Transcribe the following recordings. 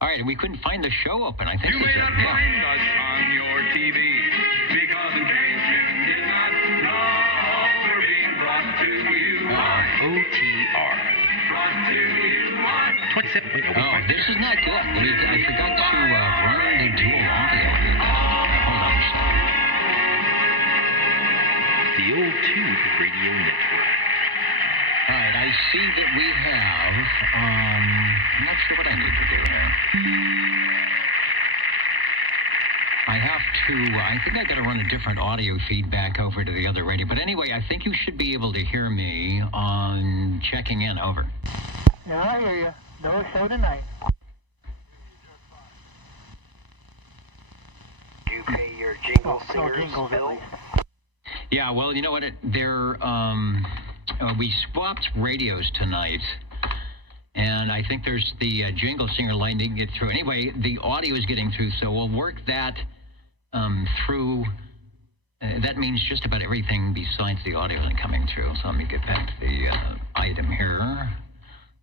All right, we couldn't find the show open. I think you may not find us on your TV because in case you did not know, we're being brought to you by OTR. Brought to you by 27.0. Oh, this is not good. I forgot to run the dual audio. Hold on a second. The Old Tube Radio Network. All right, I see that we have, I'm not sure what I need to do here. I think I got to run a different audio feedback over to the other radio. But anyway, I think you should be able to hear me on checking in. Over. Yeah, I hear you. No show tonight. Do you pay your jingle singers jingles bill? at least. Yeah, well, you know what? We swapped radios tonight, and I think there's the jingle singer line didn't get through. Anyway, the audio is getting through, so we'll work that through. That means just about everything besides the audio isn't coming through. So let me get back to the item here.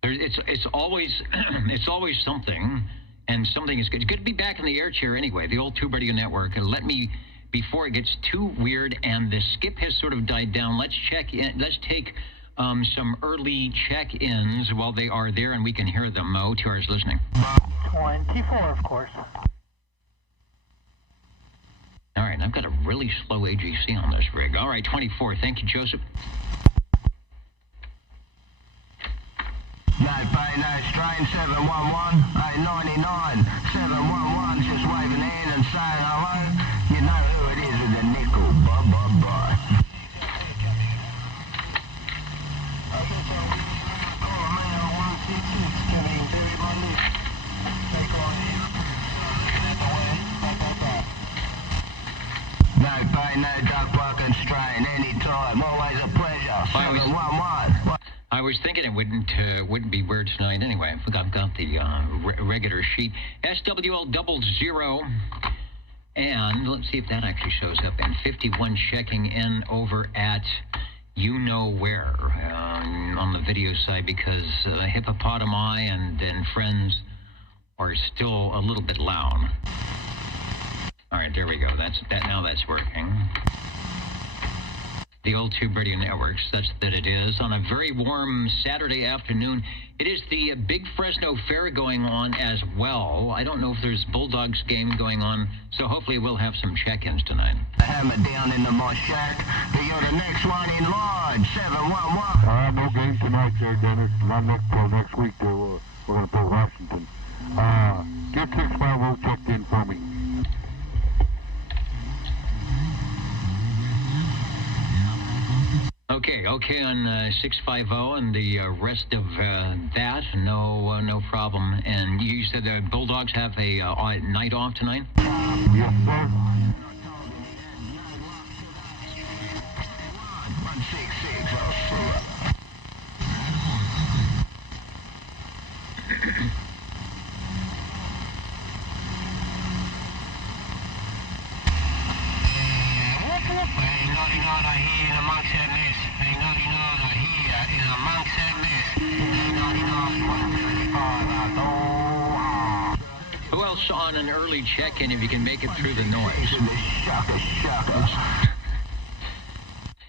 It's always it's always something, and something is good. It's good to be back in the air chair anyway. The Old Tube Radio Network. Let me. Before it gets too weird and the skip has sort of died down, let's check in. Let's take some early check-ins while they are there and we can hear them. OTR is listening. 24, of course. All right, I've got a really slow AGC on this rig. All right, 24. Thank you, Joseph. No pay, no strain, 711, 899, 711, just waving in and saying hello. You know who it is with the nickel, bye. No pay, no duck work and strain, anytime, always a pleasure, 711. I was thinking it wouldn't be weird tonight anyway. I've got the regular sheet. SWL00. And let's see if that actually shows up. And 51 checking in over at you know where on the video side because Hippopotami and friends are still a little bit loud. All right, there we go. Now that's working. The Old Tube Radio Network, such that it is on a very warm Saturday afternoon. It is the Big Fresno Fair going on as well. I don't know if there's Bulldogs game going on, so hopefully we'll have some check-ins tonight. Hammer down into my shack, but you're the next one in line, 711. No game tonight there, Dennis. Not next week. We're going to play Washington. Get 650 checked in for me. Okay on 650 and the rest of that, no problem. And you said the Bulldogs have a night off tonight? Yes, sir. 166, Who else on an early check-in if you can make it through the noise?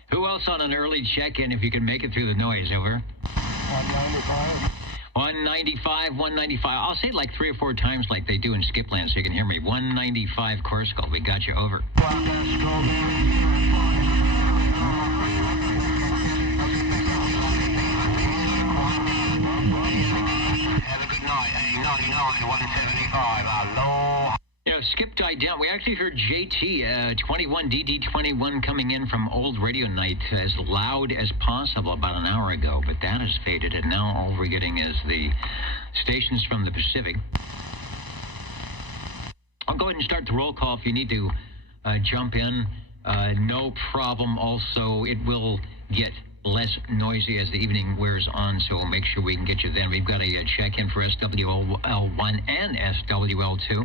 Who else on an early check-in if you can make it through the noise? Over. 195, 195. I'll say it like 3 or 4 times like they do in Skipland so you can hear me. 195 Corsical. We got you. Over. Have a good night, 99, 175, hello. You know, Skip died down. We actually heard JT, 21, DD21 coming in from Old Radio Night as loud as possible about an hour ago, but that has faded, and now all we're getting is the stations from the Pacific. I'll go ahead and start the roll call if you need to jump in. No problem. Also, it will get less noisy as the evening wears on, so we'll make sure we can get you then. We've got a check-in for SWL1 and SWL2. 357,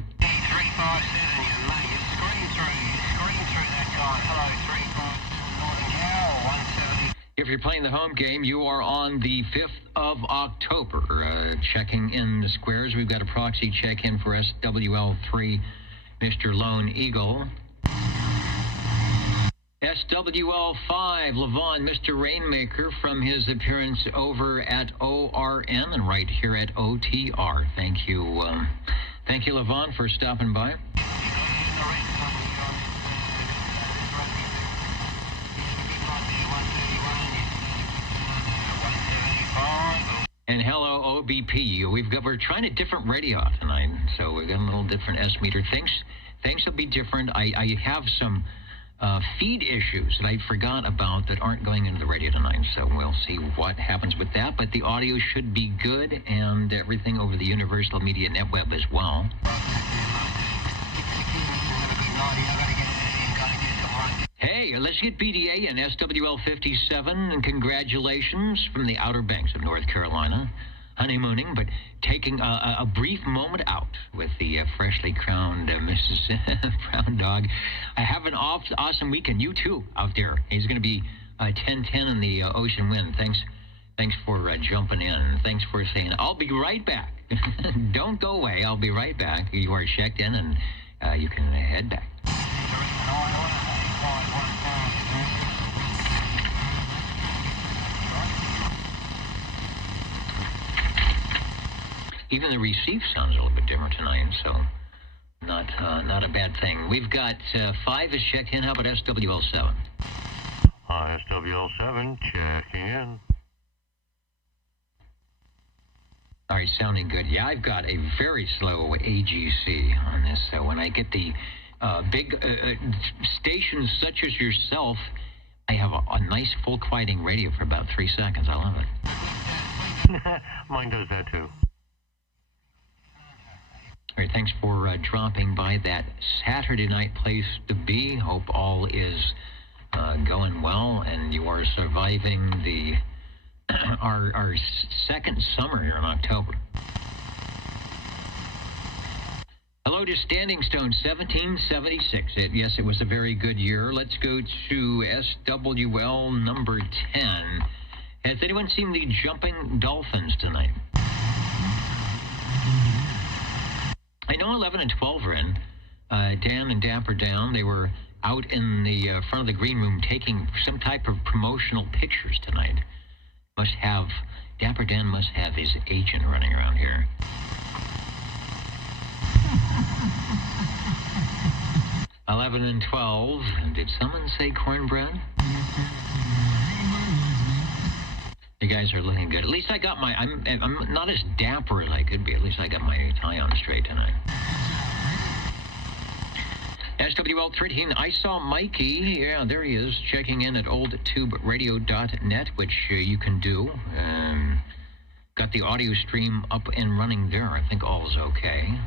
you mate, you scream through that guy. Hello, 357, Northern Cow, If you're playing the home game, you are on the 5th of October. Checking in the squares, we've got a proxy check-in for SWL3, Mr. Lone Eagle. SWL5, Levon, Mr. Rainmaker, from his appearance over at ORN and right here at OTR. Thank you, Levon, for stopping by. And hello, OBP. We're trying a different radio tonight, so we've got a little different S meter. Things will be different. I have some feed issues that I forgot about that aren't going into the radio tonight, so we'll see what happens with that. But the audio should be good, and everything over the Universal Media Netweb as well. Hey, let's get BDA and SWL 57, and congratulations from the Outer Banks of North Carolina. Honeymooning, but taking a brief moment out with the freshly crowned Mrs. Brown Dog. I have an awesome weekend. You too, out there. He's going to be 10-10 in the ocean wind. Thanks for jumping in. Thanks for saying, I'll be right back. Don't go away. I'll be right back. You are checked in, and you can head back. Even the receive sounds a little bit different tonight, so not a bad thing. We've got 5 is checked in. How about SWL7? SWL7, checking in. All right, sounding good. Yeah, I've got a very slow AGC on this, so when I get the big stations such as yourself, I have a nice full quieting radio for about 3 seconds. I love it. Mine does that too. All right, thanks for dropping by that Saturday night place to be. Hope all is going well, and you are surviving the our second summer here in October. Hello to Standing Stone, 1776. Yes, it was a very good year. Let's go to SWL number 10. Has anyone seen the Jumping Dolphins tonight? I know 11 and 12 are in. Dan and Dapper Dan, they were out in the front of the green room taking some type of promotional pictures tonight. Dapper Dan must have his agent running around here. – 11 and 12. Did someone say cornbread? You guys are looking good. At least I got my... I'm not as dapper as I could be. At least I got my tie on straight tonight. SWL 13. I saw Mikey. Yeah, there he is, checking in at oldtuberadio.net, which you can do. Got the audio stream up and running there. I think all is okay.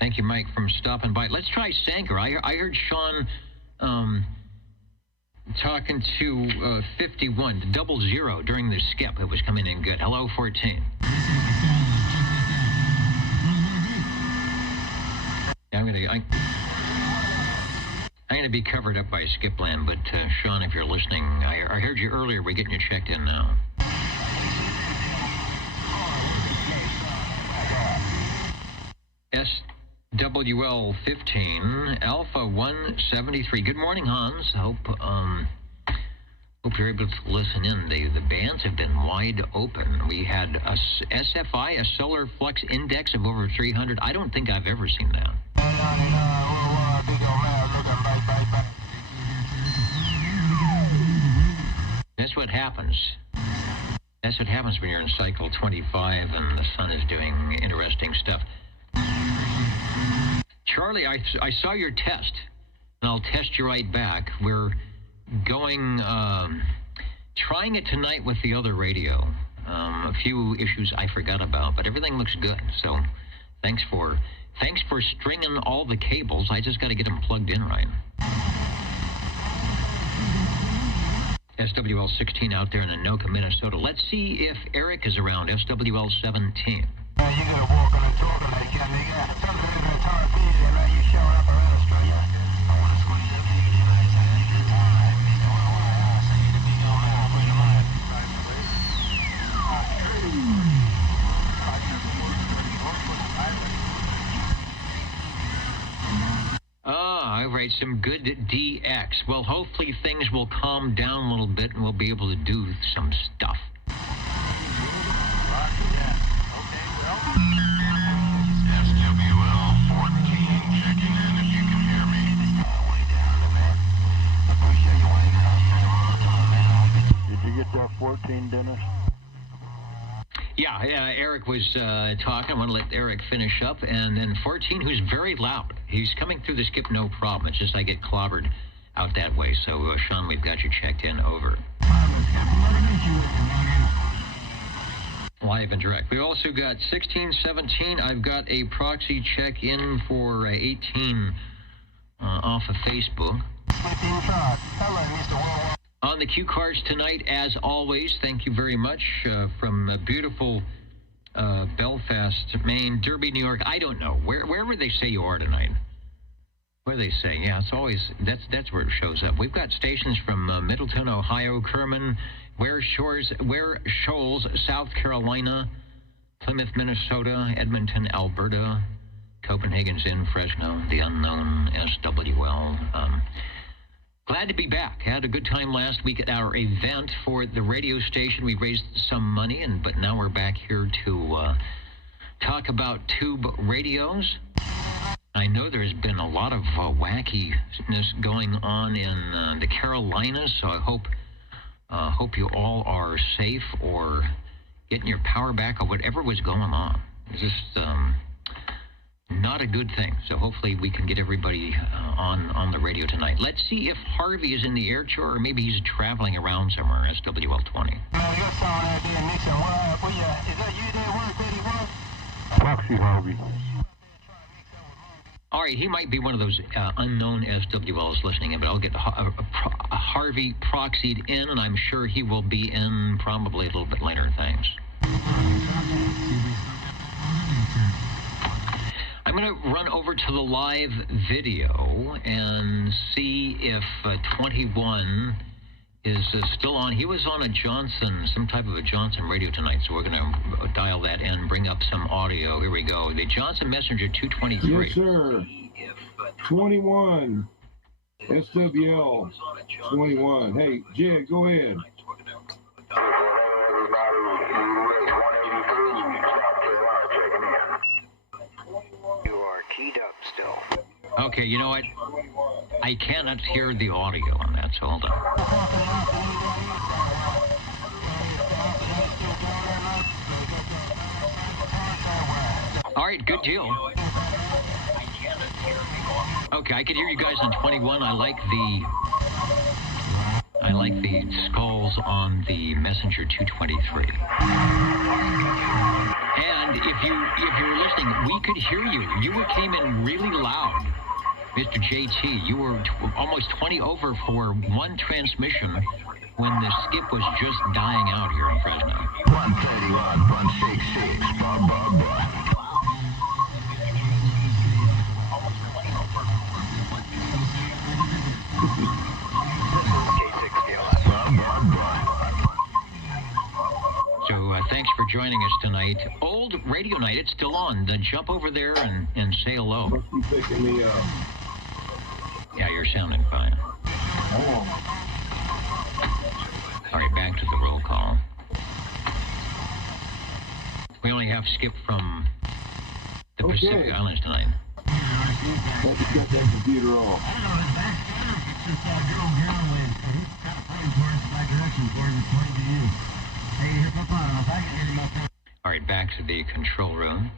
Thank you, Mike, from stopping by. Let's try Sanker. I heard Sean talking to 51, 00 during the skip. It was coming in good. Hello, 14. I'm gonna be covered up by Skipland, but Sean, if you're listening, I heard you earlier. We're getting you checked in now. SWL 15, Alpha 173. Good morning, Hans. Hope you're able to listen in. The bands have been wide open. We had a SFI, a solar flux index of over 300. I don't think I've ever seen that. That's what happens. That's what happens when you're in cycle 25 and the sun is doing interesting stuff. Charlie, I saw your test, and I'll test you right back. We're going, trying it tonight with the other radio. A few issues I forgot about, but everything looks good. So thanks for stringing all the cables. I just got to get them plugged in right. SWL 16 out there in Anoka, Minnesota. Let's see if Eric is around. SWL 17. You gotta walk on the talk on that cat, nigga. Something in the tar busy, man. You showing up around the street. I wanna squeeze up, right, some good DX. Well, hopefully things will calm down a little bit and we'll be able to do some stuff. SWL 14 checking in if you can hear me. Way down the man. I appreciate you waiting out. Did you get that 14, Dennis? Yeah, Eric was talking. I want to let Eric finish up. And then 14, who's very loud. He's coming through the skip no problem. It's just I get clobbered out that way. So, Sean, we've got you checked in. Over. Live and direct. We also got 16, 17. I've got a proxy check in for 18 off of Facebook. On the cue cards tonight, as always, thank you very much, from beautiful Belfast, Maine, Derby, New York. I don't know. Wherever they say you are tonight. Where they say, yeah, it's always, that's where it shows up. We've got stations from Middleton, Ohio, Kerman, Ware Shoals, South Carolina, Plymouth, Minnesota, Edmonton, Alberta, Copenhagen's in Fresno, the unknown SWL. Glad to be back. Had a good time last week at our event for the radio station. We raised some money, but now we're back here to talk about tube radios. I know there's been a lot of wackiness going on in the Carolinas, so I hope you all are safe or getting your power back or whatever was going on. It's just not a good thing. So hopefully we can get everybody on the radio tonight. Let's see if Harvey is in the air tour or maybe he's traveling around somewhere. SWL 20. Proxy Harvey. All right, he might be one of those unknown SWLs listening in, but I'll get Harvey proxied in, and I'm sure he will be in probably a little bit later. Thanks. I'm going to run over to the live video and see if 21 is still on. He was on a Johnson, some type of a Johnson radio tonight, so we're going to dial that in, bring up some audio. Here we go. The Johnson Messenger 223. Yes, sir. 21. SWL 21. Hey, Jed, go ahead. You are keyed up still. Okay, you know what? I cannot hear the audio on that, so hold on. All right, good deal. Okay, I could hear you guys on 21. I like the skulls on the Messenger 223. And if you're listening, we could hear you. You came in really loud, Mr. JT. You were almost 20 over for one transmission when the skip was just dying out here in Fresno. 131, 166, blah. So thanks for joining us tonight. Old radio night, it's still on. Then jump over there and say hello. Must be picking me up. Yeah, you're sounding fine. Oh. All right, back to the roll call. We only have skip from the Pacific Islands tonight. Let's get that computer off. All right, back to the control room.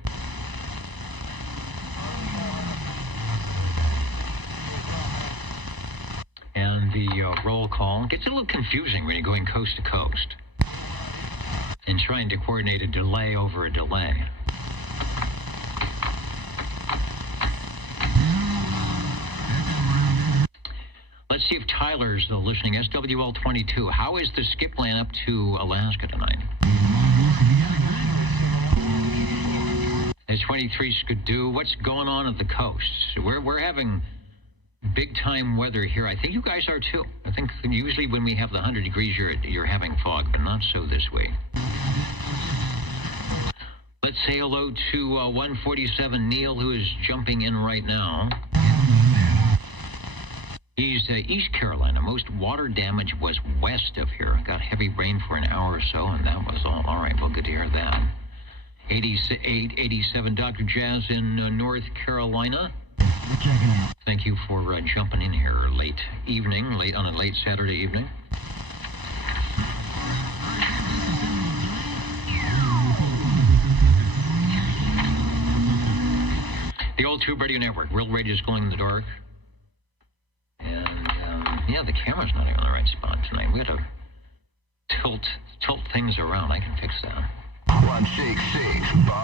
And the roll call gets a little confusing when you're going coast to coast and trying to coordinate a delay over a delay. Let's see if Tyler's listening. SWL 22. How is the skip line up to Alaska tonight? As 23 Skidoo, what's going on at the coast? We're having big time weather here. I think you guys are too. I think usually when we have the 100 degrees, you're having fog, but not so this week. Let's say hello to 147 Neil, who is jumping in right now. East Carolina. Most water damage was west of here. Got heavy rain for an hour or so, and that was all. All right, well, good to hear that. 87 Dr. Jazz in North Carolina. Thank you for jumping in here late on a late Saturday evening. The old Tube Radio Network. Real radio's glowing in the dark. And, yeah, the camera's not even on the right spot tonight. We got to tilt things around. I can fix that. 166, ba.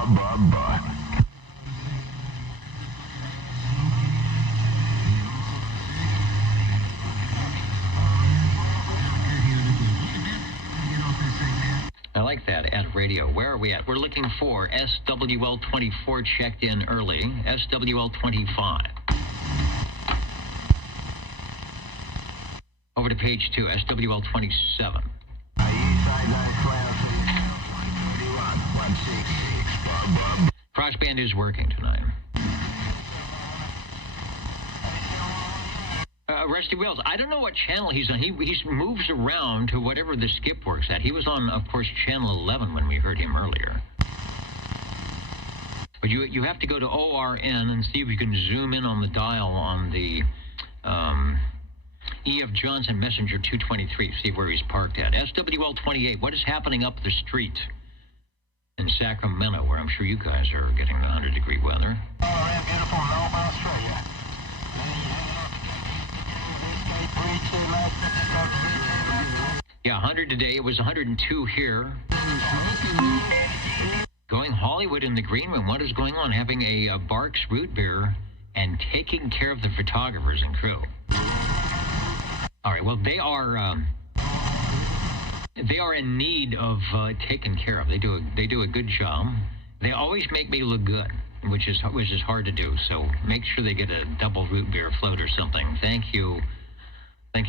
I like that, at radio. Where are we at? We're looking for SWL24 checked in early. SWL25. Over to page 2, SWL27. Crossband is working tonight. Rusty Wells, I don't know what channel he's on. He moves around to whatever the skip works at. He was on, of course, channel 11 when we heard him earlier. But you have to go to ORN and see if you can zoom in on the dial on the E.F. Johnson Messenger 223, see where he's parked at. SWL 28, what is happening up the street in Sacramento, where I'm sure you guys are getting the 100-degree weather? Oh, beautiful Nome, Australia. Yeah, 100 today. It was 102 here. Going Hollywood in the green room. What is going on? Having a Barks root beer and taking care of the photographers and crew. All right, well, they are in need of taken care of. They do a good job. They always make me look good, which is hard to do. So make sure they get a double root beer float or something. Thank you,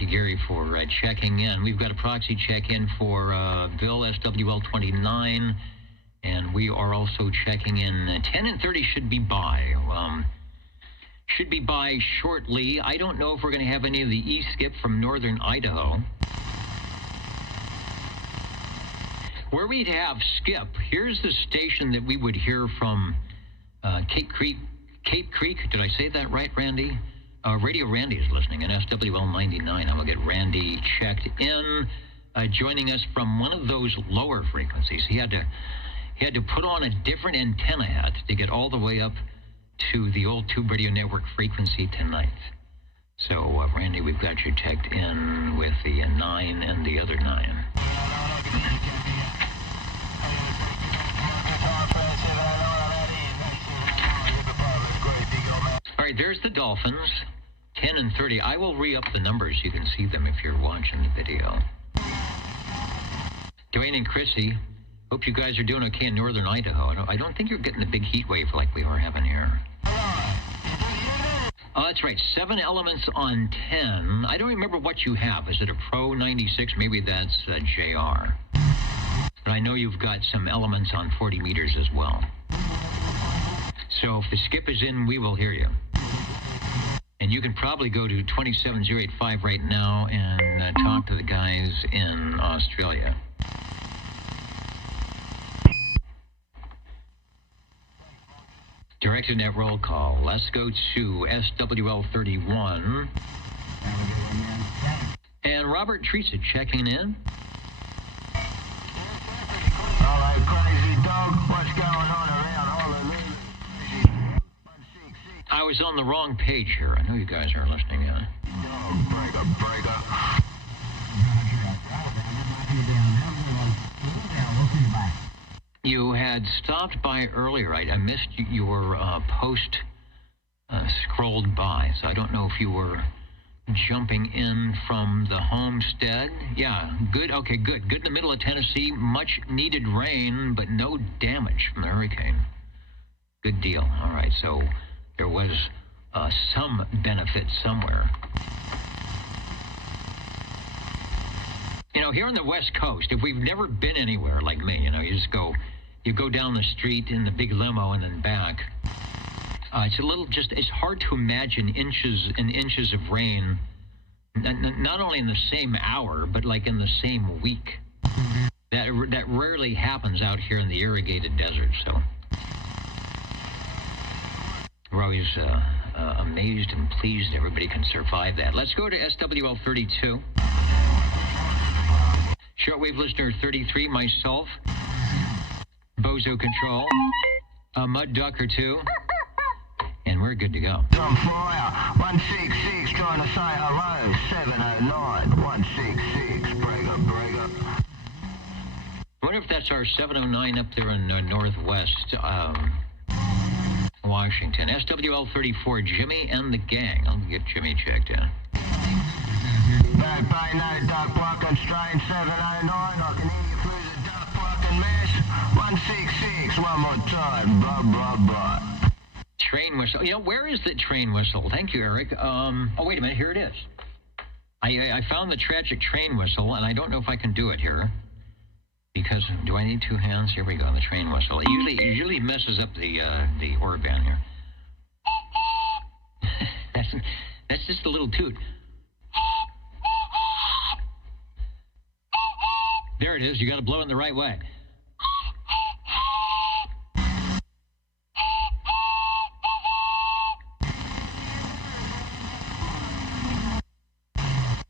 Gary, for checking in. We've got a proxy check-in for Bill SWL29, and we are also checking in. 10 and 30 should be by. Should be by shortly. I don't know if we're going to have any of the E-skip from northern Idaho. Were we to have skip, here's the station that we would hear from Cape Creek. Did I say that right, Randy? Radio Randy is listening in SWL 99. I'm going to get Randy checked in, joining us from one of those lower frequencies. He had to put on a different antenna hat to get all the way up to the old Tube Radio Network frequency tonight. So, Randy, we've got you checked in with the 9 and the other 9. All right, there's the Dolphins, 10 and 30. I will re-up the numbers. You can see them if you're watching the video. Dwayne and Chrissy, hope you guys are doing okay in northern Idaho. I don't think you're getting the big heat wave like we are having here. Oh, that's right, 7 elements on 10. I don't remember what you have. Is it a Pro 96? Maybe that's JR. But I know you've got some elements on 40 meters as well. So if the skip is in, we will hear you. And you can probably go to 27085 right now and talk to the guys in Australia. Directed net roll call. Let's go to SWL 31. And Robert Teresa checking in. All right, crazy dog, what's going on around Honolulu? I was on the wrong page here. I know you guys are listening in. Dog, breaker. You had stopped by earlier. I missed your post scrolled by, so I don't know if you were jumping in from the homestead. Yeah, good. Okay, good. Good in the middle of Tennessee. Much needed rain, but no damage from the hurricane. Good deal. All right, so there was some benefit somewhere. You know, here on the West Coast, if we've never been anywhere like me, you know, you go down the street in the big limo and then back. It's hard to imagine inches and inches of rain not only in the same hour, but like in the same week. That rarely happens out here in the irrigated desert, so we're always amazed and pleased everybody can survive that. Let's go to SWL 32. Shortwave listener 33, myself, Bozo Control, a Mud Duck or two, and we're good to go. On fire, 166, trying to say hello, 709, 166, breaker. I wonder if that's our 709 up there in northwest Washington. SWL 34, Jimmy and the gang. I'll get Jimmy checked in. No pay, no duck walking, strain 709. I can hear you through the duck walking mess. 166, one more time. Blah. Train whistle. You know, where is the train whistle? Thank you, Eric. Oh, wait a minute. Here it is. I found the tragic train whistle, and I don't know if I can do it here. Because, do I need two hands? Here we go, the train whistle. It usually messes up the Orban here. That's just a little toot. There it is. You got to blow it in the right way.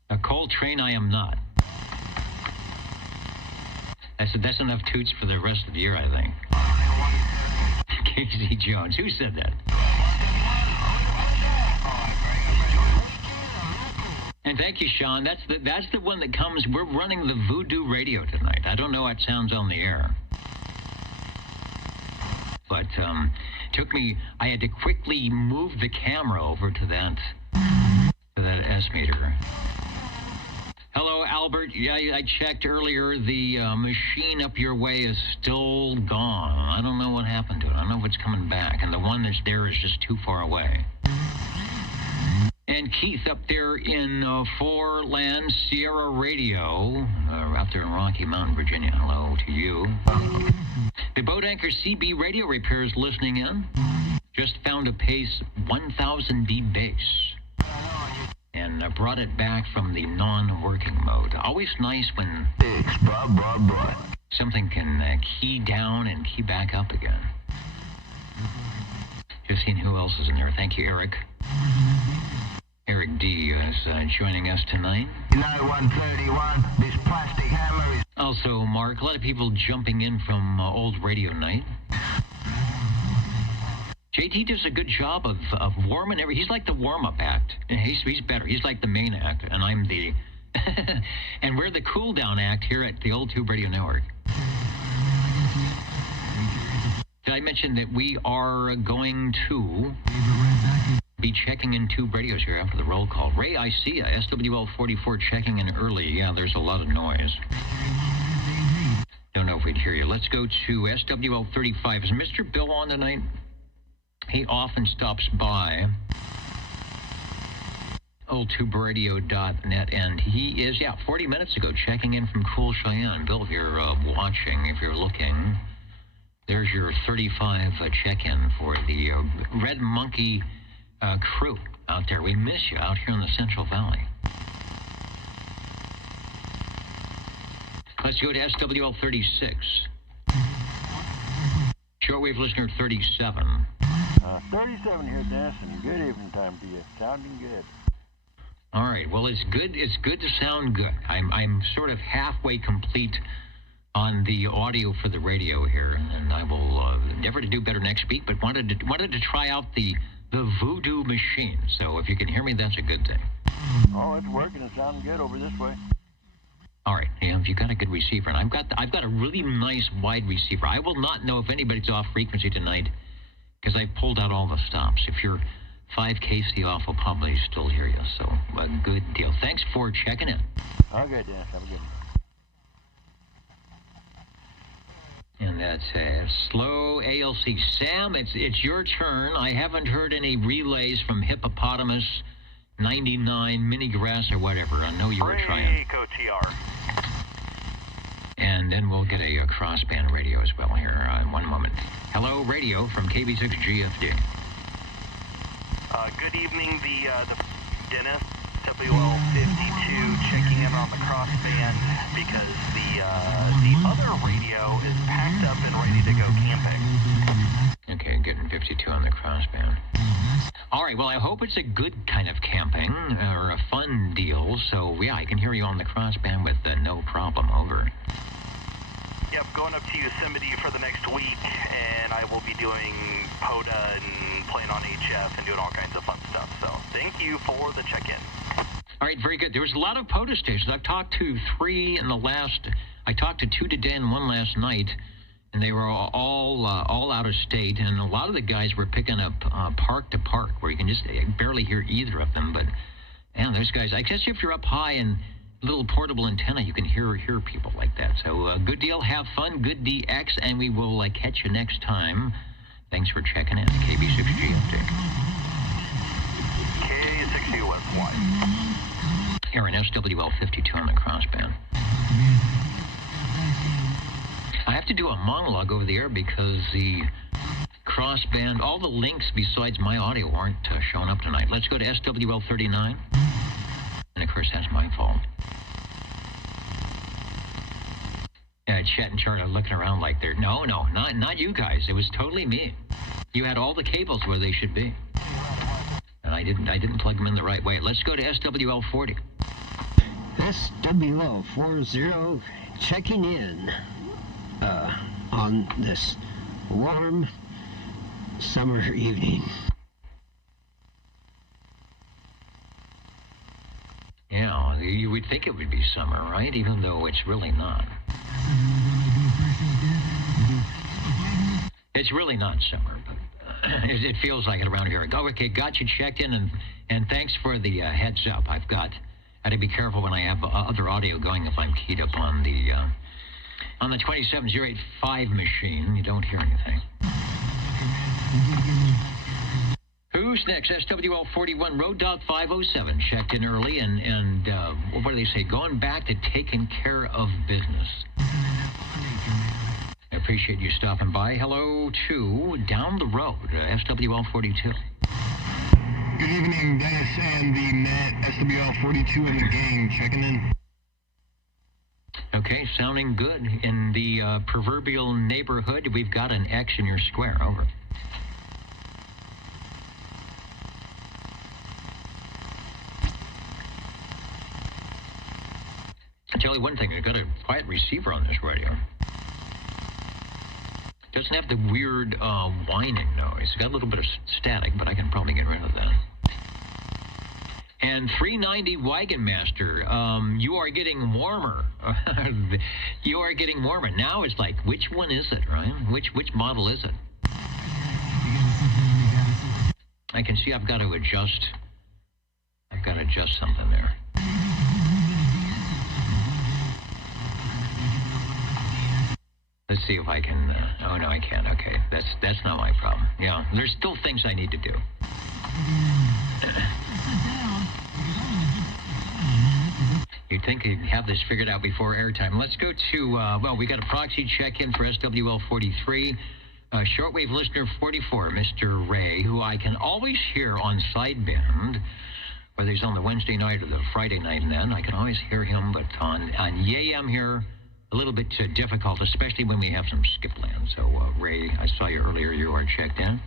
A coal train I am not. That's enough toots for the rest of the year, I think. Casey Jones. Who said that? And thank you, Sean. That's the one that comes. We're running the Voodoo Radio tonight. I don't know how it sounds on the air. But took me, I had to quickly move the camera over to that S meter. Hello, Albert. Yeah, I checked earlier. The machine up your way is still gone. I don't know what happened to it. I don't know if it's coming back. And the one that's there is just too far away. And Keith up there in Foreland Sierra Radio, out there in Rocky Mountain, Virginia. Hello to you. The Boat Anchor CB radio repairs listening in. Just found a pace 1000 D bass. And brought it back from the non-working mode. Always nice when something can key down and key back up again. Just seeing who else is in there. Thank you, Eric. Eric D is joining us tonight. 131, this plastic hammer is... Also, Mark, a lot of people jumping in from old radio night. JT does a good job of warming every. He's like the warm-up act. And he's better. He's like the main act, and I'm the... and we're the cool-down act here at the Old Tube Radio Network. Did I mention that we are going to be checking in Tube Radios here after the roll call? Ray, I see ya. SWL 44 checking in early. Yeah, there's a lot of noise. Don't know if we'd hear you. Let's go to SWL 35. Is Mr. Bill on tonight? He often stops by oldtuberadio.net, and he is, 40 minutes ago, checking in from Cool Cheyenne. Bill, if you're watching, if you're looking, there's your 35 check-in for the Red Monkey crew out there. We miss you out here in the Central Valley. Let's go to SWL 36. Shortwave listener 37. 37 here, Dennis, and good evening time to you. Sounding good. All right. Well, it's good to sound good. I'm sort of halfway complete on the audio for the radio here, and I will endeavor to do better next week. But wanted to try out the Voodoo machine. So if you can hear me, that's a good thing. Oh, it's working and sounding good over this way. All right. Yeah, if you've got a good receiver, and I've got a really nice wide receiver. I will not know if anybody's off frequency tonight, because I pulled out all the stops. If you're 5 kc off, will probably still hear you. So, a good deal. Thanks for checking in. Okay, Dennis. Have a good one. And that's slow ALC. Sam, it's your turn. I haven't heard any relays from Hippopotamus 99, Mini Grass, or whatever. I know you were trying. TR. And then we'll get a crossband radio as well here in one moment. Hello, radio from KB6GFD. Good evening, the Dennis. SWL 52 checking in on the crossband because the other radio is packed up and ready to go camping. Okay, getting 52 on the crossband. All right, well, I hope it's a good kind of camping or a fun deal. So, yeah, I can hear you on the crossband with no problem. Over. Yep, going up to Yosemite for the next week, and I will be doing POTA and playing on HF and doing all kinds of fun stuff. So, thank you for the check-in. All right, very good. There was a lot of POTA stations. I've talked to 3 in the last... I talked to 2 today and 1 last night, and they were all out of state, and a lot of the guys were picking up park to park, where you can just barely hear either of them. But, man, those guys... I guess if you're up high and little portable antenna, you can hear people like that. So, good deal. Have fun. Good DX, and we will catch you next time. Thanks for checking in. KB6G update. K6G West 1. Here in SWL 52 on the crossband. I have to do a monologue over the air because the crossband, all the links besides my audio aren't showing up tonight. Let's go to SWL 39. And, of course, that's my fault. Chet and Chart are looking around like they're... No, not you guys. It was totally me. You had all the cables where they should be. And I didn't plug them in the right way. Let's go to SWL 40. SWL 40 checking in on this warm summer evening. Yeah, you would think it would be summer, right? Even though it's really not. It's really not summer, but it feels like it around here. Okay, got you checked in, and thanks for the heads up. I had to be careful when I have other audio going if I'm keyed up on the 27085 machine. You don't hear anything. Who's next? SWL 41, Road Dog 507, checked in early, and what do they say? Going back to taking care of business. I appreciate you stopping by. Hello to Down the Road, SWL 42. Good evening, Dennis and the Net, SWL 42 and the gang, checking in. Okay, sounding good. In the proverbial neighborhood, we've got an X in your square. Over. I'll tell you one thing, I've got a quiet receiver on this radio. Doesn't have the weird whining noise. It's got a little bit of static, but I can probably get rid of that. And 390 Wagon Master, you are getting warmer. You are getting warmer. Now it's like, which one is it, right? Which model is it? I can see I've got to adjust something there. Let's see if I can... oh, no, I can't. Okay, that's not my problem. Yeah, there's still things I need to do. You'd think you'd have this figured out before airtime. Let's go to... well, we got a proxy check-in for SWL 43. Shortwave listener 44, Mr. Ray, who I can always hear on sideband, whether he's on the Wednesday night or the Friday night, and then I can always hear him, but on YAM here... a little bit difficult, especially when we have some skip land. So, Ray, I saw you earlier. You are checked in.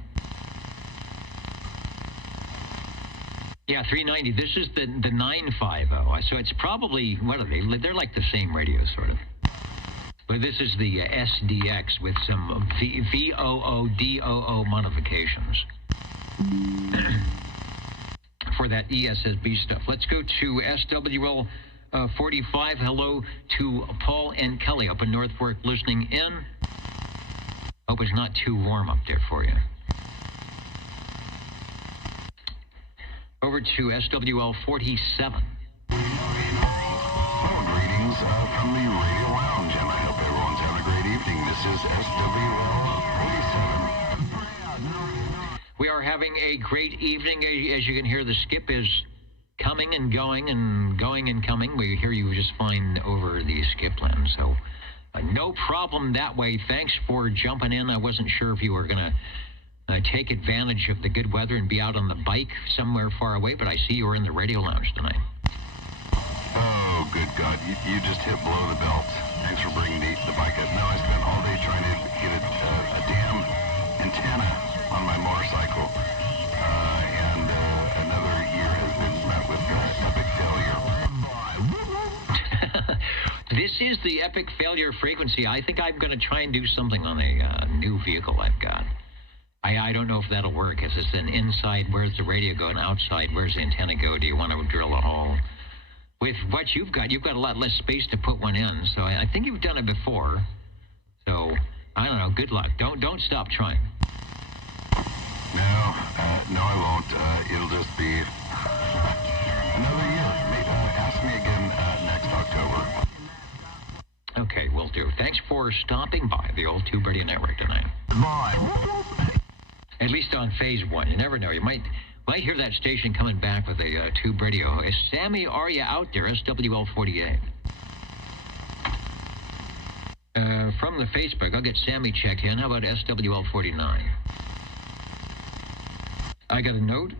Yeah, 390. This is the 950. So it's probably, what are they? They're like the same radio, sort of. But this is the SDX with some VOO-DOO modifications for that ESSB stuff. Let's go to SWL 45. Hello to Paul and Kelly up in North Fork listening in. Hope it's not too warm up there for you. Over to SWL 47. Greetings from the Radio Lounge, and I hope everyone's having a great evening. This is SWL 47. We are having a great evening. As you can hear, the skip is coming and going and going and coming. We hear you just fine over the skip land, so no problem that way. Thanks for jumping in. I wasn't sure if you were going to take advantage of the good weather and be out on the bike somewhere far away, but I see you were in the radio lounge tonight. Oh, good God. You just hit below the belt. Thanks for bringing the bike up. No, I spent all day trying to get a damn antenna on my motorcycle. And another year has been met with epic failure. This is the epic failure frequency. I think I'm going to try and do something on a new vehicle I've got. I don't know if that'll work. If it's an inside, where's the radio go, and outside, where's the antenna go? Do you want to drill a hole? With what you've got a lot less space to put one in. So I think you've done it before. So, I don't know. Good luck. Don't stop trying. No, I won't. It'll just be another year. Ask me again next October. Okay, will do. Thanks for stopping by the Old Tube Radio Network tonight. Bye. At least on phase one. You never know. You might hear that station coming back with a tube radio. Sammy, are you out there? SWL 48. From the Facebook, I'll get Sammy checked in. How about SWL 49? I got a note.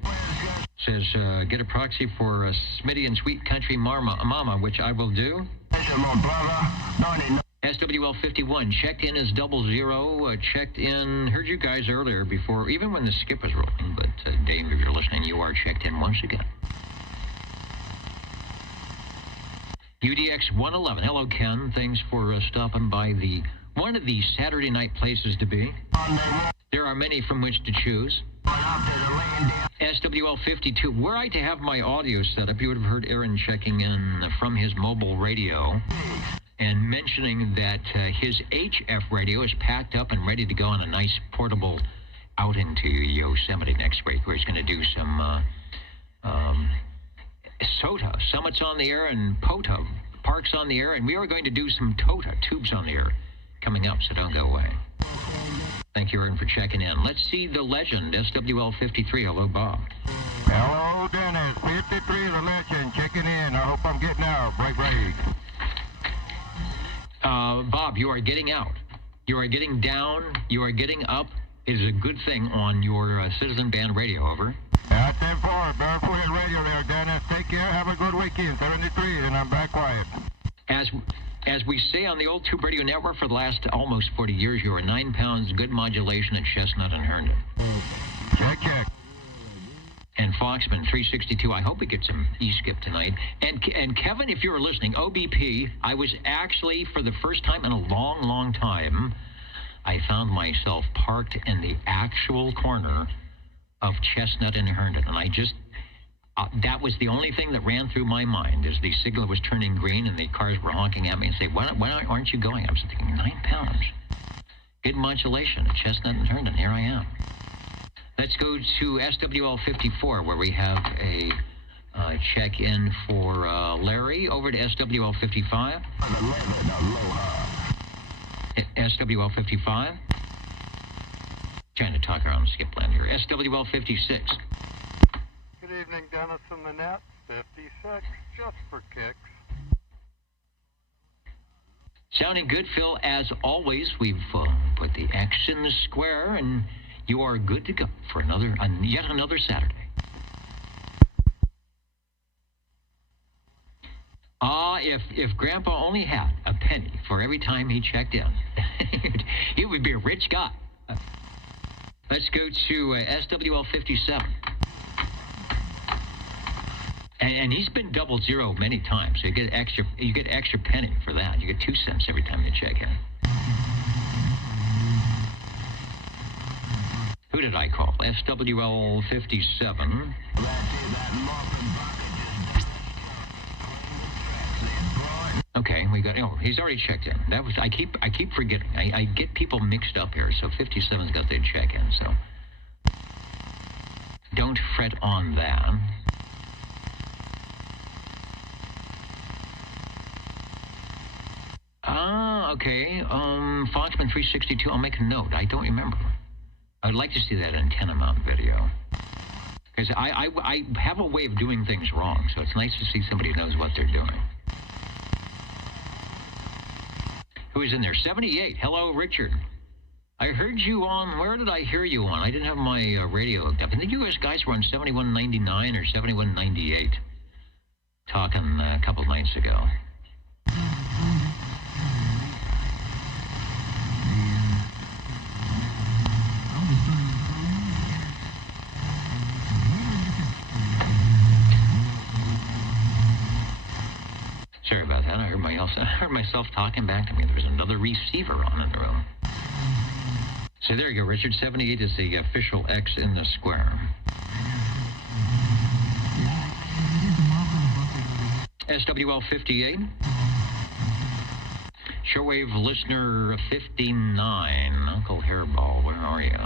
Says, get a proxy for Smitty and Sweet Country Mama, which I will do. SWL 51, checked in as 00, checked in, heard you guys earlier before, even when the skip was rolling, but Dave, if you're listening, you are checked in once again. UDX 111, hello Ken, thanks for stopping by one of the Saturday night places to be. There are many from which to choose. SWL 52, were I to have my audio set up, you would have heard Aaron checking in from his mobile radio and mentioning that his HF radio is packed up and ready to go on a nice portable outing to Yosemite next week, where he's going to do some SOTA, Summits on the Air, and POTA, Parks on the Air, and we are going to do some TOTA, Tubes on the Air, coming up, so don't go away. Thank you, Aaron, for checking in. Let's see the legend, SWL 53. Hello, Bob. Hello, Dennis. 53, the legend, checking in. I hope I'm getting out. Break. Bob, you are getting out. You are getting down. You are getting up. It is a good thing on your Citizen Band radio, over. That's 10-4, Barefoot Radio there, Dennis. Take care. Have a good weekend. 73, and I'm back quiet. As we say on the Old Tube Radio Network for the last almost 40 years, you are 9 pounds, good modulation at Chestnut and Herndon. Check. And Foxman 362. I hope we get some E-skip tonight. And Kevin, if you were listening, OBP, I was actually, for the first time in a long, long time, I found myself parked in the actual corner of Chestnut and Herndon. And I just, that was the only thing that ran through my mind as the signal was turning green and the cars were honking at me and saying, why aren't you going? I was thinking, 9 pounds. Good modulation at Chestnut and Herndon. Here I am. Let's go to SWL 54, where we have a check-in for Larry. Over to SWL 55. SWL 55. Trying to talk around skip land here. SWL 56. Good evening, Dennis and the net. 56, just for kicks. Sounding good, Phil. As always, we've put the X in the square, and you are good to go for yet another Saturday. If Grandpa only had a penny for every time he checked in, he would be a rich guy. Let's go to SWL 57. And he's been 00 many times, so you get extra penny for that. You get 2 cents every time you check in. Who did I call? SWL 57. Okay, we got. Oh, he's already checked in. That was. I keep forgetting. I get people mixed up here. So 57's got their check in. So don't fret on that. Okay. Foxman 362. I'll make a note. I don't remember. I'd like to see that antenna mount video. Because I have a way of doing things wrong, so it's nice to see somebody who knows what they're doing. Who is in there? 78. Hello, Richard. I heard you on, where did I hear you on? I didn't have my radio hooked up. I think you guys were on 7199 or 7198 talking a couple nights ago. Sorry about that. I heard myself talking back to me. There was another receiver on in the room. So there you go, Richard. 78 is the official X in the square. SWL 58. Shortwave listener 59. Uncle Hairball, where are you?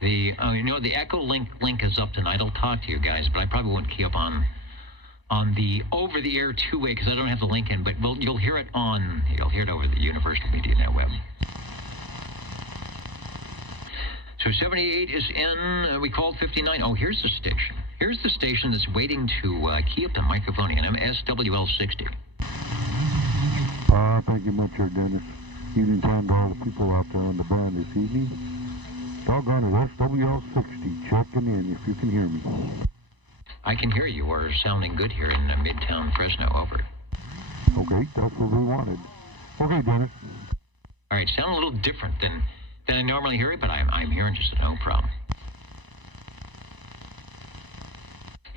The Echo link is up tonight. I'll talk to you guys, but I probably won't key up on the over-the-air two-way because I don't have the link in. But you'll hear it over the Universal Media Net web. So 78 is in. We called 59. Oh, here's the station. Here's the station that's waiting to key up the microphone in. SWL 60. Thank you much, Dennis. Evening time to all the people out there on the band this evening. Doggone it, SWL 60, checking in if you can hear me. I can hear you. We're sounding good here in Midtown Fresno. Over. Okay, that's what we wanted. Okay, Dennis. All right, sound a little different than I normally hear it, but I'm hearing just no problem.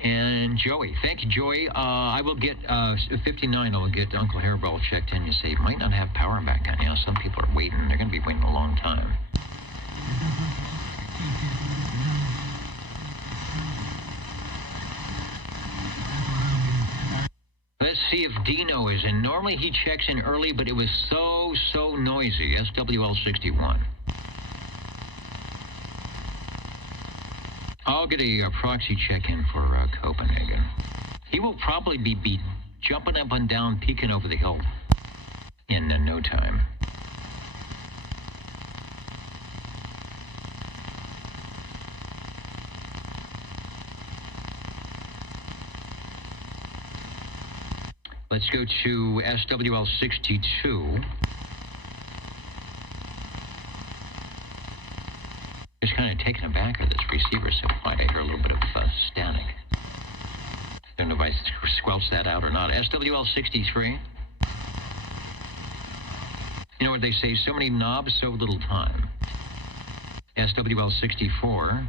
And Joey, thank you, Joey. I will get 59. I will get Uncle Hairball checked in. You say might not have power back on. Yeah, some people are waiting. They're going to be waiting a long time. Let's see if Dino is in. Normally he checks in early, but it was so noisy. SWL 61. I'll get a proxy check-in for Copenhagen. He will probably be jumping up and down, peeking over the hill in no time. Let's go to SWL 62. Just kind of taken aback with this receiver so quiet. I hear a little bit of static. Don't know if I squelched that out or not. SWL 63. You know what they say, so many knobs, so little time. SWL 64.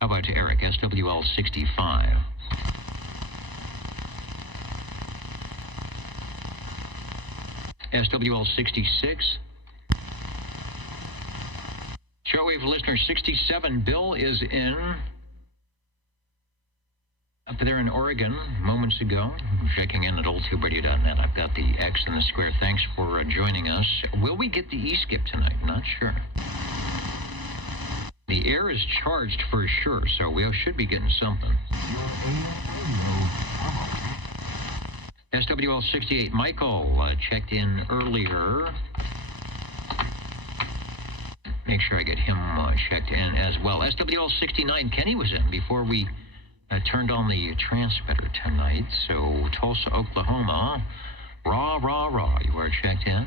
How about Eric? SWL 65. SWL 66. Shortwave listener 67, Bill is in up there in Oregon moments ago. Checking in at oldtuberadio.net. I've got the X in the square. Thanks for joining us. Will we get the E-skip tonight? Not sure. The air is charged for sure, so we should be getting something. SWL 68, Michael checked in earlier. Make sure I get him checked in as well. SWL 69, Kenny was in before we turned on the transmitter tonight. So Tulsa, Oklahoma, raw, you are checked in.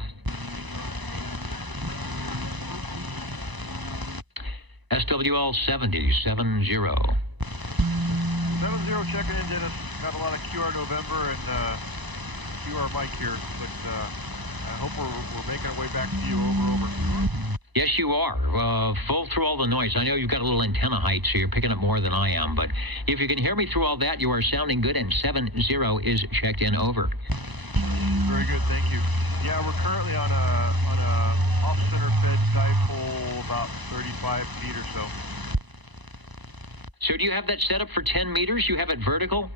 SWL 70, 70. 70 checking in, Dennis. Got a lot of QR November and QR Mike here, but I hope we're making our way back to you. Over. Yes, you are. Full through all the noise. I know you've got a little antenna height, so you're picking up more than I am. But if you can hear me through all that, you are sounding good, and 70 is checked in. Over. Very good, thank you. Yeah, we're currently on a off-center fed dipole, about 35 feet or so. So do you have that set up for 10 meters? You have it vertical?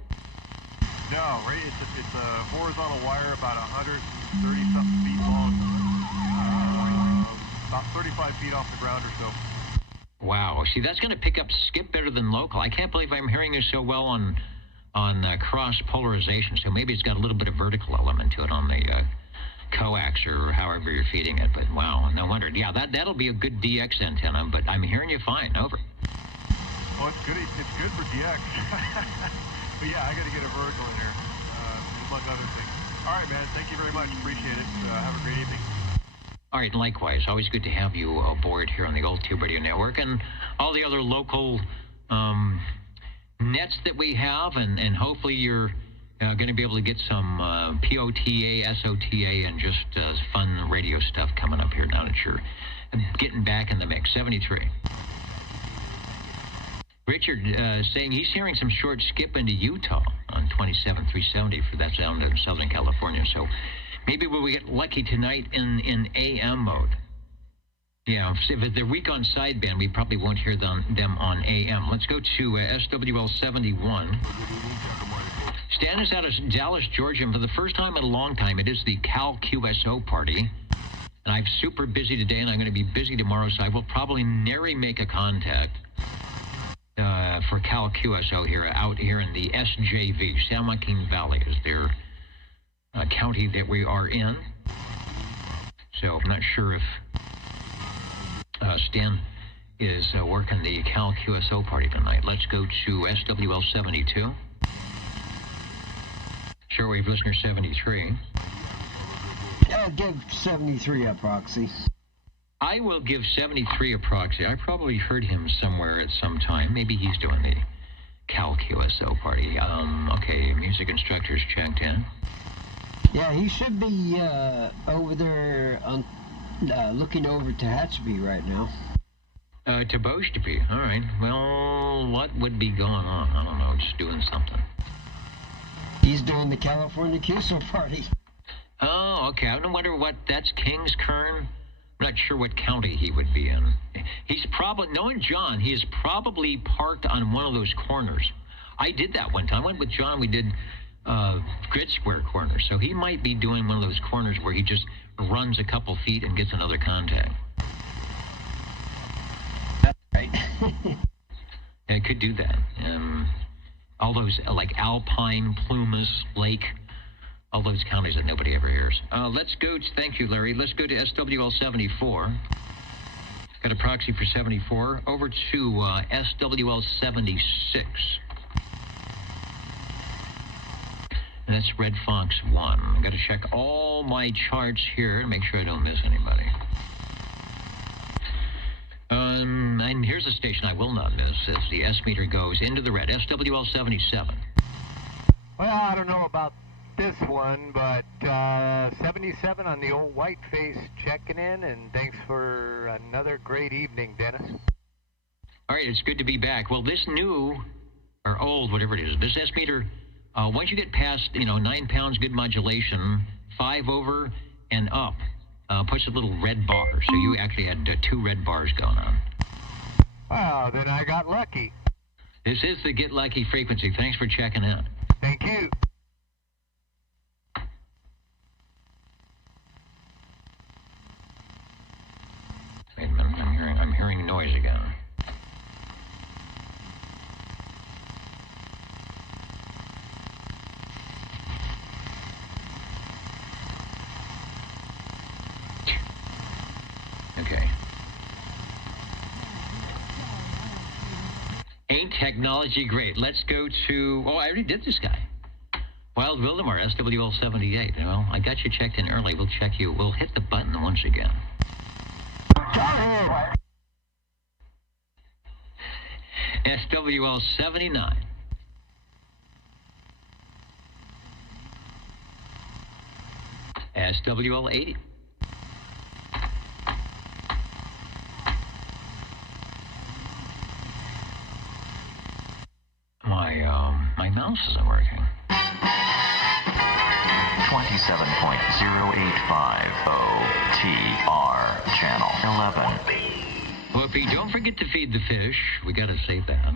No, right. It's a horizontal wire, about 130-something feet long. About 35 feet off the ground or so. Wow. See, that's going to pick up skip better than local. I can't believe I'm hearing you so well on cross polarization. So maybe it's got a little bit of vertical element to it on the coax or however you're feeding it. But wow, no wonder. Yeah, that'll be a good DX antenna. But I'm hearing you fine. Over. Well, it's good. It's good for DX. But yeah, I got to get a vertical in here. among other things. All right, man. Thank you very much. Appreciate it. Have a great evening. All right, likewise. Always good to have you aboard here on the Old Tube Radio Network and all the other local nets that we have, and hopefully you're going to be able to get some POTA, SOTA, and just fun radio stuff coming up here now that you're getting back in the mix. 73. Richard saying he's hearing some short skip into Utah on 27-370 for that's down in Southern California. So maybe we'll get lucky tonight in AM mode. Yeah, if they're weak on sideband, we probably won't hear them on AM. Let's go to SWL 71. Stan is out of Dallas, Georgia, and for the first time in a long time, it is the Cal QSO party. And I'm super busy today, and I'm going to be busy tomorrow, so I will probably nary make a contact for Cal QSO out here in the SJV. San Joaquin Valley is their county that we are in. So I'm not sure if Stan is working the Cal QSO party tonight. Let's go to SWL 72. Shortwave listener 73. I'll give 73 a proxy. I will give 73 a proxy. I probably heard him somewhere at some time. Maybe he's doing the Cal QSO party. Okay, music instructors checked in. Yeah, he should be over there looking over to Hatchby right now. To Boshtaby. All right. Well, what would be going on? I don't know. Just doing something. He's doing the California QSO party. Oh, okay. I wonder what that's Kings Kern. I'm not sure what county he would be in. He's probably, knowing John, he is probably parked on one of those corners. I did that one time. I went with John. We did Grid Square corner. So he might be doing one of those corners where he just runs a couple feet and gets another contact. That's right. Yeah, it could do that. All those, like Alpine, Plumas, Lake, all those counties that nobody ever hears. Let's go to, thank you, Larry. Let's go to SWL 74. Got a proxy for 74. Over to SWL 76. And that's Red Fox 1. I've got to check all my charts here to make sure I don't miss anybody. And here's a station I will not miss as the S meter goes into the red. SWL 77. Well, I don't know about this one, but 77 on the old Whiteface checking in, and thanks for another great evening, Dennis. All right, it's good to be back. Well, this new, or old, whatever it is, this S meter, once you get past, 9 pounds, good modulation, 5 over and up, puts a little red bar. So you actually had 2 red bars going on. Well, then I got lucky. This is the Get Lucky frequency. Thanks for checking in. Thank you. Wait a minute, I'm hearing noise again. Okay. Ain't technology great? Let's go to, I already did this guy. Wild Wildemar, SWL 78. Well, I got you checked in early. We'll check you. We'll hit the button once again. SWL 79. SWL 80. My mouse isn't working. 27.085 OTR channel 11. Whoopi, don't forget to feed the fish. We got to say that.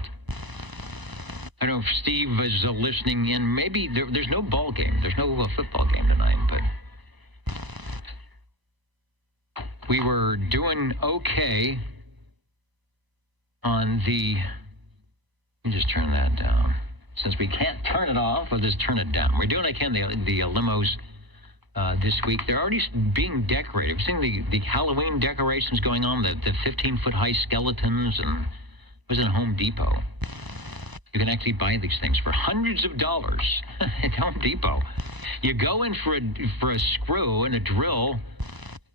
I don't know if Steve is listening in. Maybe there's no ball game. There's no football game tonight, but we were doing okay on the... Let me just turn that down. Since we can't turn it off, we'll just turn it down. We're doing okay in the limos this week. They're already being decorated. We've seen the Halloween decorations going on, the 15-foot high skeletons, and it was in Home Depot. You can actually buy these things for hundreds of dollars at Home Depot. You go in for a screw and a drill,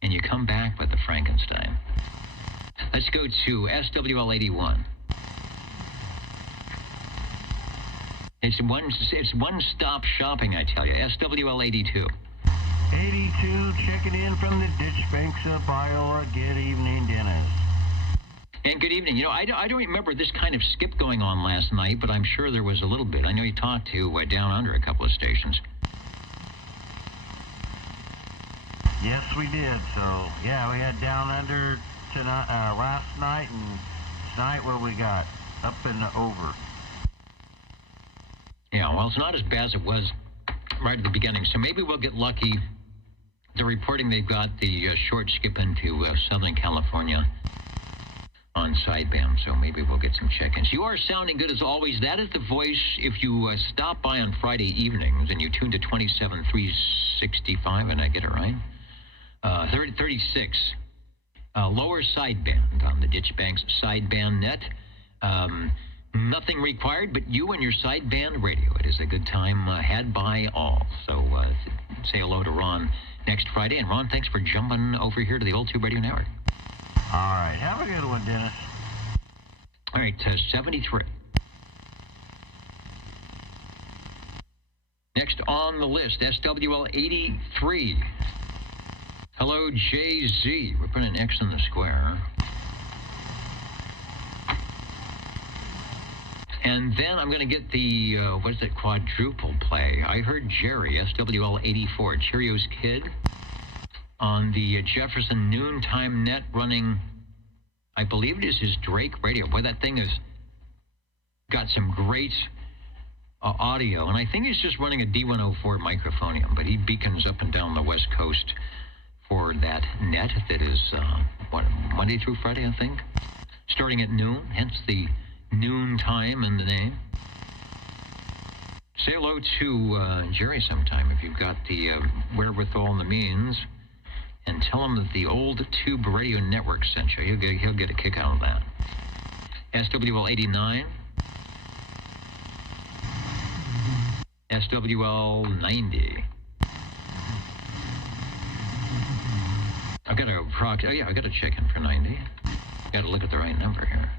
and you come back with a Frankenstein. Let's go to SWL 81. It's one-stop shopping, I tell you. SWL 82. 82 checking in from the Ditch Banks of Iowa. Good evening, Dennis. And good evening. You know, I don't remember this kind of skip going on last night, but I'm sure there was a little bit. I know you talked to Down Under a couple of stations. Yes, we did. So, yeah, we had Down Under tonight, last night, and tonight what we got? Up and over. Yeah, well, it's not as bad as it was right at the beginning, so maybe we'll get lucky. They're reporting they've got the short skip into Southern California on sideband, so maybe we'll get some check-ins. You are sounding good as always. That is the voice. If you stop by on Friday evenings and you tune to 27,365, and I get it right, 36, lower sideband on the Ditch Banks sideband net. Nothing required but you and your sideband radio. It is a good time had by all. So say hello to Ron next Friday. And Ron, thanks for jumping over here to the Old Tube Radio Network. All right. Have a good one, Dennis. All right, 73. Next on the list, SWL 83. Hello, JZ. We're putting an X in the square. And then I'm going to get the, what is it, quadruple play. I heard Jerry, SWL 84, Cheerios Kid, on the Jefferson Noontime Net running, I believe it is his Drake radio. Boy, that thing has got some great audio. And I think he's just running a D104 microphonium, but he beacons up and down the West Coast for that net that is, Monday through Friday, I think, starting at noon, hence the noon time in the name. Say hello to Jerry sometime if you've got the wherewithal and the means, and tell him that the Old Tube Radio Network sent you. He'll get a kick out of that. SWL 89. SWL 90. I've got to I got to check in for 90. Got to look at the right number here.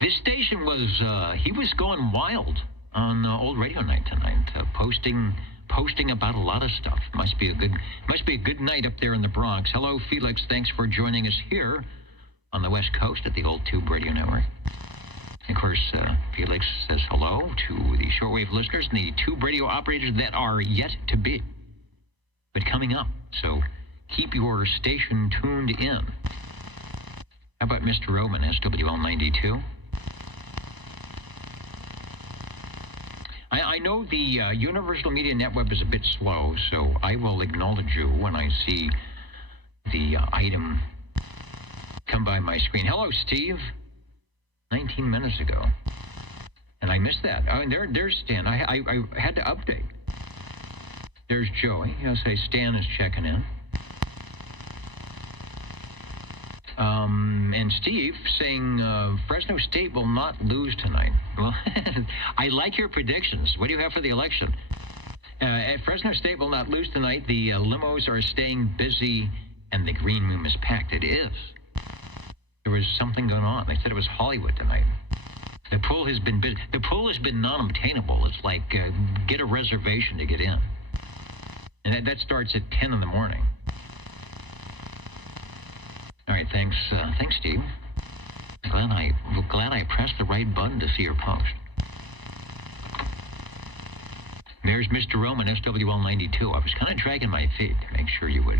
This station was, he was going wild on Old Radio Night tonight, posting about a lot of stuff. Must be a good night up there in the Bronx. Hello, Felix. Thanks for joining us here on the West Coast at the Old Tube Radio Network. And of course, Felix says hello to the shortwave listeners and the tube radio operators that are yet to be, but coming up. So keep your station tuned in. How about Mr. Roman, SWL 92? I know the Universal Media Netweb is a bit slow, so I will acknowledge you when I see the item come by my screen. Hello, Steve. 19 minutes ago. And I missed that. Oh, and there's Stan. I had to update. There's Joey. I'll say Stan is checking in. And Steve saying Fresno State will not lose tonight. Well, I like your predictions. What do you have for the election? Fresno State will not lose tonight. The limos are staying busy, and the green room is packed. It is. There was something going on. They said it was Hollywood tonight. The pool has been busy. The pool has been non-obtainable. It's like get a reservation to get in, and that starts at 10 in the morning. All right, thanks, Steve. Glad I pressed the right button to see your post. There's Mr. Roman, SWL 92. I was kind of dragging my feet to make sure you would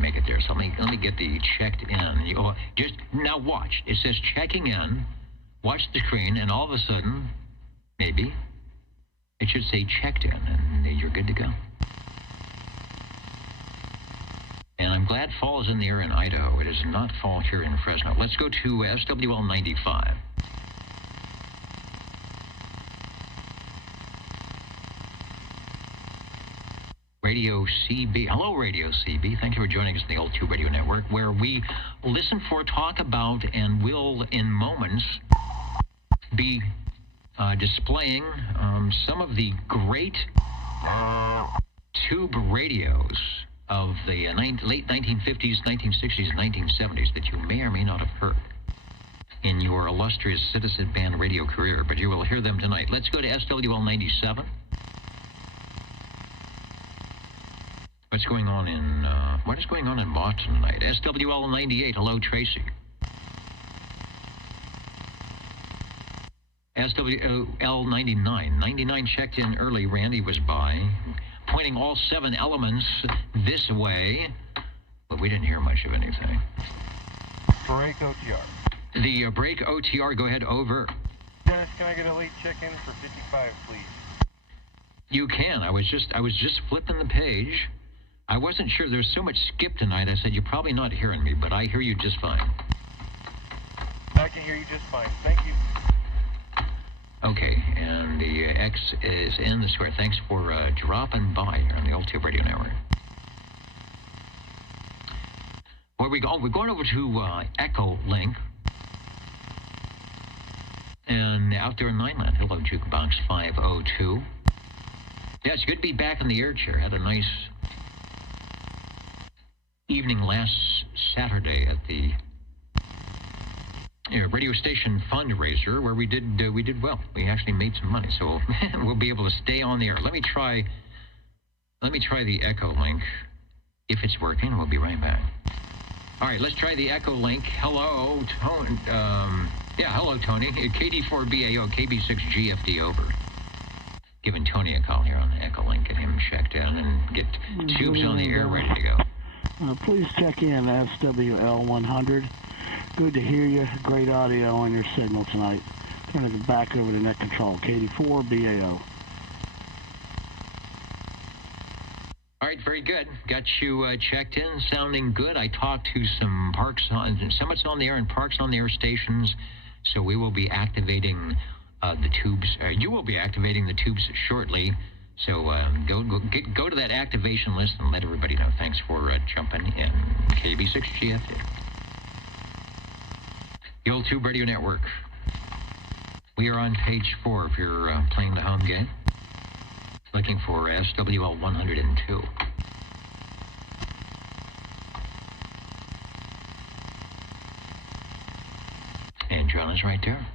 make it there. So let me get the checked in. Just now watch. It says checking in. Watch the screen, and all of a sudden, maybe it should say checked in, and you're good to go. And I'm glad fall is in the air in Idaho. It is not fall here in Fresno. Let's go to SWL 95. Radio CB. Hello, Radio CB. Thank you for joining us in the Old Tube Radio Network, where we listen for, talk about, and will, in moments, be displaying some of the great tube radios of the late 1950s, 1960s, and 1970s that you may or may not have heard in your illustrious Citizen Band radio career, but you will hear them tonight. Let's go to SWL 97. What is going on in Boston tonight? SWL 98. Hello, Tracy. SWL 99. 99 checked in early. Randy was by, pointing all 7 elements this way, but we didn't hear much of anything. Break OTR. The break OTR, go ahead, over. Dennis, can I get a late check-in for 55, please? You can. I was just flipping the page. I wasn't sure. There's so much skip tonight. I said, you're probably not hearing me, but I hear you just fine. I can hear you just fine. Thank you. Okay, and the X is in the square. Thanks for dropping by here on the Old Tube Radio Network. Where we go? We're going over to Echo Link. And out there in Nineland, hello, Jukebox 502. Yeah, it's good to be back in the air chair. Had a nice evening last Saturday at the radio station fundraiser where we did well. We actually made some money, so we'll be able to stay on the air. Let me try the Echo Link. If it's working, we'll be right back. All right, let's try the Echo Link. Hello, Tony. Hello, Tony. KD4BAO, KB6GFD over. Giving Tony a call here on the Echo Link, get him checked in and get tubes on the air ready to go. Please check in SWL 100. Good to hear you. Great audio on your signal tonight. Turn it back over to net control. KD4BAO. All right, very good. Got you checked in, sounding good. I talked to some Summits on the air and Parks on the air stations, so we will be activating the tubes. You will be activating the tubes shortly. So go to that activation list and let everybody know. Thanks for jumping in. KB6GFD. The Old Tube Radio Network. We are on page 4 if you're playing the home game. Looking for SWL 102. And John is right there.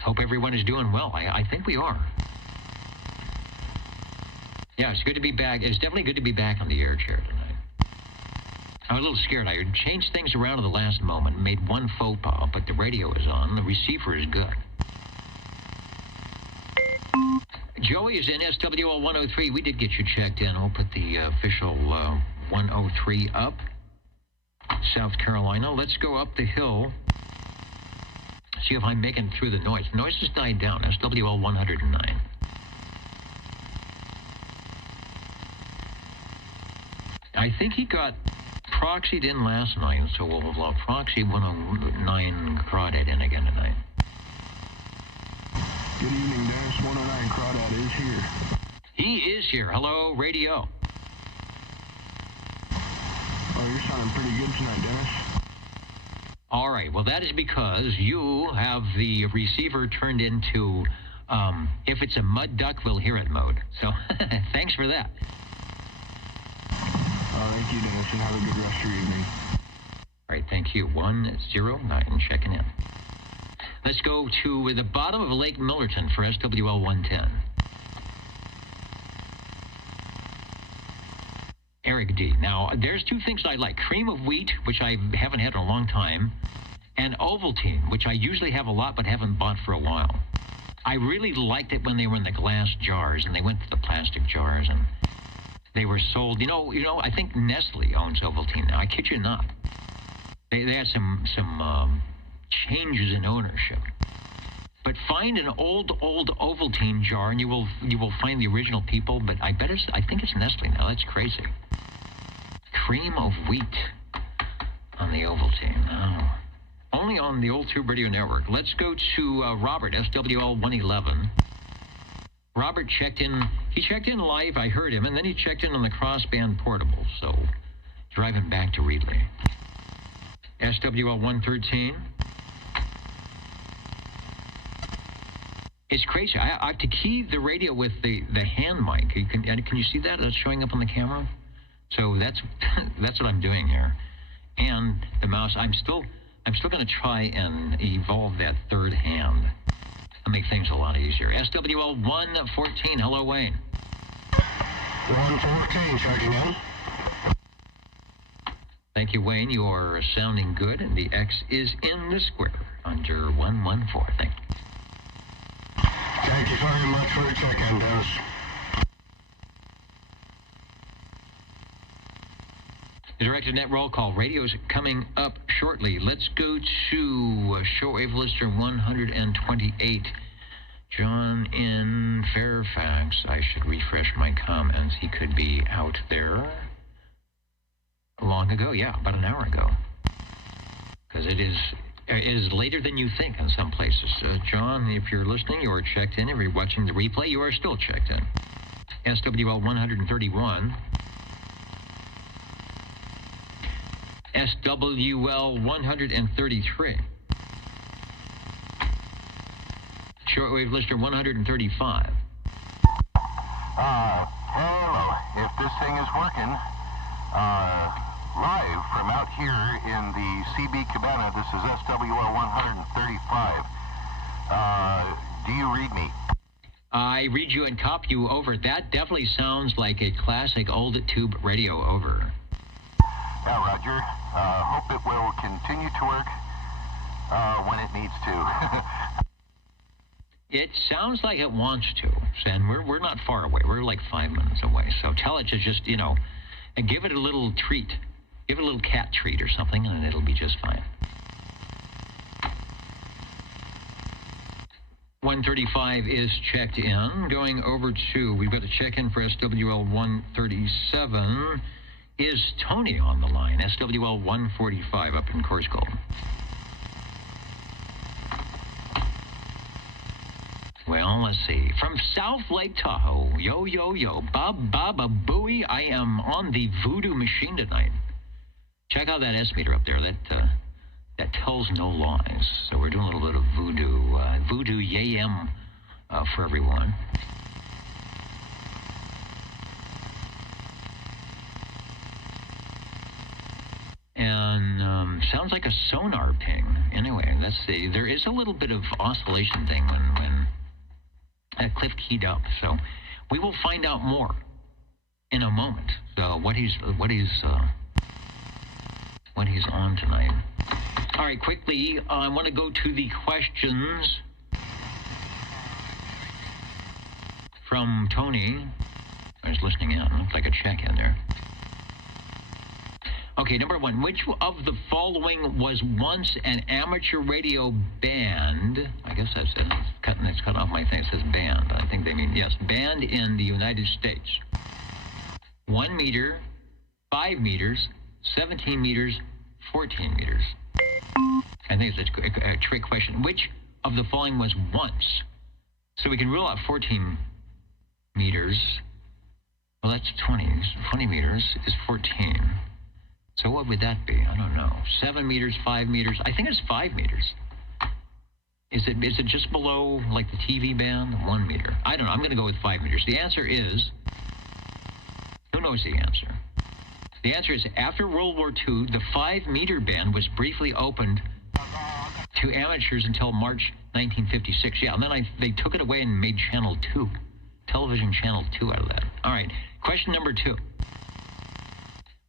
Hope everyone is doing well. I think we are. Yeah, it's good to be back. It's definitely good to be back on the air chair tonight. I was a little scared. I changed things around at the last moment, made one faux pas, but the radio is on. The receiver is good. Joey is in SWL 103. We did get you checked in. We'll put the official 103 up. South Carolina. Let's go up the hill. See if I'm making it through the noise. The noise has died down. SWL 109. I think he got proxied in last night, so we'll proxy 109 Crawdad in again tonight. Good evening, Dennis. 109 Crawdad is here. He is here. Hello, radio. Oh, you're sounding pretty good tonight, Dennis. All right. Well, that is because you have the receiver turned into, if it's a mud duck, we'll hear it mode. So thanks for that. Thank you, Dennis, and have a good rest of your evening. All right, thank you. 109 checking in. Let's go to the bottom of Lake Millerton for SWL 110. Eric D. Now, there's two things I like. Cream of wheat, which I haven't had in a long time, and Ovaltine, which I usually have a lot but haven't bought for a while. I really liked it when they were in the glass jars, and they went to the plastic jars, and they were sold. You know. I think Nestle owns Ovaltine now. I kid you not. They had some changes in ownership. But find an old Ovaltine jar, and you will find the original people. But I think it's Nestle now. That's crazy. Cream of wheat on the Ovaltine. Oh. Only on the Old Tube Radio Network. Let's go to Robert, SWL 111. Robert checked in. He checked in live, I heard him, and then he checked in on the crossband portable, so driving back to Reedley. SWL 113. It's crazy. I have to key the radio with the hand mic. Can you see that? That's showing up on the camera. So that's what I'm doing here. And the mouse. I'm still going to try and evolve that third hand to make things a lot easier. SWL 114. Hello, Wayne. 114, checking in. Thank you, Wayne. You are sounding good, and the X is in the square under 114. Thank you. Thank you very much for the check-in, Dennis. The directed net roll call. Radio's coming up shortly. Let's go to shortwave listener 128. John in Fairfax. I should refresh my comments. He could be out there long ago. Yeah, about an hour ago. Because it is later than you think in some places. John, if you're listening, you are checked in. If you're watching the replay, you are still checked in. SWL 131. SWL 133. Shortwave listener 135. Hello. If this thing is working, live from out here in the CB Cabana, this is SWL 135. Do you read me? I read you and copy you over. That definitely sounds like a classic old tube radio over. Yeah, Roger. Hope it will continue to work when it needs to. It sounds like it wants to, and we're not far away. We're like 5 minutes away. So tell it to just, give it a little treat. Give it a little cat treat or something, and it'll be just fine. 135 is checked in. Going over to, we've got to check in for SWL 137. Is Tony on the line? SWL 145 up in Corscoll. Well, let's see. From South Lake Tahoe, yo, Baba Booey, I am on the voodoo machine tonight. Check out that S-meter up there. That tells no lies. So we're doing a little bit of voodoo yam for everyone. And sounds like a sonar ping. Anyway, let's see. There is a little bit of oscillation thing when Cliff keyed up. So we will find out more in a moment. So what he's on tonight. All right, quickly, I want to go to the questions from Tony. I was listening in. Looks like a check in there. Okay, number one, which of the following was once an amateur radio band? I guess that's it. It's cut off my thing. It says band. I think they mean, yes, band in the United States. 1 meter, 5 meters, 17 meters, 14 meters. I think it's a trick question. Which of the following was once? So we can rule out 14 meters. Well, that's 20. 20 meters is 14. So what would that be? I don't know. 7 meters, 5 meters. I think it's 5 meters. Is it just below, like, the TV band? 1 meter. I don't know. I'm going to go with 5 meters. The answer is... Who knows the answer? The answer is, after World War II, the 5-meter band was briefly opened to amateurs until March 1956. Yeah, and then they took it away and made Channel 2. Television Channel 2 out of that. All right. Question number 2.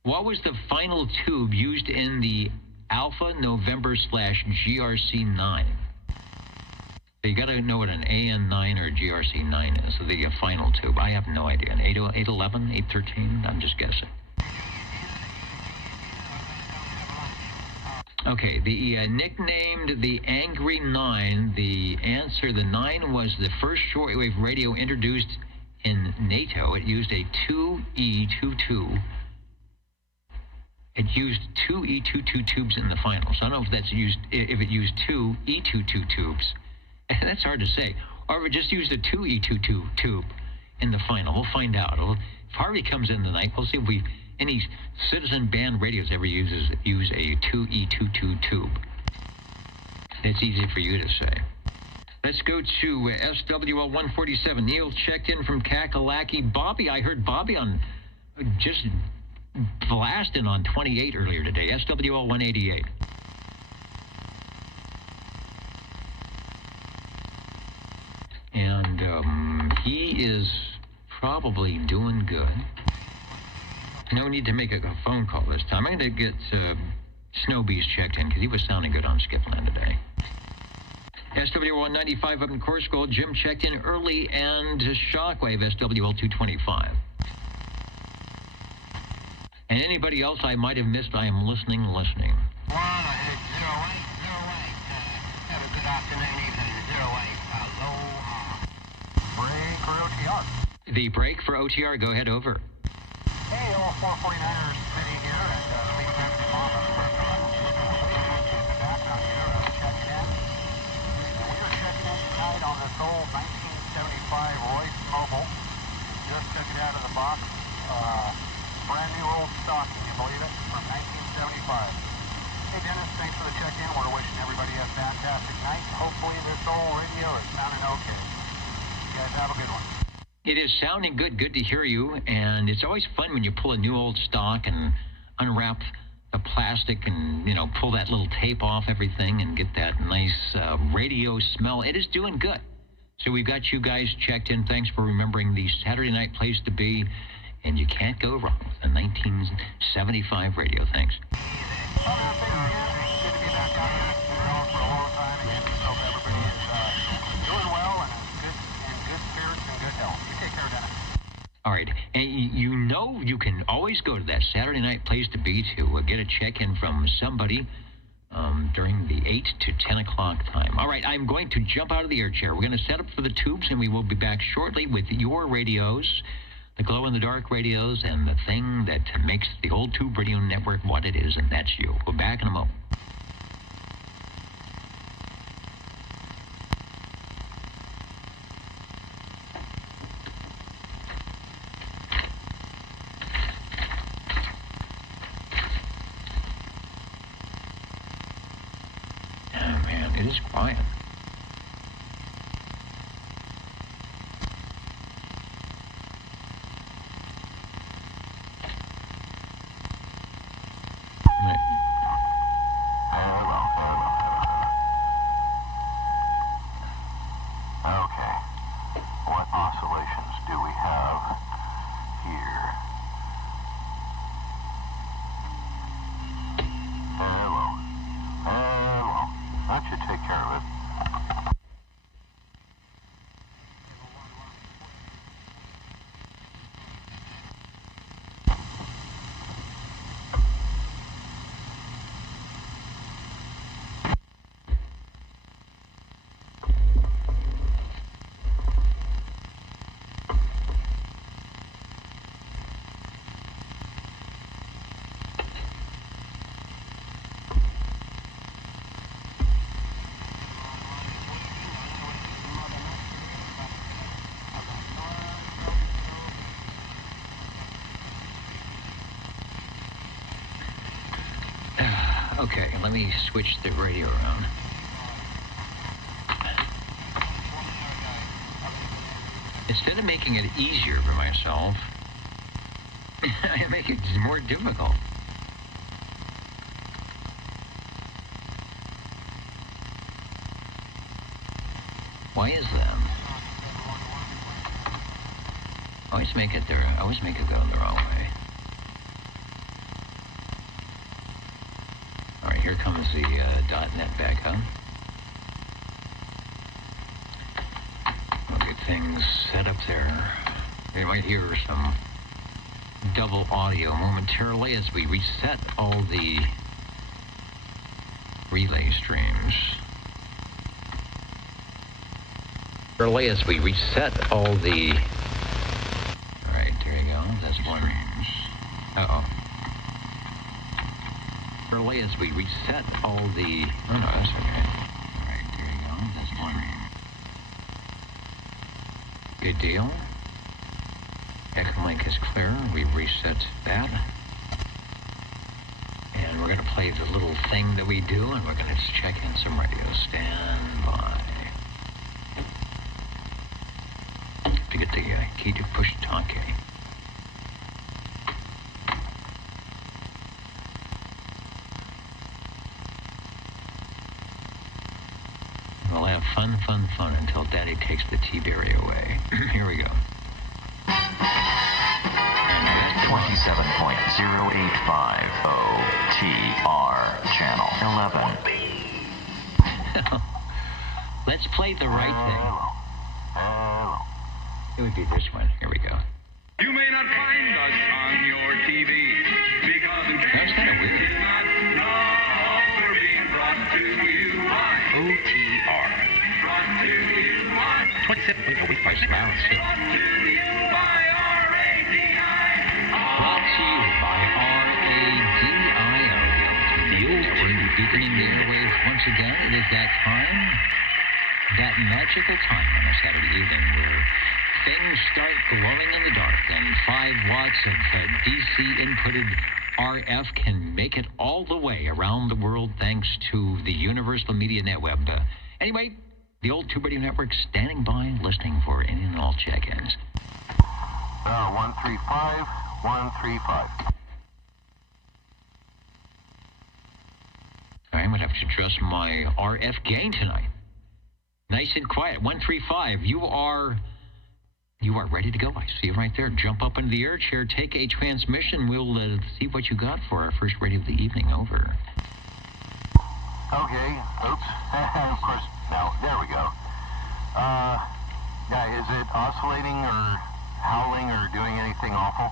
What was the final tube used in the Alpha November / GRC-9? So you got to know what an AN-9 or GRC-9 is. So the final tube. I have no idea. An 811, 813? I'm just guessing. Okay, the nicknamed the Angry 9. The answer, the 9 was the first shortwave radio introduced in NATO. It used a 2E22. It used 2 E22 tubes in the final. So I don't know if it used 2 E22 tubes. That's hard to say. Or if it just used a 2 E22 tube in the final. We'll find out. If Harvey comes in tonight, we'll see if any citizen band radios ever use a 2E22 tube. It's easy for you to say. Let's go to SWL 147. Neil checked in from Kakalaki. Bobby, I heard Bobby on just blasting on 28 earlier today. SWL 188. And he is probably doing good. No need to make a phone call this time. I'm going to get Snowbees checked in because he was sounding good on Skipland today. SWL 195 up in Corsica. Jim checked in early, and Shockwave SWL 225. And anybody else I might have missed, I am listening. 108, 08. Have a good afternoon, evening. 08. Aloha. Break for OTR. The break for OTR. Go ahead, over. Hey, all 449ers City here at Big Pepsi Mama. We are checking in tonight on this old 1975 Royce Mobile. Just took it out of the box. Brand new old stock, can you believe it? From 1975. Hey Dennis, thanks for the check-in. We're wishing everybody a fantastic night. Hopefully this old radio is sounding okay. You guys have a good one. It is sounding good. Good to hear you. And it's always fun when you pull a new old stock and unwrap the plastic and, pull that little tape off everything and get that nice radio smell. It is doing good. So we've got you guys checked in. Thanks for remembering the Saturday night place to be. And you can't go wrong with the 1975 radio. Thanks. All right, and you can always go to that Saturday night place to be to get a check-in from somebody during the 8 to 10 o'clock time. All right, I'm going to jump out of the air chair. We're going to set up for the tubes, and we will be back shortly with your radios, the glow-in-the-dark radios, and the thing that makes the old tube radio network what it is, and that's you. We're back in a moment. It is quiet. Okay. What oscillations do we have here? Hello. That should take care of it. Okay, let me switch the radio around. Instead of making it easier for myself, I make it more difficult. Why is that? I always make it go the wrong way. All right, here comes the .NET backup. We'll get things set up there. You might hear some double audio momentarily as we reset all the relay streams. As we reset all the... All right, there you go. That's one. Uh-oh. Early as we reset all the... Oh, no, that's okay. All right, there you go. That's one. Good deal. Echolink is clear. We've reset that. And we're going to play the little thing that we do, and we're going to check in some radio. Stand by. To get the key to push talk key. We'll have fun until Daddy takes the T-Berry away. Here we go. 27.0850 TR Channel 11. Let's play the right thing. It would be this one. Here we go. You may not find us on your TV because in case kind of you weird. did not know, we're being brought to you by OTR. Brought to you by 27.08 by Smile City. Brought to you by RADI. Brought to you by RADIO. The old deepening the airwaves once again. It is that time, that magical time on a Saturday evening where things start glowing in the dark and 5 watts of DC inputted RF can make it all the way around the world thanks to the Universal Media Netweb. Anyway, the old Tube Radio Network standing by, listening for any and all check-ins. 135, 135. I'm going to have to adjust my RF gain tonight. Nice and quiet. 135. You are ready to go. I see you right there. Jump up into the air chair. Take a transmission. We'll see what you got for our first radio of the evening. Over. Okay. Oops. Of course. No. There we go. Yeah. Is it oscillating or howling or doing anything awful?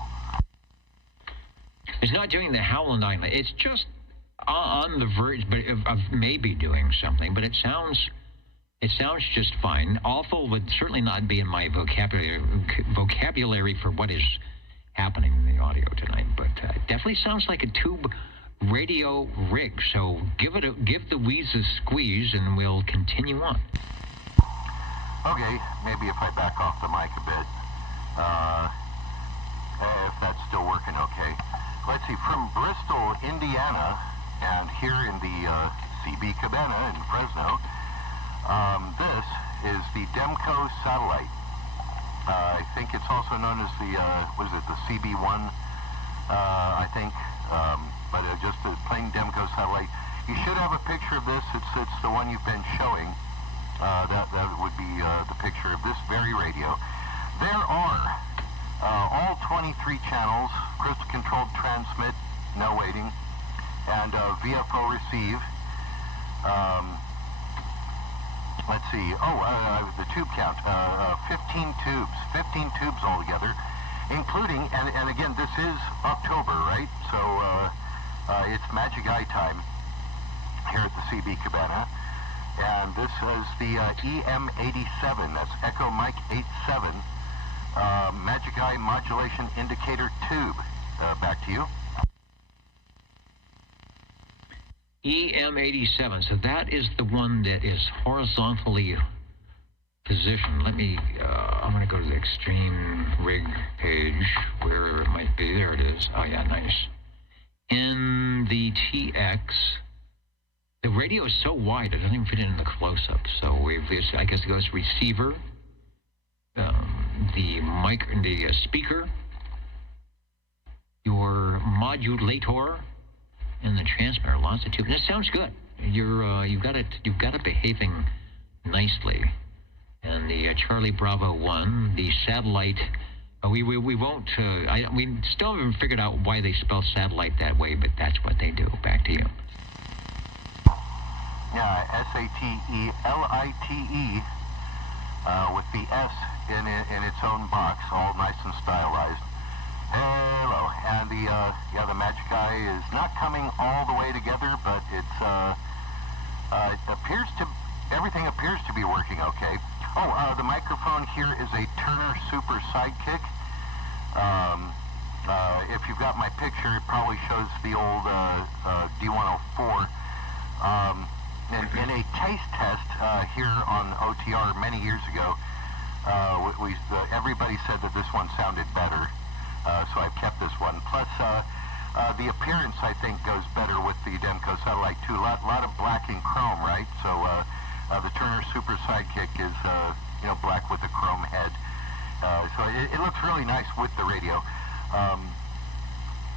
It's not doing the howling island. It's just on the verge, but of maybe doing something. But it sounds just fine. Awful would certainly not be in my vocabulary for what is happening in the audio tonight. But it definitely sounds like a tube radio rig. So give the wheeze a squeeze, and we'll continue on. Okay, maybe if I back off the mic a bit, if that's still working okay. Let's see, from Bristol, Indiana, and here in the CB Cabana in Fresno, this is the Demco satellite. I think it's also known as the, the CB1, I think, but just a plain Demco satellite. You should have a picture of this. It's the one you've been showing. That would be the picture of this very radio. There are all 23 channels, crystal controlled transmit, no waiting, and VFO receive. Let's see, the tube count, 15 tubes altogether, including, and again, this is October, right? So it's Magic Eye time here at the CB Cabana. And this is the EM87, that's Echo Mike 87, Magic Eye Modulation Indicator Tube. Back to you. EM87, so that is the one that is horizontally positioned. Let me, I'm going to go to the Extreme Rig page, wherever it might be. There it is. Oh, yeah, nice. In the TX, the radio is so wide, it doesn't even fit in the close-up. So I guess it goes receiver, the mic, the speaker, your modulator, and the transmitter. Lots of tubes. And it sounds good. You've got it behaving nicely. And the Charlie Bravo 1, the satellite. We won't. We still haven't figured out why they spell satellite that way, but that's what they do. Back to you. Yeah, SATELITE, with the S in its own box, all nice and stylized. Hello, and the Magic Eye is not coming all the way together, but it everything appears to be working okay. The microphone here is a Turner Super Sidekick. If you've got my picture, it probably shows the old D104. In a taste test here on OTR many years ago, everybody said that this one sounded better. So I've kept this one. Plus, the appearance, I think, goes better with the Demco Satellite, too. A lot of black and chrome, right? So the Turner Super Sidekick is, black with a chrome head. So it looks really nice with the radio.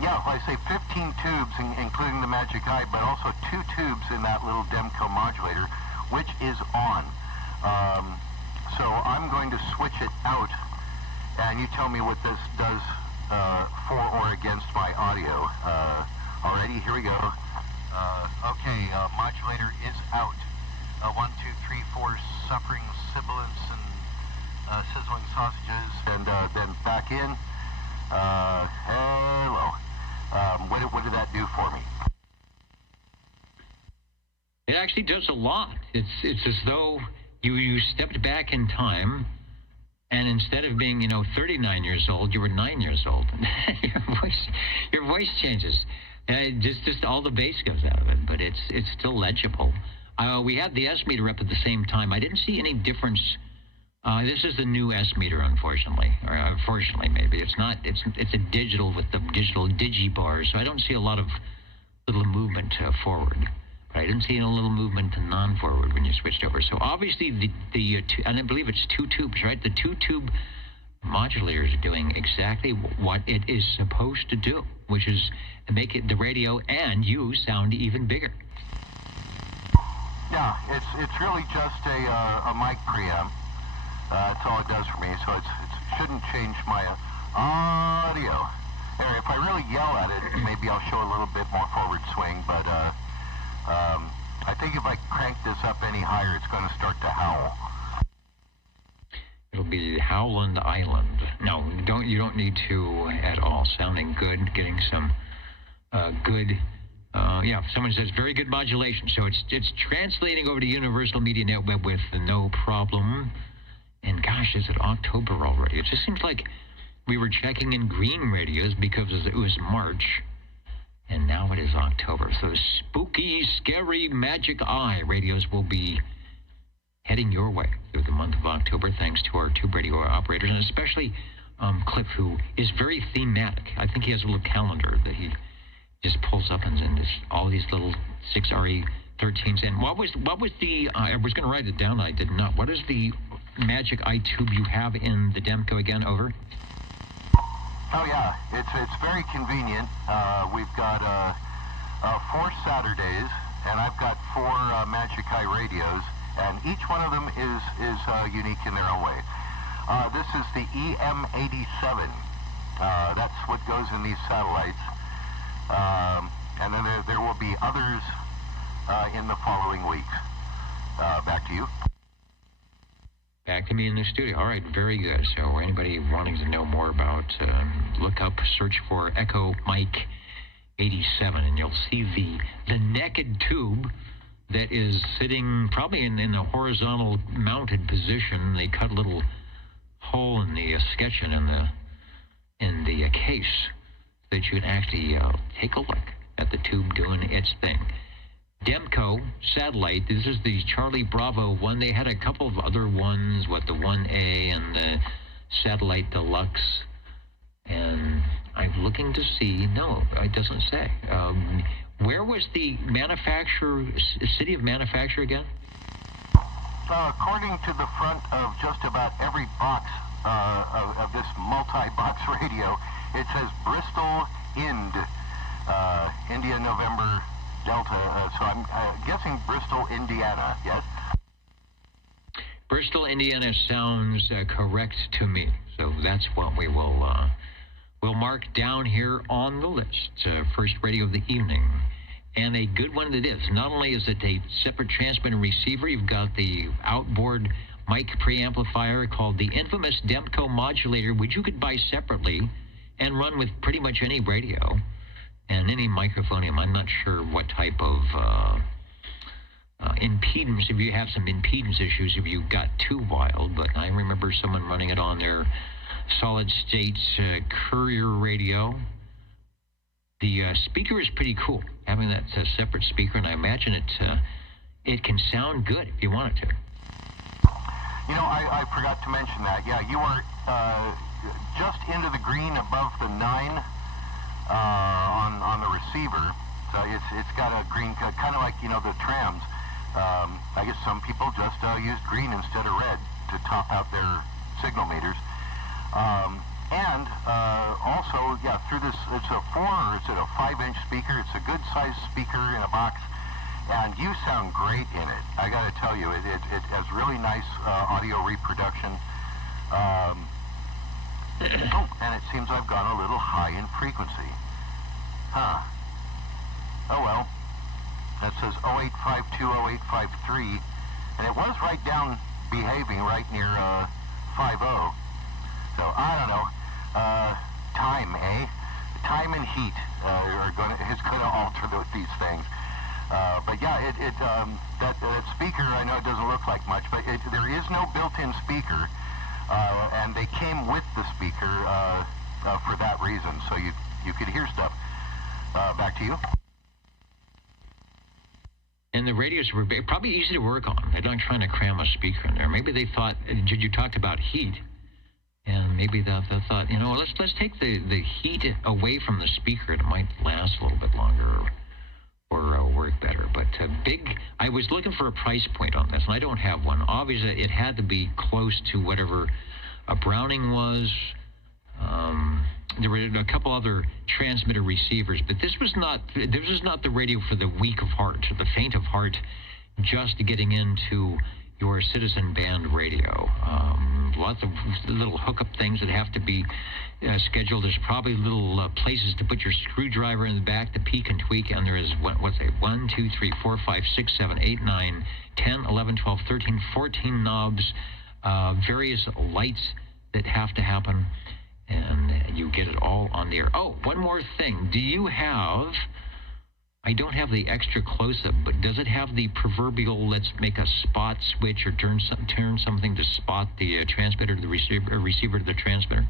Yeah, I say 15 tubes, including the Magic Eye, but also 2 tubes in that little Demco modulator, which is on. So I'm going to switch it out, and you tell me what this does for or against my audio. Alrighty, here we go. Okay, modulator is out. 1, 2, 3, 4, suffering sibilance and sizzling sausages, and then back in. Hello. What did that do for me? It actually does a lot. It's as though you stepped back in time, and instead of being 39 years old, you were 9 years old. your voice changes. Just all the bass goes out of it, but it's still legible. We had the S meter up at the same time. I didn't see any difference. This is the new S meter, unfortunately, or fortunately, maybe it's not. It's a digital with the digital digibar, so I don't see a lot of little movement forward. But I didn't see a little movement to non-forward when you switched over. So obviously and I believe it's 2 tubes, right? The 2-tube modulator is doing exactly what it is supposed to do, which is make the radio and you sound even bigger. Yeah, it's really just a mic preamp. That's all it does for me, so it shouldn't change my audio. Anyway, if I really yell at it, maybe I'll show a little bit more forward swing, but I think if I crank this up any higher, it's going to start to howl. It'll be Howland Island. No, you don't need to at all. Sounding good, getting some good... someone says very good modulation. So it's translating over to Universal Media Network with no problem. And gosh, is it October already? It just seems like we were checking in green radios because it was March, and now it is October. So spooky, scary Magic Eye radios will be heading your way through the month of October, thanks to our tube radio operators, and especially Cliff, who is very thematic. I think he has a little calendar that he just pulls up and all these little 6RE13s. And what was the? I was going to write it down. I did not. What is the Magic Eye tube you have in the Demco again? Over. Oh yeah, it's very convenient. We've got 4 Saturdays, and I've got 4 Magic Eye radios, and each one of them is unique in their own way. This is the EM87. That's what goes in these satellites. And then there will be others in the following weeks. Back to you. Back to me in the studio. All right, very good. So anybody wanting to know more about, look up, search for Echo Mike 87, and you'll see the naked tube that is sitting probably in a horizontal mounted position. They cut a little hole in the escutcheon in the case so that you can actually take a look at the tube doing its thing. Demco satellite, this is the Charlie Bravo one. They had a couple of other ones, the 1A and the Satellite Deluxe. And I'm looking to see, no, it doesn't say. Where was the manufacturer, city of manufacture again? According to the front of just about every box of this multi-box radio, it says Bristol, Ind, India, November, Delta, so I'm guessing Bristol, Indiana, yes? Bristol, Indiana sounds correct to me, so that's what we will we'll mark down here on the list. First radio of the evening, and a good one it is. Not only is it a separate transmitter and receiver, you've got the outboard mic preamplifier called the infamous Demco modulator, which you could buy separately and run with pretty much any radio. And any microphonium, I'm not sure what type of impedance, if you have some impedance issues, if you got too wild, but I remember someone running it on their solid states courier radio. The speaker is pretty cool, having that separate speaker, and I imagine it can sound good if you want it to. You know, I forgot to mention that. Yeah, you were just into the green above the 9 on the receiver. So it's got a green, kind of like, you know, the trams. I guess some people just used green instead of red to top out their signal meters. And also, yeah, through this, it's a 4 or is it a 5-inch speaker? It's a good-sized speaker in a box, and you sound great in it. I got to tell you, it has really nice audio reproduction. And it seems I've gone a little high in frequency. Huh. Oh well. That says 08520853, and it was right down behaving right near 50. So I don't know. Time, eh? Time and heat is gonna alter these things. But yeah, that speaker, I know it doesn't look like much, but there is no built-in speaker, and they came with the speaker for that reason, so you could hear stuff. Back to you. And the radios were probably easy to work on. They're not trying to cram a speaker in there. Maybe they thought, you talked about heat, and maybe they thought, you know, let's take the heat away from the speaker. It might last a little bit longer or work better. But I was looking for a price point on this, and I don't have one. Obviously, it had to be close to whatever a Browning was. There were a couple other transmitter receivers, but this was not the radio for the weak of heart, or the faint of heart, just getting into your citizen band radio. Lots of little hookup things that have to be scheduled. There's probably little places to put your screwdriver in the back to peek and tweak, and there is, 1, 2, 3, 4, 5, 6, 7, 8, 9, 10, 11, 12, 13, 14 knobs, various lights that have to happen. And you get it all on the air. Oh, one more thing. Do you have, I don't have the extra close-up, but does it have the proverbial let's make a spot switch or turn something to spot the transmitter to the receiver to the transmitter?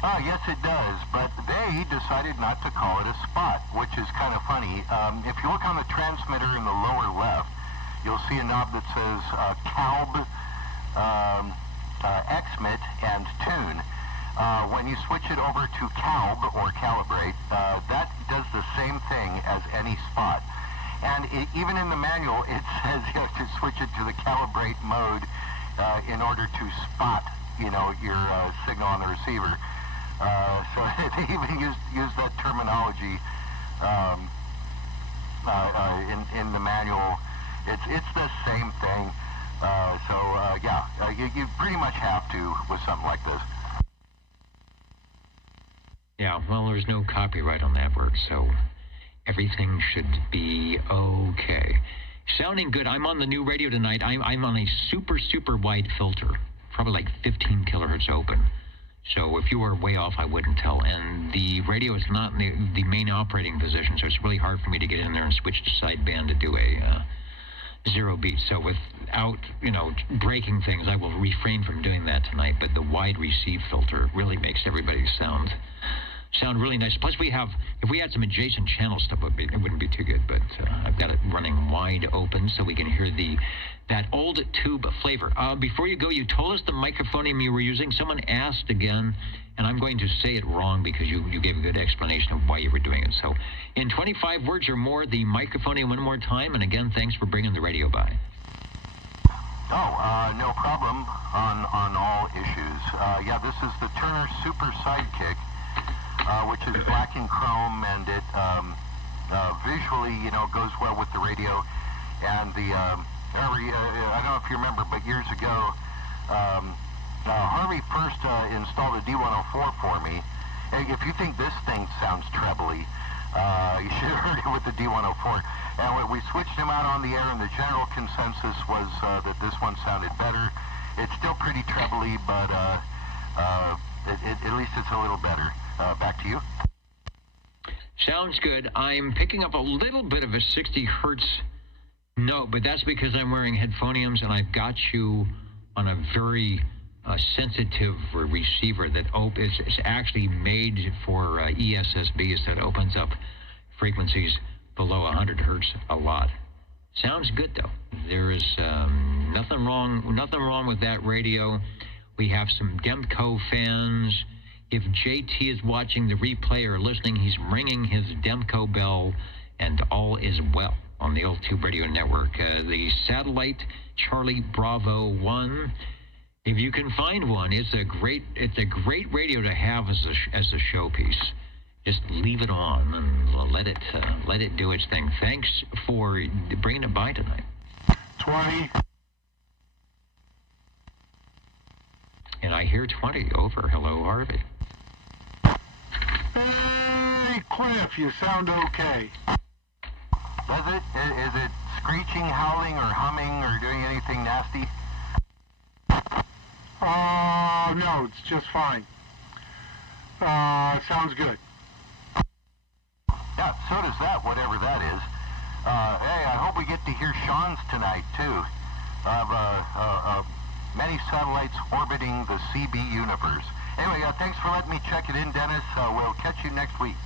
Yes, it does, but they decided not to call it a spot, which is kind of funny. If you look on the transmitter in the lower left, you'll see a knob that says CALB, XMIT, and Tune. When you switch it over to CALB or Calibrate, that does the same thing as any spot. And even in the manual, it says you have to switch it to the Calibrate mode in order to spot, you know, your signal on the receiver. So they even use that terminology in the manual. It's the same thing. You pretty much have to with something like this. Yeah, well, there's no copyright on that work, so everything should be okay. Sounding good. I'm on the new radio tonight. I'm on a super, super wide filter, probably like 15 kilohertz open. So if you were way off, I wouldn't tell. And the radio is not in the main operating position, so it's really hard for me to get in there and switch to sideband to do a zero beat. So without, you know, breaking things, I will refrain from doing that tonight. But the wide receive filter really makes everybody sound really nice. Plus, if we had some adjacent channel stuff, it wouldn't be too good. But I've got it running wide open so we can hear that old tube flavor. Before you go, you told us the microphonium you were using. Someone asked again, and I'm going to say it wrong because you gave a good explanation of why you were doing it. So, in 25 words or more, the microphonium one more time. And again, thanks for bringing the radio by. Oh, no problem on all issues. Yeah, this is the Turner Super Sidekick, which is black and chrome, and it visually, you know, goes well with the radio. And I don't know if you remember, but years ago, Harvey first installed a D104 for me. If you think this thing sounds trebly, you should have heard it with the D104. And we switched him out on the air, and the general consensus was that this one sounded better. It's still pretty trebly, but at least it's a little better. Back to you. Sounds good. I'm picking up a little bit of a 60 hertz note, but that's because I'm wearing headphoniums, and I've got you on a very sensitive receiver that is actually made for ESSBs that opens up frequencies below 100 hertz a lot. Sounds good though. There is nothing wrong with that radio. We have some Demco fans. If JT is watching the replay or listening, he's ringing his Demco bell, and all is well on the old Tube Radio Network. The satellite Charlie Bravo 1. If you can find one, it's a great radio to have as a showpiece. Just leave it on and let it do its thing. Thanks for bringing it by tonight. 20. And I hear 20. Over. Hello, Harvey. Hey, Cliff, you sound okay. Does it? Is it screeching, howling, or humming, or doing anything nasty? No, it's just fine. Sounds good. Yeah, so does that, whatever that is. Hey, I hope we get to hear Sean's tonight, too. I have many satellites orbiting the CB universe. Anyway, thanks for letting me check it in, Dennis. We'll catch you next week.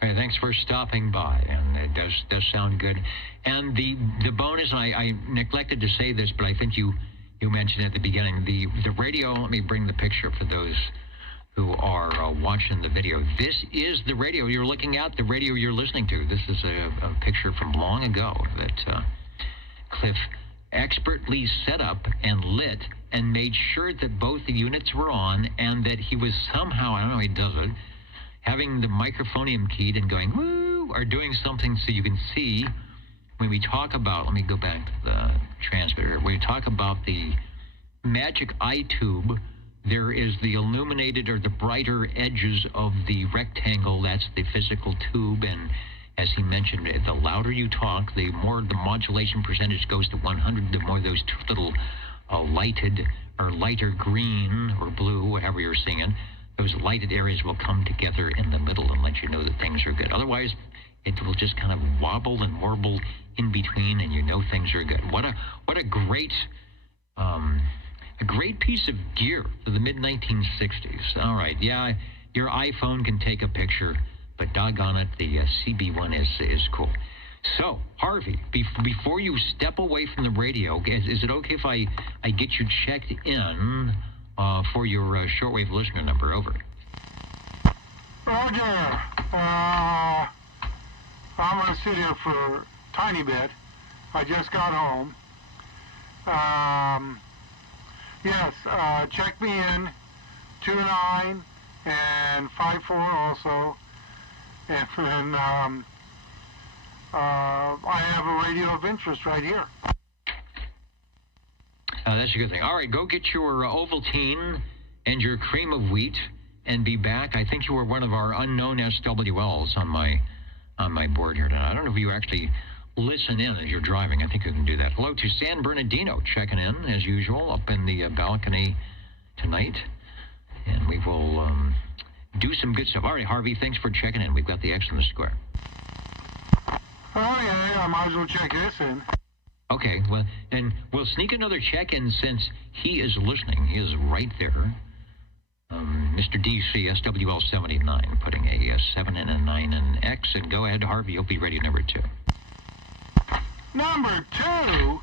Hey, thanks for stopping by, and it does sound good. And the bonus, I neglected to say this, but I think you mentioned at the beginning, the radio. Let me bring the picture for those who are watching the video. This is the radio you're looking at, the radio you're listening to. This is a picture from long ago that Cliff expertly set up and lit and made sure that both the units were on, and that he was somehow, I don't know how he does it, having the microphonium keyed and going, woo, or doing something so you can see when we talk about, let me go back to the transmitter, when we talk about the magic eye tube, there is the illuminated or the brighter edges of the rectangle. That's the physical tube, and as he mentioned, the louder you talk, the more the modulation percentage goes to 100, the more those two little lighted or lighter green or blue, whatever you're seeing, those lighted areas will come together in the middle and let you know that things are good. Otherwise, it will just kind of wobble and warble in between, and you know things are good. What a great piece of gear for the mid-1960s. All right, yeah, your iPhone can take a picture, but doggone it, the CB1 is cool. So, Harvey, before you step away from the radio, is it okay if I get you checked in for your shortwave listener number? Over. Roger. I'm going to sit here for a tiny bit. I just got home. Yes, check me in. 29 and 54 also. And then I have a radio of interest right here. That's a good thing. All right, go get your Ovaltine and your cream of wheat and be back. I think you were one of our unknown SWLs on my board here tonight. I don't know if you actually listen in as you're driving. I think you can do that. Hello to San Bernardino, checking in as usual up in the balcony tonight, and we will do some good stuff. All right, Harvey, thanks for checking in. We've got the X in the square. Oh yeah, I might as well check this in. Okay, well, then we'll sneak another check-in since he is listening. He is right there. Mr. DC, SWL 79, putting a 7 and a 9 in X. And go ahead, Harvey, you'll be ready number 2. Number 2?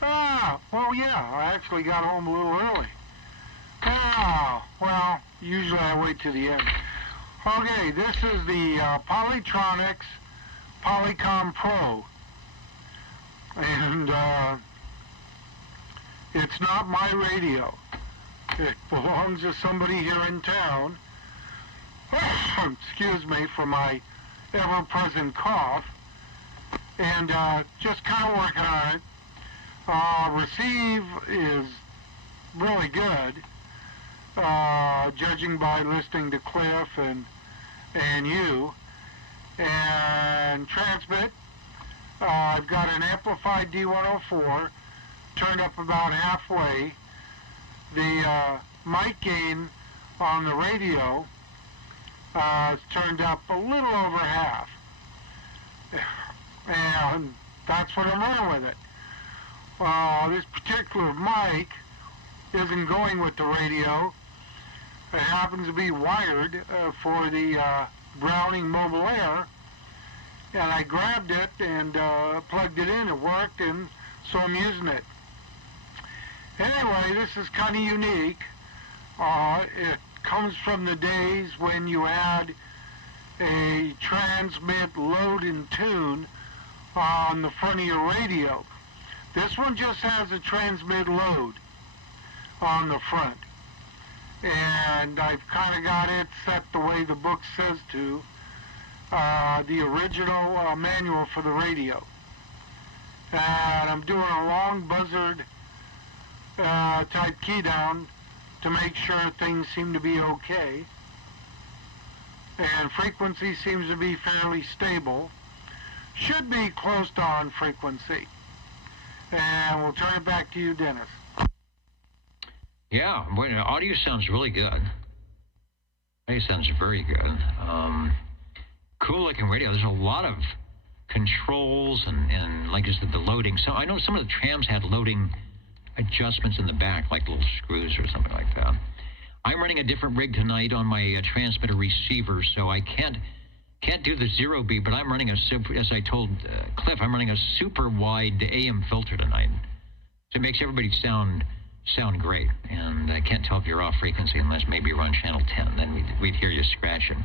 Well, yeah, I actually got home a little early. Well, usually I wait to the end. Okay, this is the Polytronics Polycom Pro. And it's not my radio. It belongs to somebody here in town. Excuse me for my ever-present cough. And just kind of working on it. Receive is really good, judging by listening to Cliff and you. And transmit, I've got an amplified D104 turned up about halfway. The mic gain on the radio is turned up a little over half. And that's what I'm running with it. This particular mic isn't going with the radio. It happens to be wired for the Browning Mobile Air, and I grabbed it and plugged it in. It worked, and so I'm using it. Anyway, this is kind of unique. It comes from the days when you had a transmit, load, and tune on the front of your radio. This one just has a transmit load on the front. And I've kind of got it set the way the book says to, the original manual for the radio. And I'm doing a long buzzard type key down to make sure things seem to be okay. And frequency seems to be fairly stable. Should be close to on frequency. And we'll turn it back to you, Dennis. Yeah, boy, the audio sounds really good. Audio sounds very good. Cool looking radio. There's a lot of controls and like just the loading. So I know some of the trams had loading adjustments in the back, like little screws or something like that. I'm running a different rig tonight on my transmitter receiver, so I can't do the 0B, but I'm running a super, as I told Cliff, I'm running a super wide AM filter tonight. So it makes everybody sound great. And I can't tell if you're off frequency unless maybe you're on channel 10. Then we'd hear you scratching.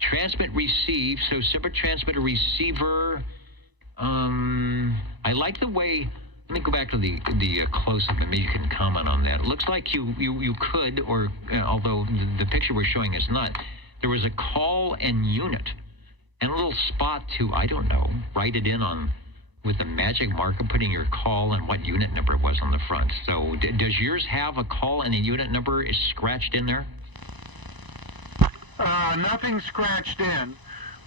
Transmit, receive. So separate transmitter, receiver. I like the way. Let me go back to the close-up, and maybe you can comment on that. It looks like you could, or although the picture we're showing is not, there was a call and unit, and a little spot to, I don't know, write it in on with a magic marker, putting your call and what unit number it was on the front. So does yours have a call and a unit number is scratched in there? Nothing scratched in.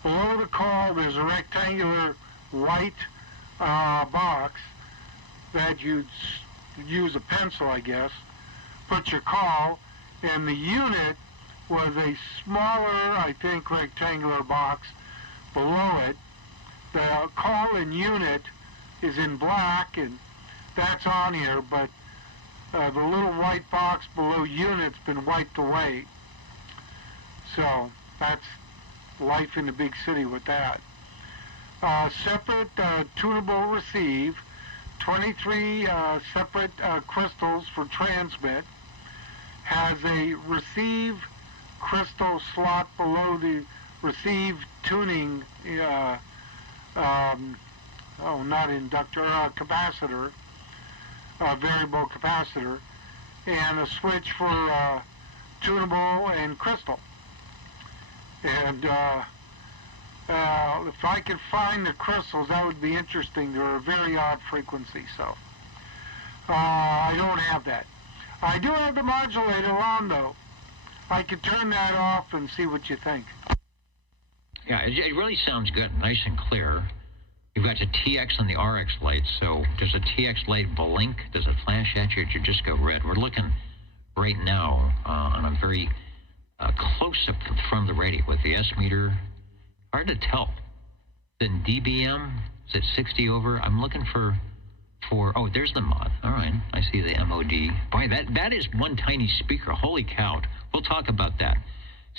Below the call, there's a rectangular white box that you'd use a pencil, I guess, put your call, and the unit was a smaller, I think, rectangular box below it. The call and unit is in black, and that's on here, but the little white box below unit's been wiped away. So that's life in the big city with that. Separate tunable receive, 23 separate crystals for transmit, has a receive crystal slot below the receive tuning, not inductor, capacitor, variable capacitor, and a switch for tunable and crystal. And if I could find the crystals, that would be interesting. They're a very odd frequency, so I don't have that. I do have the modulator on, though. I could turn that off and see what you think. Yeah, it really sounds good, nice and clear. You've got the TX and the RX lights, so does the TX light blink? Does it flash at you, or does it just go red? We're looking right now on a very close-up from the radio with the S-meter. Hard to tell. Then DBM, is it 60 over? I'm looking for, oh, there's the mod. All right, I see the MOD. Boy, that is one tiny speaker. Holy cow. We'll talk about that.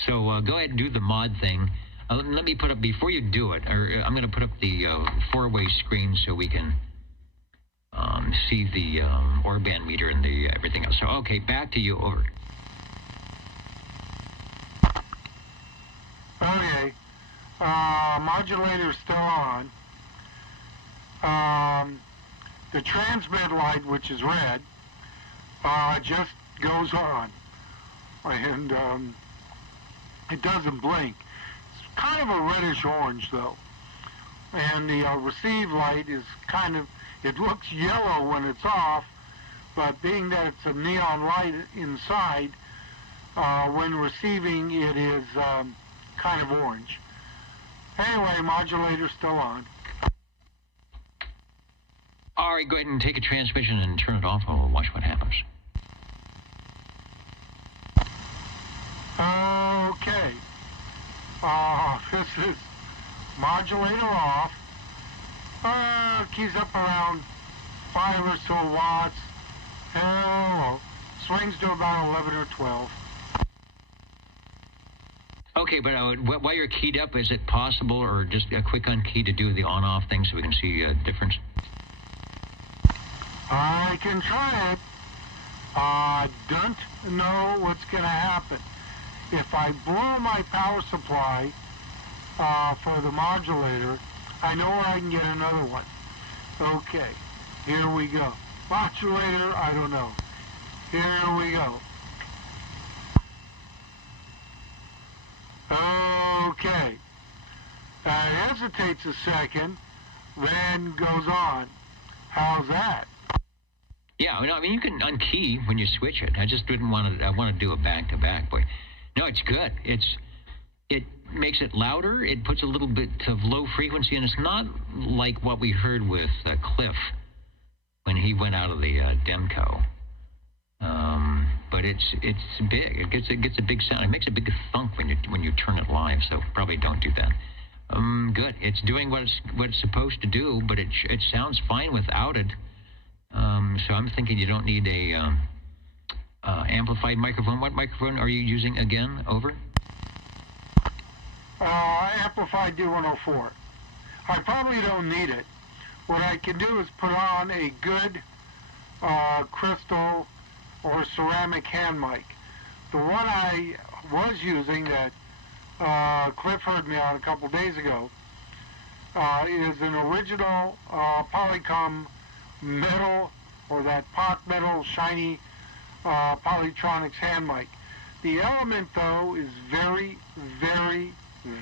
So go ahead and do the mod thing. Let me put up, before you do it, or I'm going to put up the four-way screen so we can see the Orban meter and the everything else. So, okay, back to you. Over. Okay. Modulator's still on. The transmit light, which is red, just goes on. And it doesn't blink. It's kind of a reddish orange, though. And the receive light is kind of, it looks yellow when it's off, but being that it's a neon light inside, when receiving it is kind of orange. Anyway, modulator's still on. All right, go ahead and take a transmission and turn it off. We'll watch what happens. Okay. This is modulator off. Keys up around 5 or so watts. Hello. Swings to about 11 or 12. Okay, but while you're keyed up, is it possible, or just a quick unkey to do the on-off thing so we can see a difference? I can try it. Don't know what's going to happen. If I blow my power supply for the modulator, I know where I can get another one. Okay, here we go. Modulator, I don't know. Here we go. Okay. It hesitates a second, then goes on. How's that? Yeah, I mean, you can unkey when you switch it. I just didn't want to. I want to do a back-to-back, but no, it's good. It makes it louder. It puts a little bit of low frequency, and it's not like what we heard with Cliff when he went out of the Demco. But it's big. It gets a big sound. It makes a big thunk when you turn it live. So probably don't do that. Good. It's doing what it's supposed to do, but it sounds fine without it. So I'm thinking you don't need a amplified microphone. What microphone are you using again? Over. Amplified D104. I probably don't need it. What I can do is put on a good crystal or ceramic hand mic. The one I was using that Cliff heard me on a couple days ago is an original Polycom metal, or that pot metal shiny Polytronics hand mic. The element, though, is very, very,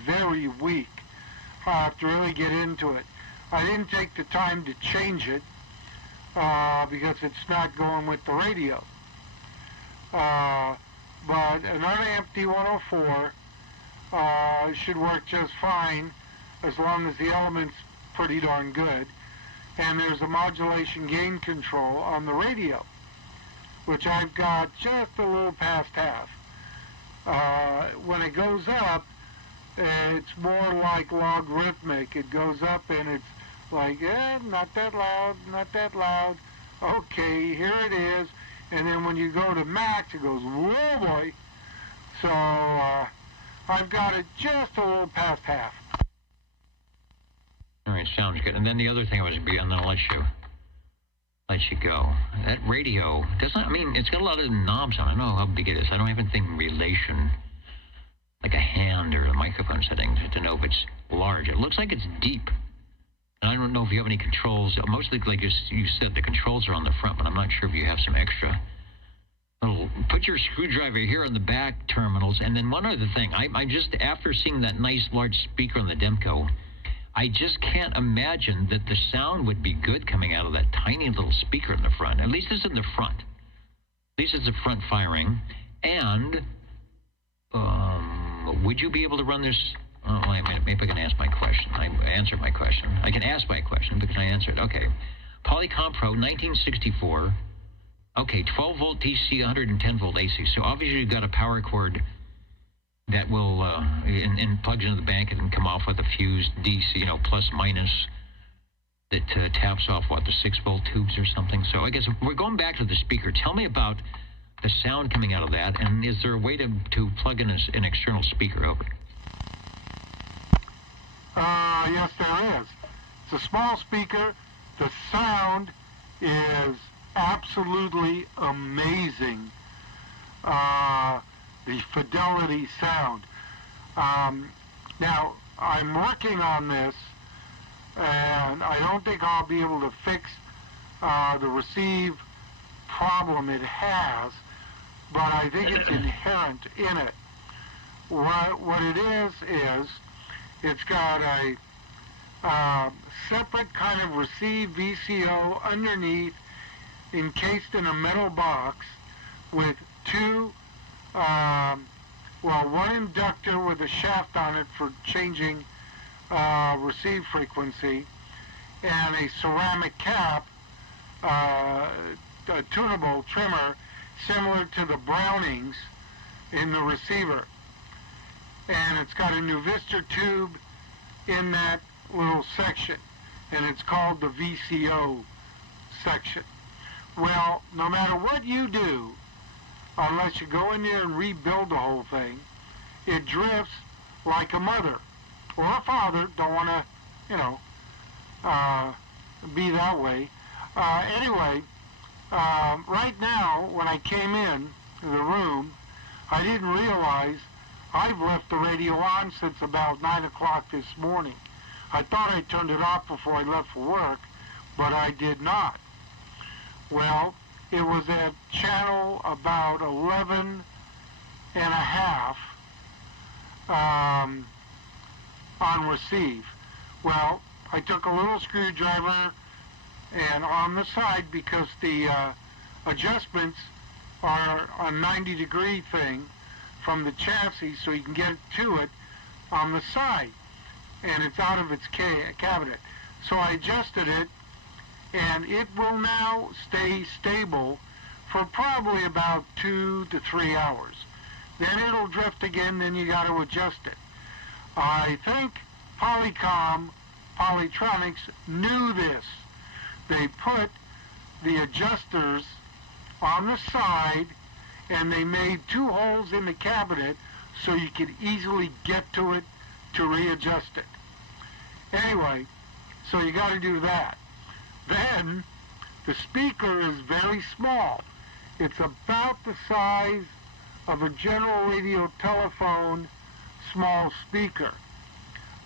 very weak. I have to really get into it. I didn't take the time to change it because it's not going with the radio. But an unamped D104 should work just fine as long as the element's pretty darn good. And there's a modulation gain control on the radio, which I've got just a little past half. When it goes up, it's more like logarithmic. It goes up and it's like, not that loud, not that loud. Okay, here it is. And then when you go to max, it goes, whoa boy. So I've got it just a little past half. All right, sounds good. And then the other thing was, and then I'll let you go. That radio doesn't. I mean, it's got a lot of knobs on it. I don't know how big it is. I don't even think relation, like a hand or a microphone setting, to know if it's large. It looks like it's deep. And I don't know if you have any controls. Mostly, like you said, the controls are on the front, but I'm not sure if you have some extra. Put your screwdriver here on the back terminals. And then one other thing. I just, after seeing that nice large speaker on the Demco, I just can't imagine that the sound would be good coming out of that tiny little speaker in the front. At least it's in the front. At least it's the front firing. And would you be able to run this? Oh, maybe I can ask my question. I answered my question. I can ask my question because I answered. Okay. Polycom Pro, 1964. Okay, 12 volt DC, 110 volt AC. So obviously you've got a power cord that will and plugs into the bank and come off with a fused DC, plus minus that taps off the 6 volt tubes or something. So I guess we're going back to the speaker. Tell me about the sound coming out of that, and is there a way to plug in an external speaker over? Yes, there is. It's a small speaker. The sound is absolutely amazing. The fidelity sound. Now, I'm working on this, and I don't think I'll be able to fix the receive problem it has, but I think it's inherent in it. What it is it's got a separate kind of receive VCO underneath, encased in a metal box with two, one inductor with a shaft on it for changing receive frequency, and a ceramic cap, a tunable trimmer similar to the Brownings in the receiver. And it's got a Nuvistor tube in that little section, and it's called the VCO section. Well, no matter what you do, unless you go in there and rebuild the whole thing, it drifts like a mother or a father. Don't want to, be that way. Anyway, Right now, when I came in to the room, I didn't realize I've left the radio on since about 9 o'clock this morning. I thought I turned it off before I left for work, but I did not. Well, it was at channel about 11 and a half on receive. Well, I took a little screwdriver and on the side, because the adjustments are a 90-degree thing from the chassis, so you can get to it on the side, and it's out of its cabinet. So I adjusted it, and it will now stay stable for probably about 2 to 3 hours. Then it'll drift again, then you got to adjust it. I think Polytronics knew this. They put the adjusters on the side, and they made 2 holes in the cabinet so you could easily get to it to readjust it. Anyway, so you got to do that. Then the speaker is very small. It's about the size of a general radio telephone small speaker.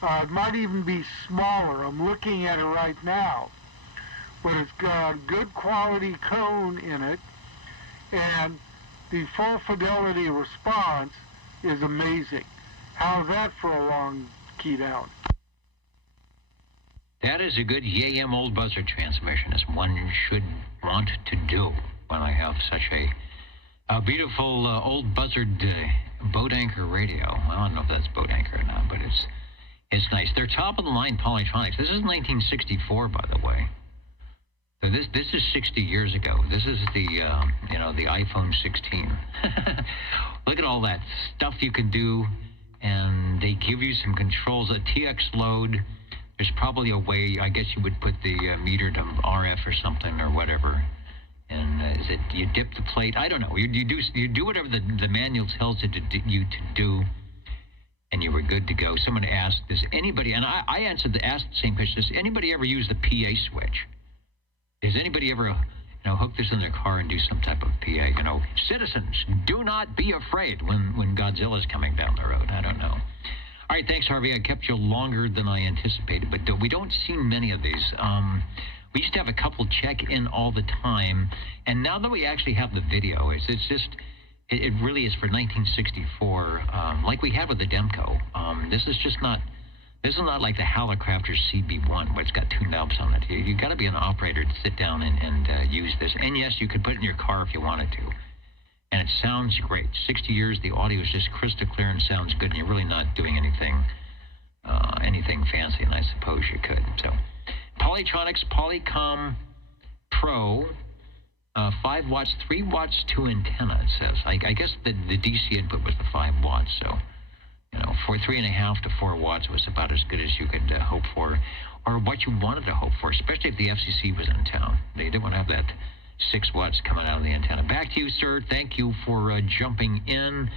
It might even be smaller. I'm looking at it right now. But it's got a good quality cone in it, and the full fidelity response is amazing. How's that for a long key down? That is a good YAM old buzzer transmission, as one should want to do when I have such a beautiful old buzzard boat anchor radio. I don't know if that's boat anchor or not, but it's nice. They're top of the line Polytronics. This is 1964, by the way. So this is 60 years ago. This is the the iPhone 16. Look at all that stuff you can do, and they give you some controls. A TX load. There's probably a way. I guess you would put the meter to RF or something or whatever. And is it you dip the plate? I don't know. You do whatever the manual tells you to do, and you were good to go. Someone asked, does anybody? And I asked the same question. Does anybody ever use the PA switch? Does anybody ever, hook this in their car and do some type of PA? Citizens, do not be afraid when Godzilla's coming down the road. I don't know. All right, thanks, Harvey. I kept you longer than I anticipated, but we don't see many of these. We used to have a couple check in all the time, and now that we actually have the video, it really is for 1964, like we had with the Demco. This is not like the Hallicrafter CB1 where it's got 2 knobs on it. You got to be an operator to sit down and use this. And yes, you could put it in your car if you wanted to. And it sounds great. 60 years, the audio is just crystal clear and sounds good, and you're really not doing anything fancy, and I suppose you could. So, Polytronics Polycom Pro, 5 watts, 3 watts to antenna, it says. I guess the DC input was the 5 watts, so, for 3.5 to 4 watts was about as good as you could hope for, or what you wanted to hope for, especially if the FCC was in town. They didn't want to have that 6 watts coming out of the antenna. Back to you, sir. Thank you for jumping in.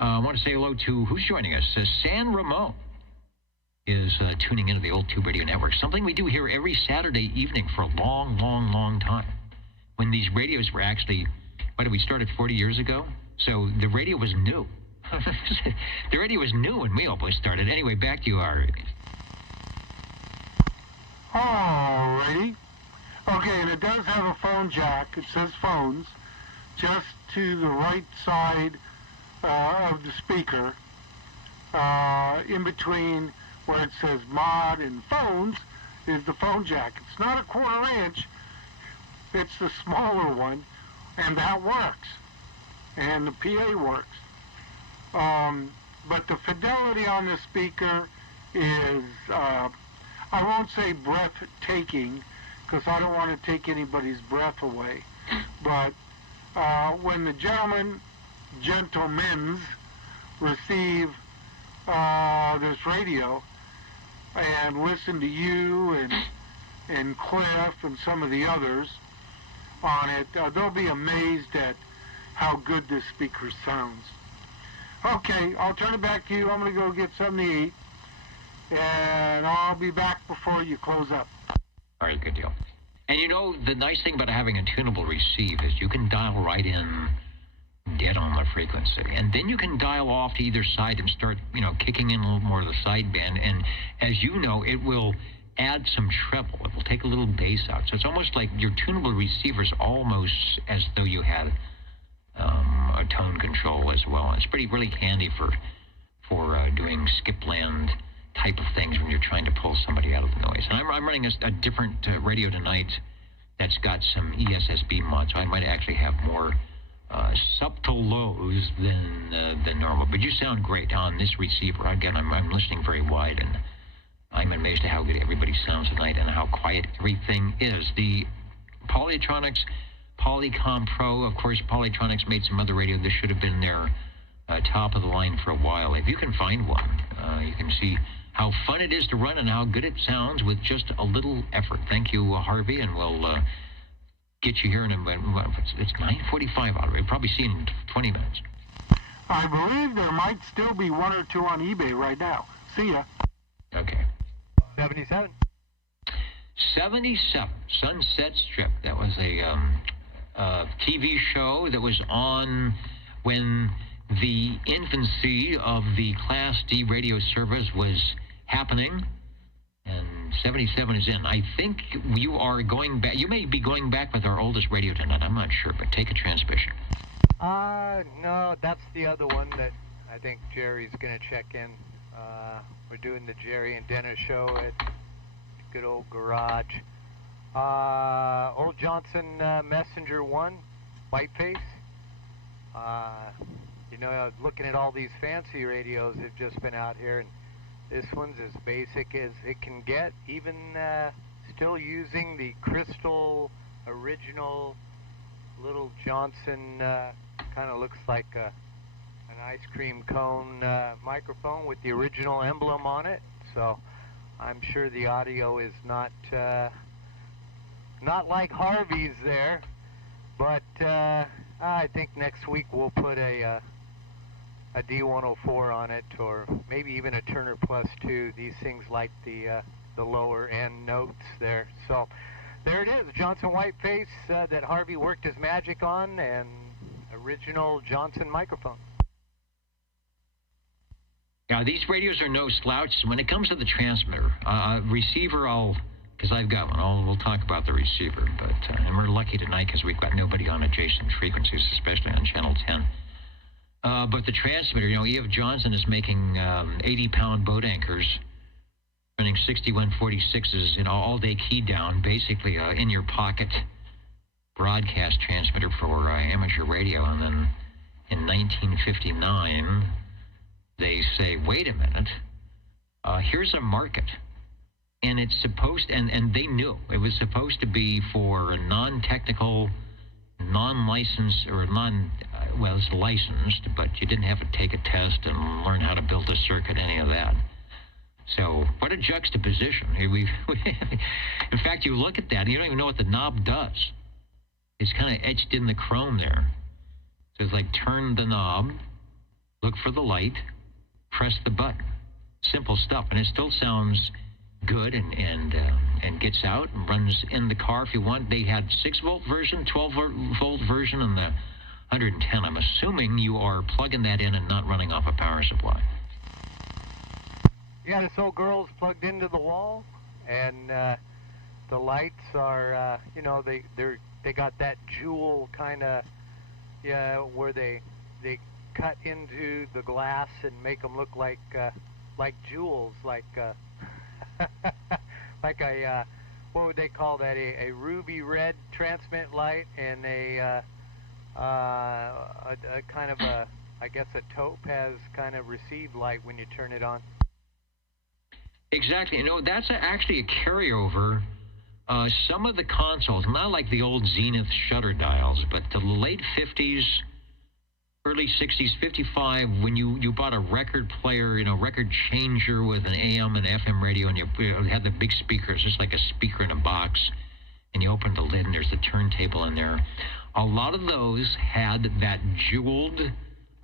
I want to say hello to, who's joining us? San Ramon is tuning into the old Tube Radio Network, something we do here every Saturday evening for a long, long, long time. When these radios were actually, we started 40 years ago? So the radio was new. The radio was new when we all both started. Anyway, back to you, Ari. Alrighty. Okay, and it does have a phone jack. It says phones, just to the right side of the speaker, in between where it says mod and phones is the phone jack. It's not a 1/4 inch. It's the smaller one, and that works. And the PA works. But the fidelity on the speaker is, I won't say breathtaking, because I don't want to take anybody's breath away. But when the gentlemen's receive this radio and listen to you and Cliff and some of the others on it, they'll be amazed at how good this speaker sounds. Okay, I'll turn it back to you. I'm going to go get something to eat, and I'll be back before you close up. All right, good deal. And you know, the nice thing about having a tunable receive is you can dial right in dead on the frequency. And then you can dial off to either side and start, kicking in a little more of the sideband. And as you know, it will add some treble. It will take a little bass out. So it's almost like your tunable receiver's almost as though you had a tone control as well. And it's really handy for doing skipland type of things when you're trying to pull somebody out of the noise. And I'm running a different radio tonight that's got some ESSB mods, so I might actually have more subtle lows than normal. But you sound great on this receiver. Again, I'm listening very wide, and I'm amazed at how good everybody sounds tonight and how quiet everything is. The Polytronics Polycom Pro, of course, Polytronics made some other radio. This should have been their top of the line for a while. If you can find one, you can see how fun it is to run and how good it sounds with just a little effort. Thank you, Harvey, and we'll get you here in it's 9:45 out of it. We'll probably see you in 20 minutes. I believe there might still be one or two on eBay right now. See ya. Okay. 77. 77, Sunset Strip. That was a TV show that was on when the infancy of the Class D radio service was happening, and 77 is in. I think you are going back. You may be going back with our oldest radio tonight. I'm not sure, but take a transmission. No, that's the other one that I think Jerry's going to check in. We're doing the Jerry and Dennis show at good old garage. Old Johnson Messenger 1, Whiteface. Looking at all these fancy radios that have just been out here, and this one's as basic as it can get, even still using the crystal original little Johnson, kind of looks like an ice cream cone microphone with the original emblem on it. So I'm sure the audio is not like Harvey's there, but I think next week we'll put a D104 on it, or maybe even a Turner Plus 2. These things like the lower end notes there. So there it is, Johnson Whiteface that Harvey worked his magic on, and original Johnson microphone. Now, these radios are no slouches. When it comes to the transmitter, receiver, because I've got one, we'll talk about the receiver. But and we're lucky tonight because we've got nobody on adjacent frequencies, especially on Channel 10. But the transmitter, E.F. Johnson is making 80-pound boat anchors, running 6146s, all day key down, basically in your pocket broadcast transmitter for amateur radio. And then in 1959, they say, wait a minute, here's a market. And it's supposed, and they knew it was supposed to be for a non-technical, non-licensed, or it's licensed, but you didn't have to take a test and learn how to build a circuit, any of that. So what a juxtaposition. In fact, you look at that, and you don't even know what the knob does. It's kind of etched in the chrome there. So it's like turn the knob, look for the light, press the button. Simple stuff, and it still sounds good and gets out and runs in the car if you want. They had 6-volt version, 12-volt version, and the 110. I'm assuming you are plugging that in and not running off a power supply. Yeah, this old girl's plugged into the wall, and the lights are, they got that jewel kind of, where they cut into the glass and make them look like jewels, like a what would they call that? A ruby red transmit light and a kind of a, I guess, a topaz kind of receive light when you turn it on. Exactly. That's actually a carryover. Some of the consoles, not like the old Zenith shutter dials, but the late 50s, early 60s, 55, when you bought a record player, record changer with an AM and FM radio, and you had the big speakers, just like a speaker in a box, and you opened the lid and there's the turntable in there. A lot of those had that jeweled,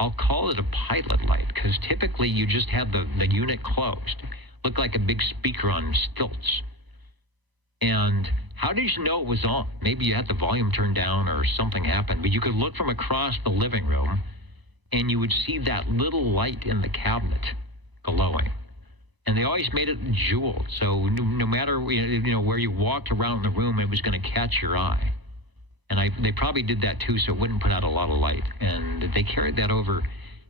I'll call it a pilot light, because typically you just had the unit closed. Looked like a big speaker on stilts. And how did you know it was on? Maybe you had the volume turned down or something happened, but you could look from across the living room and you would see that little light in the cabinet glowing. And they always made it jeweled, so no matter where you walked around the room, it was going to catch your eye. And they probably did that too, so it wouldn't put out a lot of light. And they carried that over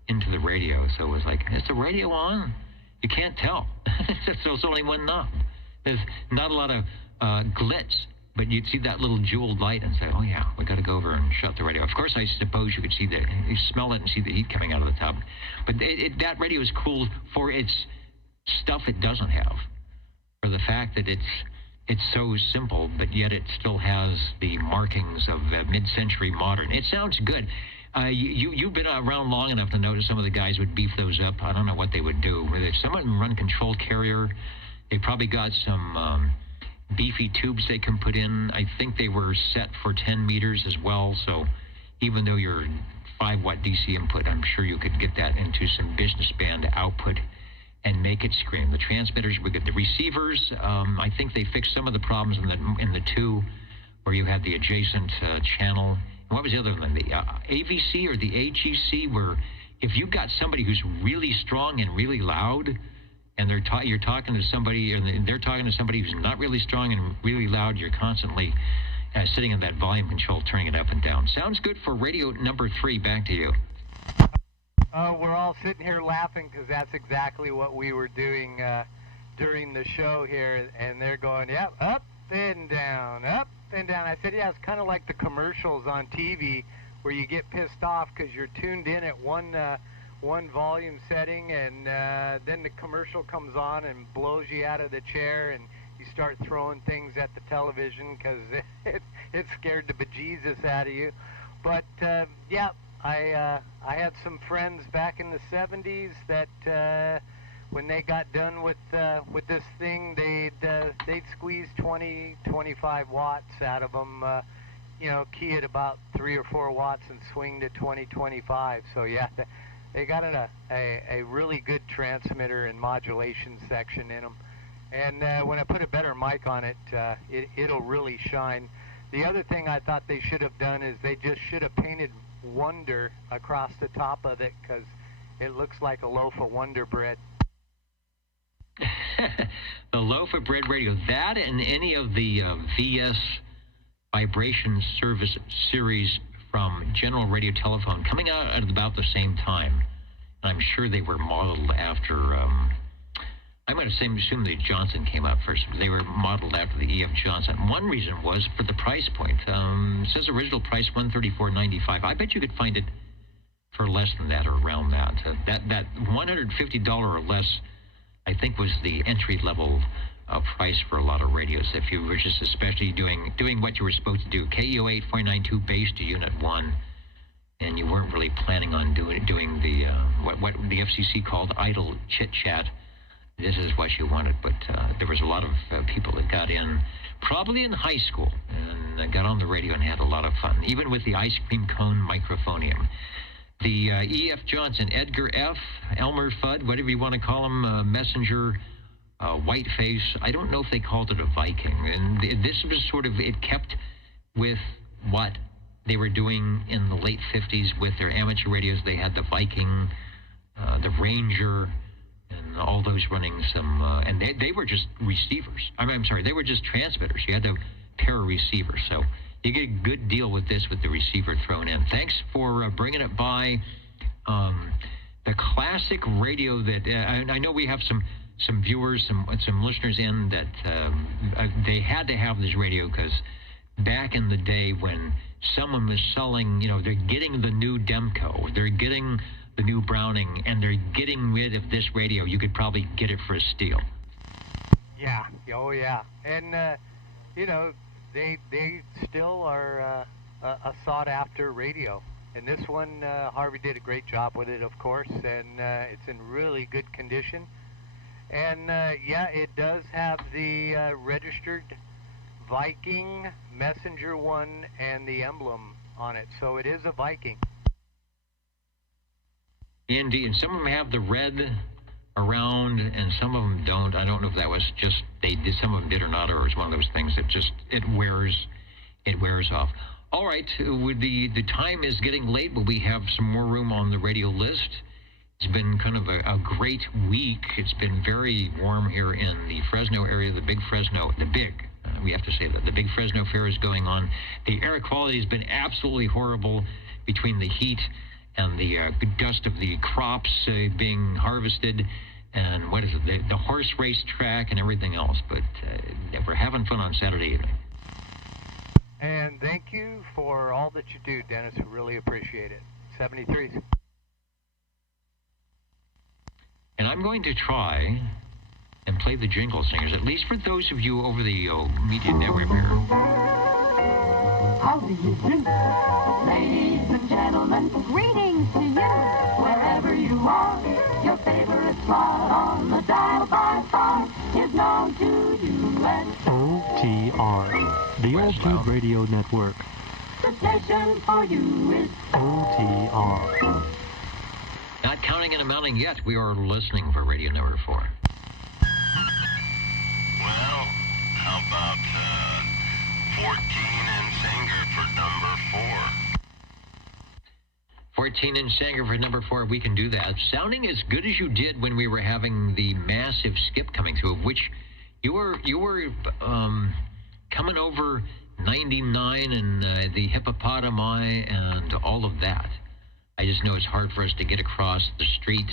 into the radio, so it was like, is the radio on? You can't tell. So it's only one knob. There's not a lot of glitz, but you'd see that little jeweled light and say, oh yeah, we got to go over and shut the radio. Of course, I suppose you could see you smell it and see the heat coming out of the top. But that radio is cool for its stuff it doesn't have, for the fact that it's so simple, but yet it still has the markings of mid-century modern. It sounds good. You've been around long enough to notice some of the guys would beef those up. I don't know what they would do. If someone run controlled carrier, they probably got some beefy tubes they can put in. I think they were set for 10 meters as well, so even though you're 5-watt DC input, I'm sure you could get that into some business band output and make it scream. The transmitters were good. The receivers, I think they fixed some of the problems in the 2 where you had the adjacent channel. What was the other one? The AVC or the AGC, where if you got somebody who's really strong and really loud, and you're talking to somebody, and they're talking to somebody who's not really strong and really loud, you're constantly sitting in that volume control, turning it up and down. Sounds good for radio number 3. Back to you. We're all sitting here laughing because that's exactly what we were doing during the show here, and they're going, yep, up and down, up and down. I said, yeah, it's kind of like the commercials on TV where you get pissed off because you're tuned in at one volume setting, and then the commercial comes on and blows you out of the chair, and you start throwing things at the television because it scared the bejesus out of you. But, yeah, I had some friends back in the 70s that when they got done with this thing, they'd squeeze 20, 25 watts out of them, key at about 3 or 4 watts and swing to 20, 25. So yeah, they got a really good transmitter and modulation section in them. And when I put a better mic on it, it'll really shine. The other thing I thought they should have done is they just should have painted Wonder across the top of it, because it looks like a loaf of Wonder Bread. The loaf of bread radio, that and any of the VS vibration service series from General Radio Telephone coming out at about the same time. And I'm sure they were modeled after, I'm going to assume the Johnson came out first. They were modeled after the EF Johnson. One reason was for the price point. It says original price $134.95. I bet you could find it for less than that or around that. That $150 or less, I think, was the entry-level price for a lot of radios. If you were just especially doing what you were supposed to do, KEO 8492 base to Unit 1, and you weren't really planning on doing the what the FCC called idle chit-chat, this is what you wanted. But there was a lot of people that got in, probably in high school, and got on the radio and had a lot of fun, even with the ice cream cone microphonium. The E.F. Johnson, Edgar F., Elmer Fudd, whatever you want to call him, Messenger, Whiteface. I don't know if they called it a Viking. And this was sort of, it kept with what they were doing in the late 50s with their amateur radios. They had the Viking, the Ranger, and all those running some, and they were just receivers. I'm sorry, they were just transmitters. You had to pair a receiver. So you get a good deal with this with the receiver thrown in. Thanks for bringing it by. The classic radio that, I know we have some viewers, some listeners in that they had to have this radio because back in the day when someone was selling, they're getting the new Demco, they're getting the new Browning, and they're getting rid of this radio, you could probably get it for a steal. Yeah, oh yeah. And, they still are a sought-after radio. And this one, Harvey did a great job with it, of course, and it's in really good condition. And, yeah, it does have the registered Viking, Messenger 1, and the emblem on it. So it is a Viking. Indeed, and some of them have the red around, and some of them don't. I don't know if that was just they did, some of them did or not, or it was one of those things that just it wears off. All right, with the time is getting late, but we have some more room on the radio list. It's been kind of a great week. It's been very warm here in the Fresno area, we have to say that. The big Fresno Fair is going on. The air quality has been absolutely horrible between the heat and the dust of the crops being harvested, and what is it, the horse race track and everything else. But we're having fun on Saturday evening. And thank you for all that you do, Dennis. We really appreciate it. 73s. And I'm going to try and play the Jingle Singers, at least for those of you over the media network here. How do you do? Ladies and gentlemen, greetings to you. Wherever you are, your favorite slot on the dial by far is known to you as OTR, the Old Tube Radio Network. The station for you is OTR. Not counting and amounting yet, we are listening for Radio Network 4. Well, how about 14 in Sanger for number 4? 14 in Sanger for number 4, we can do that. Sounding as good as you did when we were having the massive skip coming through, of which you were coming over 99 and the hippopotami and all of that. I just know it's hard for us to get across the street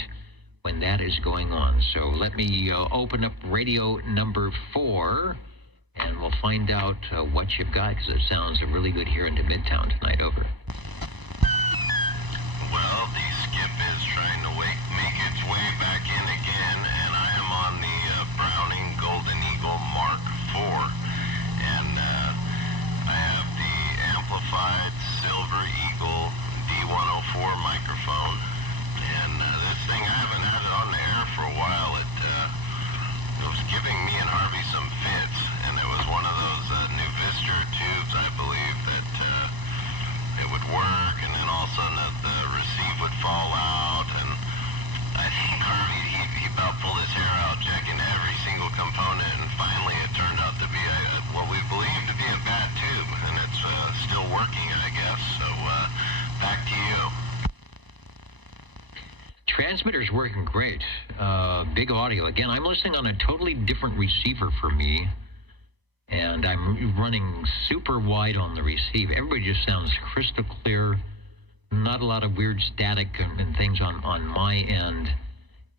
when that is going on. So let me open up radio number 4, and we'll find out what you've got, because it sounds really good here into Midtown tonight. Over. Well, the skip is trying to make its way back in again, and I am on the Browning Golden Eagle Mark IV. And I have the amplified Silver Eagle D104 microphone. And this thing, I haven't had it on the air for a while. It was giving me and Harvey some fits, and it was one of those new Vistor tubes, I believe, that it would work, and then all of a sudden the receive would fall out, and I think Harvey, he about pulled his hair out checking every single component, and finally it turned out to be what we believe to be a bad tube, and it's still working, I guess. So back to you. Transmitter's working great. Big audio. Again, I'm listening on a totally different receiver for me, and I'm running super wide on the receive. Everybody just sounds crystal clear. Not a lot of weird static and things on my end,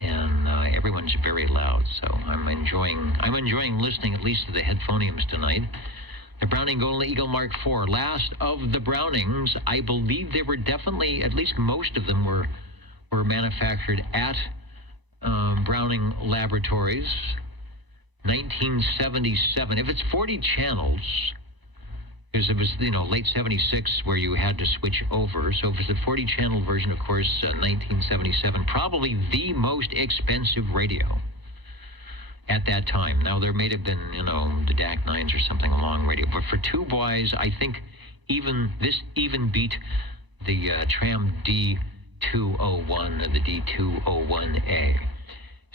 and everyone's very loud. So I'm enjoying listening at least to the headphoniums tonight. The Browning Golden Eagle Mark IV, last of the Brownings. I believe they were definitely, at least most of them were manufactured at Browning Laboratories. 1977. If it's 40 channels, because it was, late 76 where you had to switch over. So if it's a 40 channel version, of course, 1977, probably the most expensive radio at that time. Now, there may have been, the DAC 9s or something along radio. But for tube-wise, I think this beat the Tram D201 or the D201A.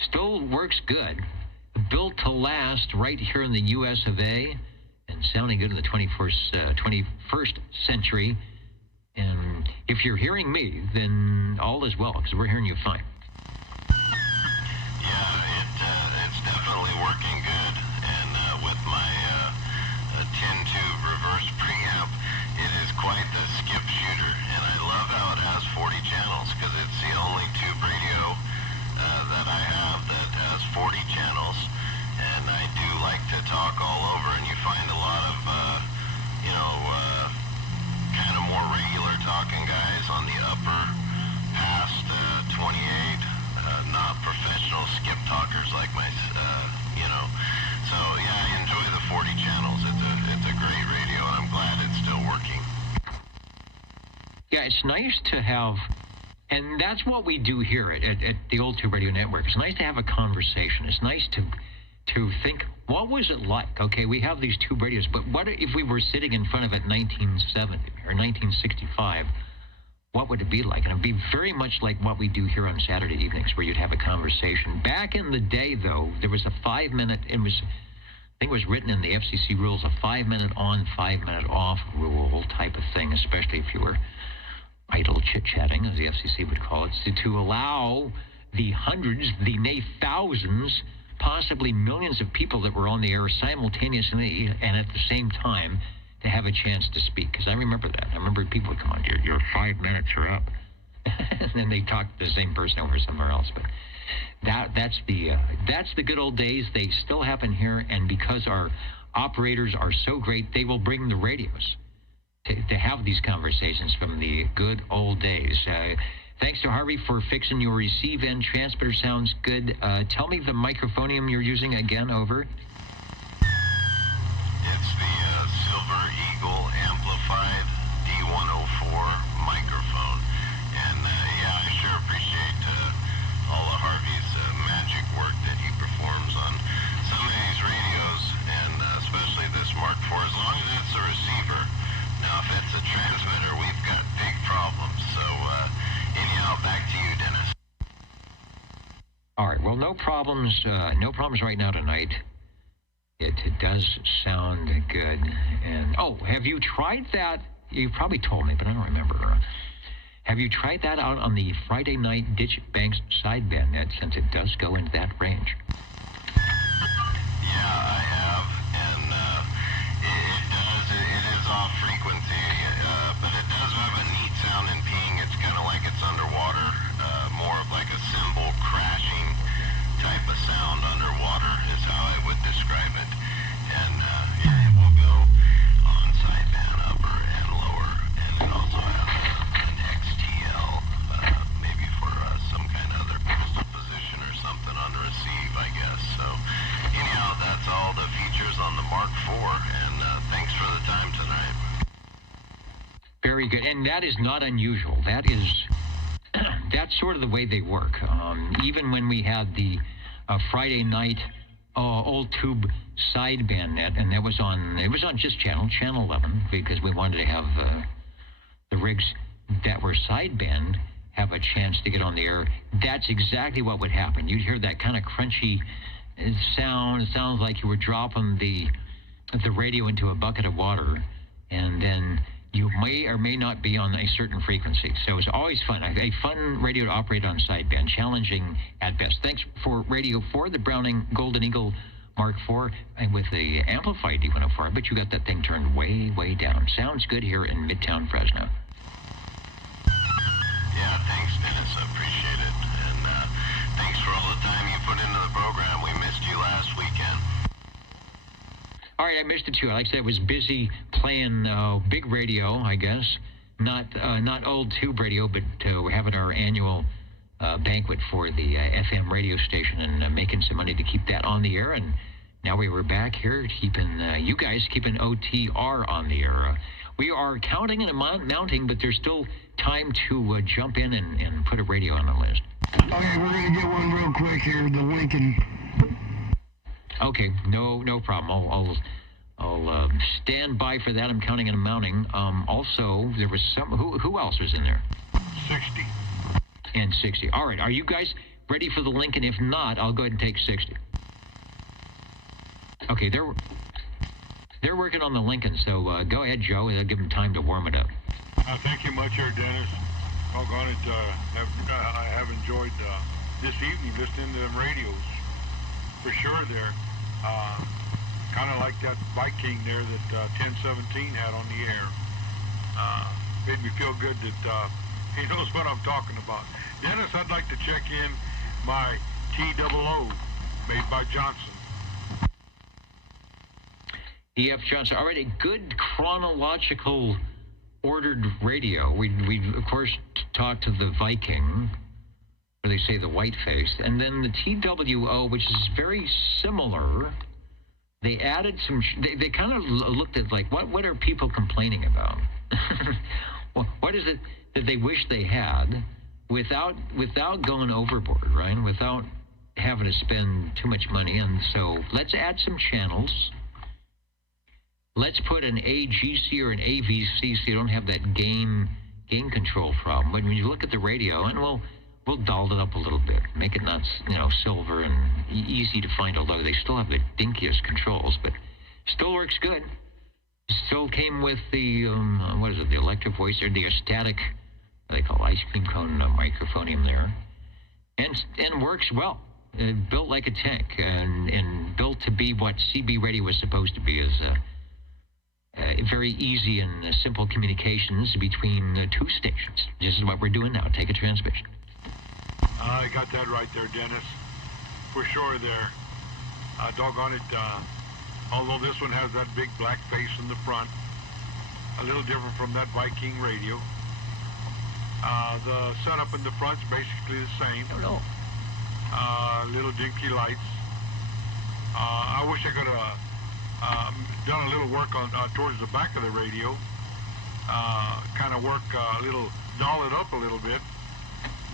Still works good. Built to last right here in the U.S. of A. and sounding good in the 21st century. And if you're hearing me, then all is well, because we're hearing you fine. It's definitely working good, and with my 10-tube reverse preamp, it is quite the skip shooter, and I love how it has 40 channels, because it's the only tube radio that I have that has 40 channels, and I do like to talk all over, and you find a lot of, kind of more regular talking guys on the upper past 28, not professional skip talkers like my, So yeah, I enjoy the 40 channels. It's a great radio, and I'm glad it's still working. Yeah, it's nice to have, and that's what we do here at the Old Tube Radio Network. It's nice to have a conversation. It's nice to think, what was it like? Okay, we have these tube radios, but what if we were sitting in front of it in 1970 or 1965? what would it be like? And it would be very much like what we do here on Saturday evenings, where you'd have a conversation. Back in the day, though, there was a 5-minute, I think it was written in the FCC rules, a 5-minute on, 5-minute off rule type of thing, especially if you were idle chit-chatting, as the FCC would call it, to allow the hundreds, the nay thousands, possibly millions of people that were on the air simultaneously and at the same time to have a chance to speak. Because I remember that. I remember people would come on, your 5 minutes are up. And then they talk to the same person over somewhere else. But that's the good old days. They still happen here, and because our operators are so great, they will bring the radios to have these conversations from the good old days. Thanks to Harvey for fixing your receive end. Transmitter sounds good. Tell me the microphonium you're using again, over. It's the Silver Eagle amplified D104 microphone. And yeah, I sure appreciate all of Harvey's magic work that he performs on some of these radios, and especially this Mark IV, as long as it's a receiver. Now, if it's a transmitter, we've got big problems. So, anyhow, back to you, Dennis. All right. Well, no problems right now tonight. It does sound good. And have you tried that? You probably told me, but I don't remember. Have you tried that out on the Friday night Ditch Banks sideband net, since it does go into that range? Yeah, I have, and it is off frequency, but it does have a neat sound and ping. It's kind of like it's underwater, more of like a cymbal crashing type of sound underwater is how I would describe it. And yeah, it will go on sideband, upper and lower, and it also has an XTL, maybe for some kind of other postal position or something on receive, I guess. So anyhow, that's all the features on the Mark IV, and thanks for the time tonight. Very good, and that is not unusual. That's sort of the way they work. Even when we had the Friday night old tube sideband net, and it was on just channel 11, because we wanted to have the rigs that were sideband have a chance to get on the air. That's exactly what would happen. You'd hear that kind of crunchy sound. It sounds like you were dropping the radio into a bucket of water, and then you may or may not be on a certain frequency. So it's always fun. A fun radio to operate on sideband, challenging at best. Thanks for Radio 4, the Browning Golden Eagle Mark IV, and with the amplified D104. But you got that thing turned way, way down. Sounds good here in Midtown Fresno. Yeah, thanks, Dennis. I appreciate it. And thanks for all the time you put into the program. We missed you last weekend. All right, I missed it too. Like I said, I was busy playing big radio, I guess. Not old tube radio, but we're having our annual banquet for the FM radio station, and making some money to keep that on the air. And now we were back here keeping you guys keeping OTR on the air. We are counting and mounting, but there's still time to jump in and put a radio on the list. Okay, we're going to get one real quick here, the Lincoln. Okay, no problem. I'll stand by for that. I'm counting and mounting. Also, there was who else was in there? 60. And 60. All right, are you guys ready for the Lincoln? If not, I'll go ahead and take 60. Okay, they're working on the Lincoln, so go ahead, Joe. Give them time to warm it up. Thank you much, Dennis. Doggone it, I have enjoyed this evening listening to them radios. For sure there. Kind of like that Viking there that 1017 had on the air. Made me feel good that he knows what I'm talking about. Dennis, I'd like to check in my T00 made by Johnson. E.F. Johnson. All right, a good chronological ordered radio. We of course talked to the Viking, or they say the Whiteface, and then the TWO, which is very similar. They added some. They kind of looked at like what are people complaining about? What is it that they wish they had without going overboard, right? Without having to spend too much money. And so let's add some channels. Let's put an AGC or an AVC so you don't have that gain gain control problem. But when you look at the radio, and we'll doll it up a little bit, make it not, silver and easy to find, although they still have the dinkiest controls, but still works good. Still came with the, the electric voice, or the static, they call ice cream cone microphonium there, and works well. Built like a tank, and built to be what CB radio was supposed to be, is very easy and simple communications between two stations. This is what we're doing now. Take a transmission. I got that right there, Dennis. For sure there. Doggone it, although this one has that big black face in the front, a little different from that Viking radio. The setup in the front's basically the same. No. Little dinky lights. I wish I could have done a little work on towards the back of the radio. Kind of work doll it up a little bit.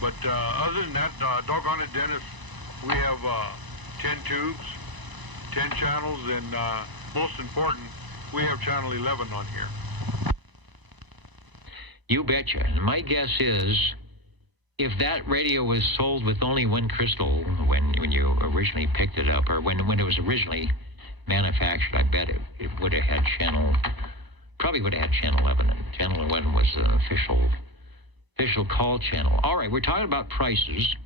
But other than that, doggone it, Dennis, we have 10 tubes, 10 channels, and most important, we have channel 11 on here. You betcha. And my guess is, if that radio was sold with only one crystal when you originally picked it up, or when it was originally manufactured, I bet it would have had probably would have had channel 11, and channel 11 was the official call channel. All right, we're talking about prices.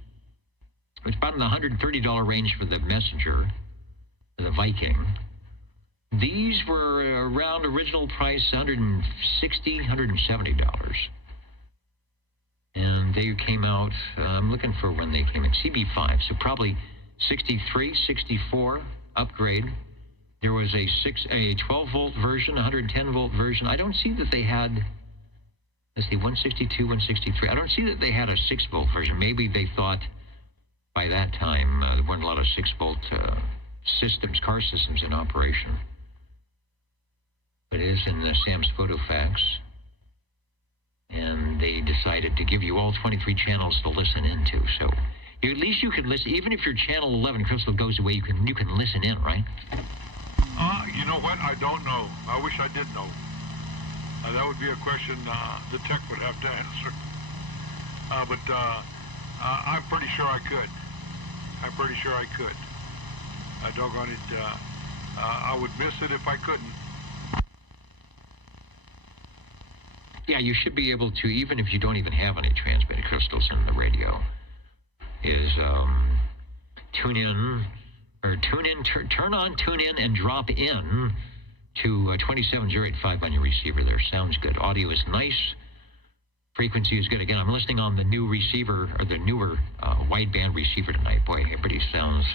It's about in the $130 range for the Messenger, the Viking. These were around original price, $160, $170. And they came out, I'm looking for when they came in, CB5, so probably 63, 64 upgrade. There was a 12-volt version, 110-volt version. I don't see that they had, let's see, 162, 163. I don't see that they had a 6-volt version. Maybe they thought by that time there weren't a lot of 6-volt systems, car systems in operation. But it is in Sam's PhotoFax. And they decided to give you all 23 channels to listen into. So at least you can listen, even if your channel 11 crystal goes away, you can listen in, right? You know what? I don't know. I wish I did know. That would be a question the tech would have to answer. But I'm pretty sure I could. Doggone it. I would miss it if I couldn't. Yeah, you should be able to, even if you don't even have any transmitted crystals in the radio, is turn on, tune in, and drop in to 27085 on your receiver there. Sounds good. Audio is nice. Frequency is good. Again, I'm listening on the new receiver, or the newer wideband receiver tonight. Boy, everybody sounds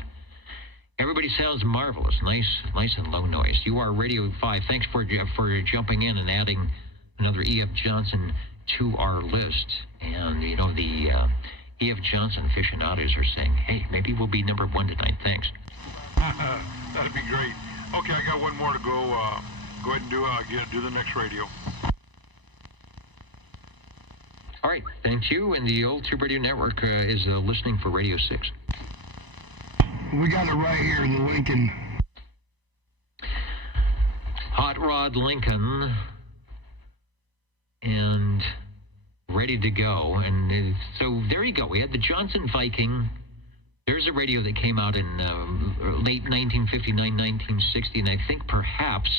marvelous. Nice and low noise. You are Radio 5. Thanks for jumping in and adding another E.F. Johnson to our list. And, the E.F. Johnson aficionados are saying, hey, maybe we'll be number 1 tonight. Thanks. That'd be great. Okay, I got one more to go. Go ahead and do the next radio. All right, thank you. And the Old Tube Radio Network is listening for Radio 6. We got it right here in the Lincoln. Hot Rod Lincoln. And ready to go. And so there you go. We had the Johnson Viking. There's a radio that came out in late 1959, 1960, and I think perhaps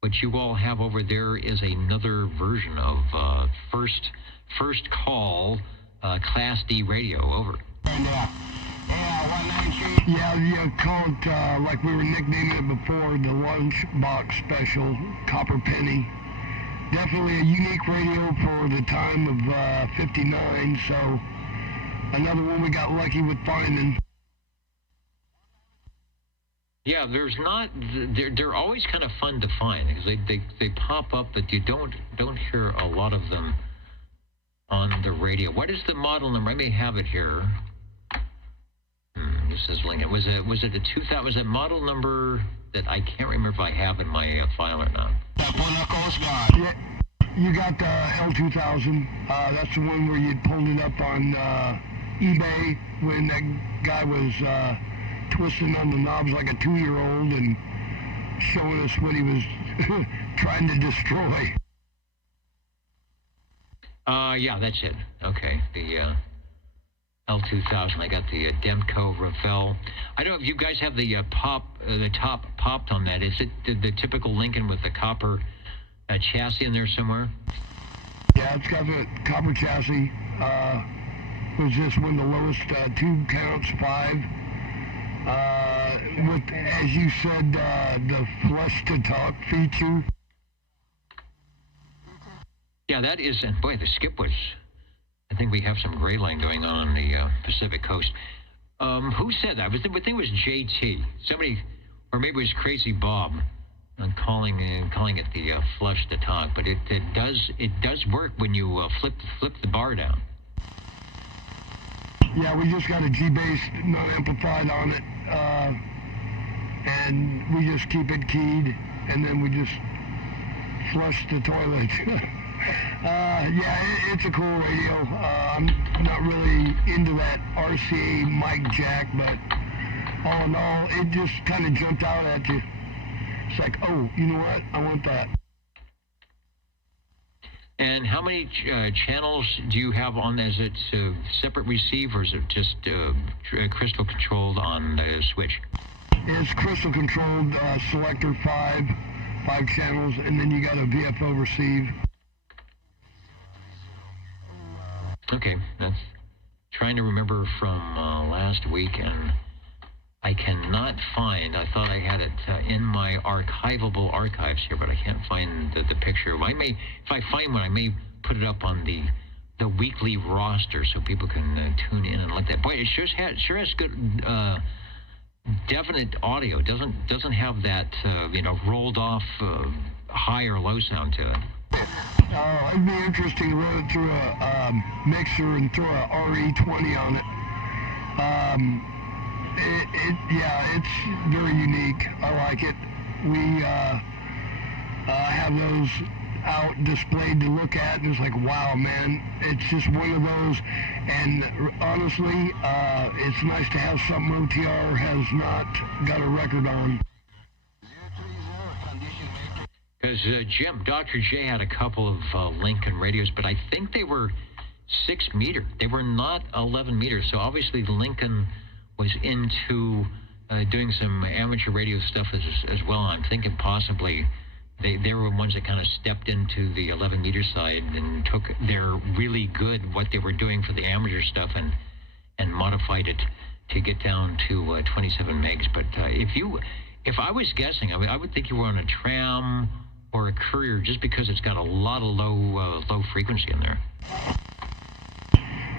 what you all have over there is another version of first call Class D radio. Over. Yeah, call it like we were nicknaming it before, the Lunchbox Special, Copper Penny. Definitely a unique radio for the time of 59, so another one we got lucky with finding. Yeah, they're always kind of fun to find because they pop up, but you don't hear a lot of them on the radio. What is the model number? I may have it here. This is Lincoln. Was it the 2000? Was it model number that I can't remember if I have in my file or not? Yeah, you got the L2000. That's the one where you pulled it up on eBay when that guy was twisting on the knobs like a 2-year-old and showing us what he was trying to destroy. Yeah, that's it. Okay, the L2000. I got the Demco Revell. I don't know if you guys have the the top popped on that. Is it the typical Lincoln with the copper chassis in there somewhere? Yeah, it's got the copper chassis. Was just one of the lowest tube counts, 5. With, as you said, the flush to talk feature. Yeah, that is, and boy, the skip was, I think we have some gray line going on the Pacific Coast. Who said that? I think it was JT. Somebody, or maybe it was Crazy Bob, calling it the flush to talk. But it does work when you flip the bar down. Yeah, we just got a G-bass non-amplified on it, and we just keep it keyed, and then we just flush the toilet. Yeah, it's a cool radio. I'm not really into that RCA mic jack, but all in all, it just kind of jumped out at you. It's like, oh, you know what? I want that. And how many channels do you have on? Is it separate receive, or is it just crystal controlled on the switch? It's crystal controlled selector 5 channels, and then you got a VFO receive. Okay, that's trying to remember from last week, and I cannot find. I thought I had it in my archivable archives here, but I can't find the picture. I may, if I find one, I may put it up on the weekly roster so people can tune in and look at. Boy, it sure has good, definite audio. Doesn't have that rolled off high or low sound to it. It'd be interesting to run it through a mixer and throw a RE20 on it. Yeah, it's very unique. I like it. We have those out displayed to look at, and it's like, wow, man, it's just one of those. And honestly, it's nice to have something OTR has not got a record on. Because Dr. J had a couple of Lincoln radios, but I think they were 6 meter. They were not 11 meters. So obviously Lincoln was into doing some amateur radio stuff as well. I'm thinking possibly they were ones that kind of stepped into the 11 meter side and took their really good, what they were doing for the amateur stuff, and modified it to get down to 27 megs. But if I was guessing, I would think you were on a tram or a courier, just because it's got a lot of low frequency in there.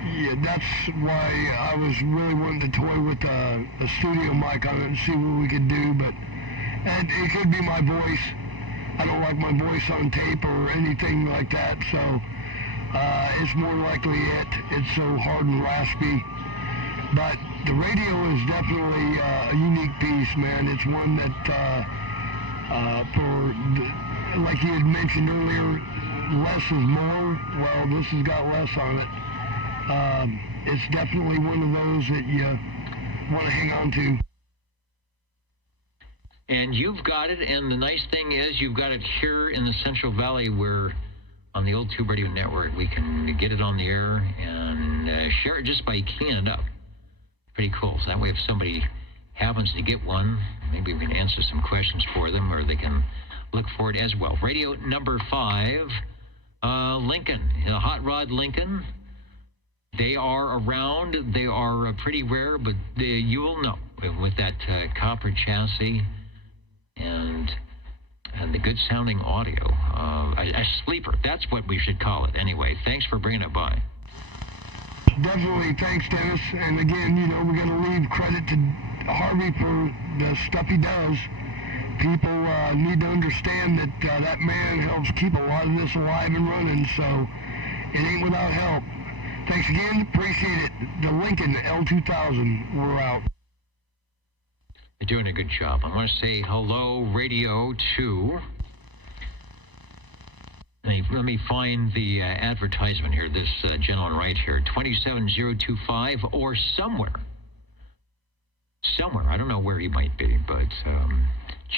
Yeah, that's why I was really wanting to toy with a studio mic on it and see what we could do, and it could be my voice. I don't like my voice on tape or anything like that, so it's more likely it's so hard and raspy. But the radio is definitely a unique piece, man. It's one that, like you had mentioned earlier, less is more. Well, this has got less on it. It's definitely one of those that you want to hang on to. And you've got it, and the nice thing is you've got it here in the Central Valley, where on the old Tube Radio Network we can get it on the air and share it just by keying it up. Pretty cool. So that way if somebody happens to get one, maybe we can answer some questions for them, or they can look for it as well. Radio number 5, Lincoln, a Hot Rod Lincoln. They are around. They are pretty rare, but you will know with that copper chassis and the good sounding audio. A sleeper. That's what we should call it. Anyway, thanks for bringing it by. Definitely, thanks, Dennis. And again, we're going to leave credit to Harvey for the stuff he does. People need to understand that that man helps keep a lot of this alive and running, so it ain't without help. Thanks again. Appreciate it. The Lincoln L2000. We're out. You're doing a good job. I want to say hello, Radio 2. Let me find the advertisement here. This gentleman right here, 27025, or somewhere. I don't know where he might be, but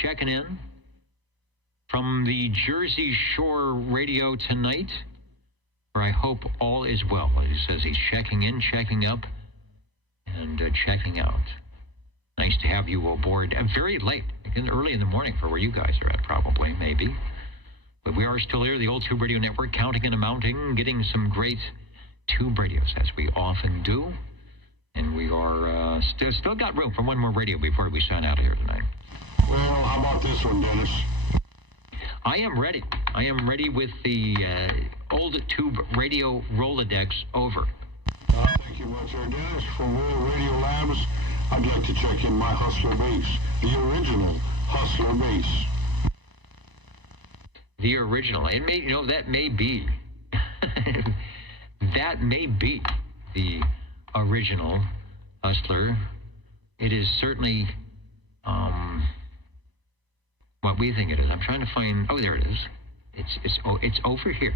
checking in from the Jersey Shore Radio tonight. For I hope all is well. He says he's checking in, checking up, and checking out. Nice to have you aboard. Very late, early in the morning for where you guys are at, probably, maybe. But we are still here, the Old Tube Radio Network, counting and amounting, getting some great tube radios, as we often do. And we are still got room for one more radio before we sign out of here tonight. Well, how about this one, Dennis? I am ready. I am ready with the Old Tube Radio Rolodex over. Thank you much, sir. Dennis, from World Radio Labs, I'd like to check in my Hustler bass, the original Hustler bass. The original. It may, that may be. That may be the original Hustler. It is certainly what we think it is. I'm trying to find. Oh, there it is. It's over here.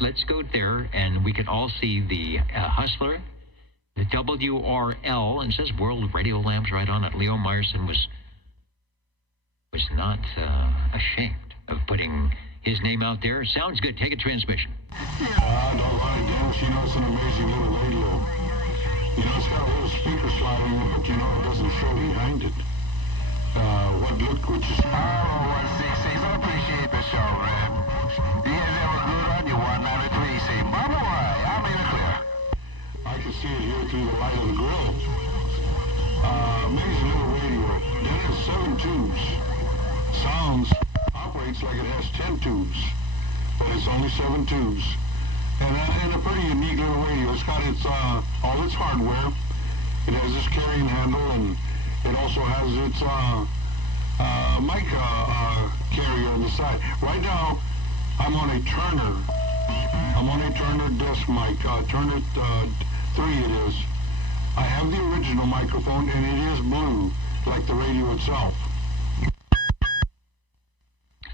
Let's go there, and we can all see the Hustler, the WRL, and it says World Radio Labs right on it. Leo Meyerson was not ashamed of putting his name out there. Sounds good. Take a transmission. Doggone it, Dennis. It's an amazing little radio. It's got a little speaker slide in it, but it doesn't show behind it. Which is... Oh, 166. I appreciate the show, man. You guys have a good on your 193. Say, Bubba, I'm in the clear. I can see it here through the light of the grill. Amazing little radio. Then it has 7 tubes. Operates like it has 10 tubes, but it's only 7 tubes. And a pretty unique little radio. It's got all its hardware. It has this carrying handle, and it also has its mic carrier on the side. Right now, I'm on a Turner. Desk mic. Turner 3 it is. I have the original microphone, and it is blue, like the radio itself.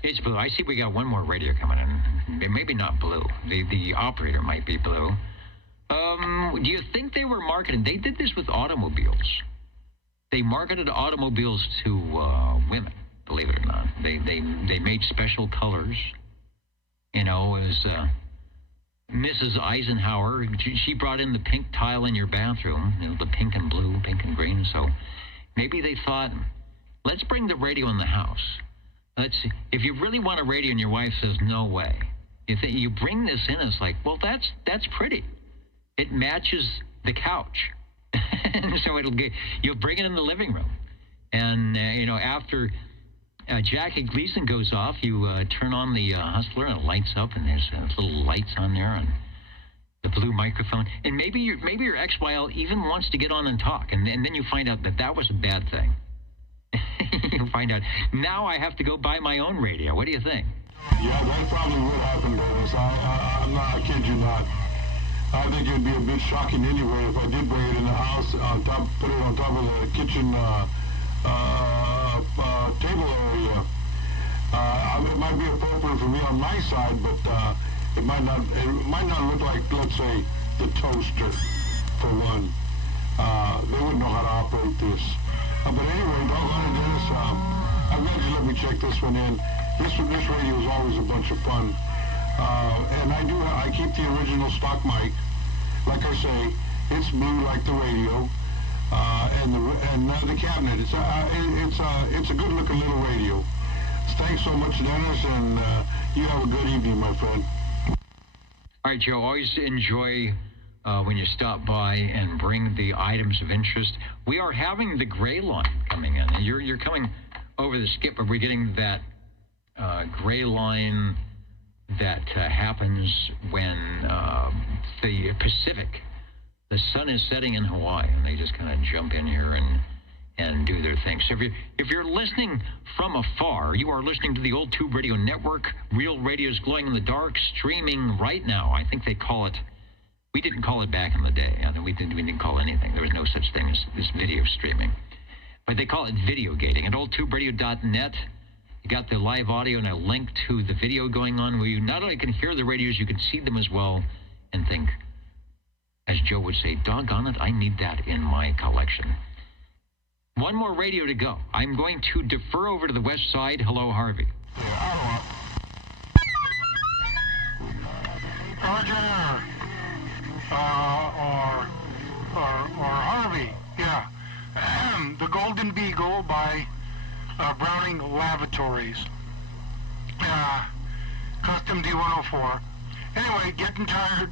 It's blue. I see we got one more radio coming in. Maybe not blue. The operator might be blue. Do you think they were marketing? They did this with automobiles. They marketed automobiles to women, believe it or not. They made special colors. As Mrs. Eisenhower, she brought in the pink tile in your bathroom, the pink and blue, pink and green. So maybe they thought, let's bring the radio in the house. If you really want a radio and your wife says, no way, if you bring this in, it's like, well, that's pretty. It matches the couch. So you'll bring it in the living room. And, after Jackie Gleason goes off, you turn on the Hustler and it lights up, and there's little lights on there and the blue microphone. And maybe your ex-wife even wants to get on and talk, and then you find out that was a bad thing. You find out, now I have to go buy my own radio. What do you think? Yeah, that probably would happen, Dennis. I kid you not. I think it would be a bit shocking anyway if I did bring it in the house, put it on top of the kitchen table area. It might be appropriate for me on my side, but it might not look like, let's say, the toaster, for one. They wouldn't know how to operate this. But anyway, doggone it, Dennis, I'm glad you let me check this one in. This radio is always a bunch of fun. And I keep the original stock mic. Like I say, it's blue like the radio. And the cabinet. It's a good looking little radio. Thanks so much, Dennis, and you have a good evening, my friend. All right, Joe. Always enjoy when you stop by and bring the items of interest. We are having the gray line coming in. And you're coming over the skip, but we're getting that gray line that happens when the Pacific, the sun is setting in Hawaii, and they just kind of jump in here and do their thing. So if you're listening from afar, you are listening to the Old Tube Radio Network. Real Radio's Glowing in the Dark, streaming right now. I think they call it. We didn't call it back in the day. I mean, we didn't call anything. There was no such thing as this video streaming. But they call it video gating. At oldtuberadio.net, you got the live audio and a link to the video going on where you not only can hear the radios, you can see them as well and think, as Joe would say, doggone it, I need that in my collection. One more radio to go. I'm going to defer over to the west side. Hello, Harvey. Roger. or Harvey. Yeah. The Golden Beagle by Browning Lavatories. Custom D104. Anyway, getting tired.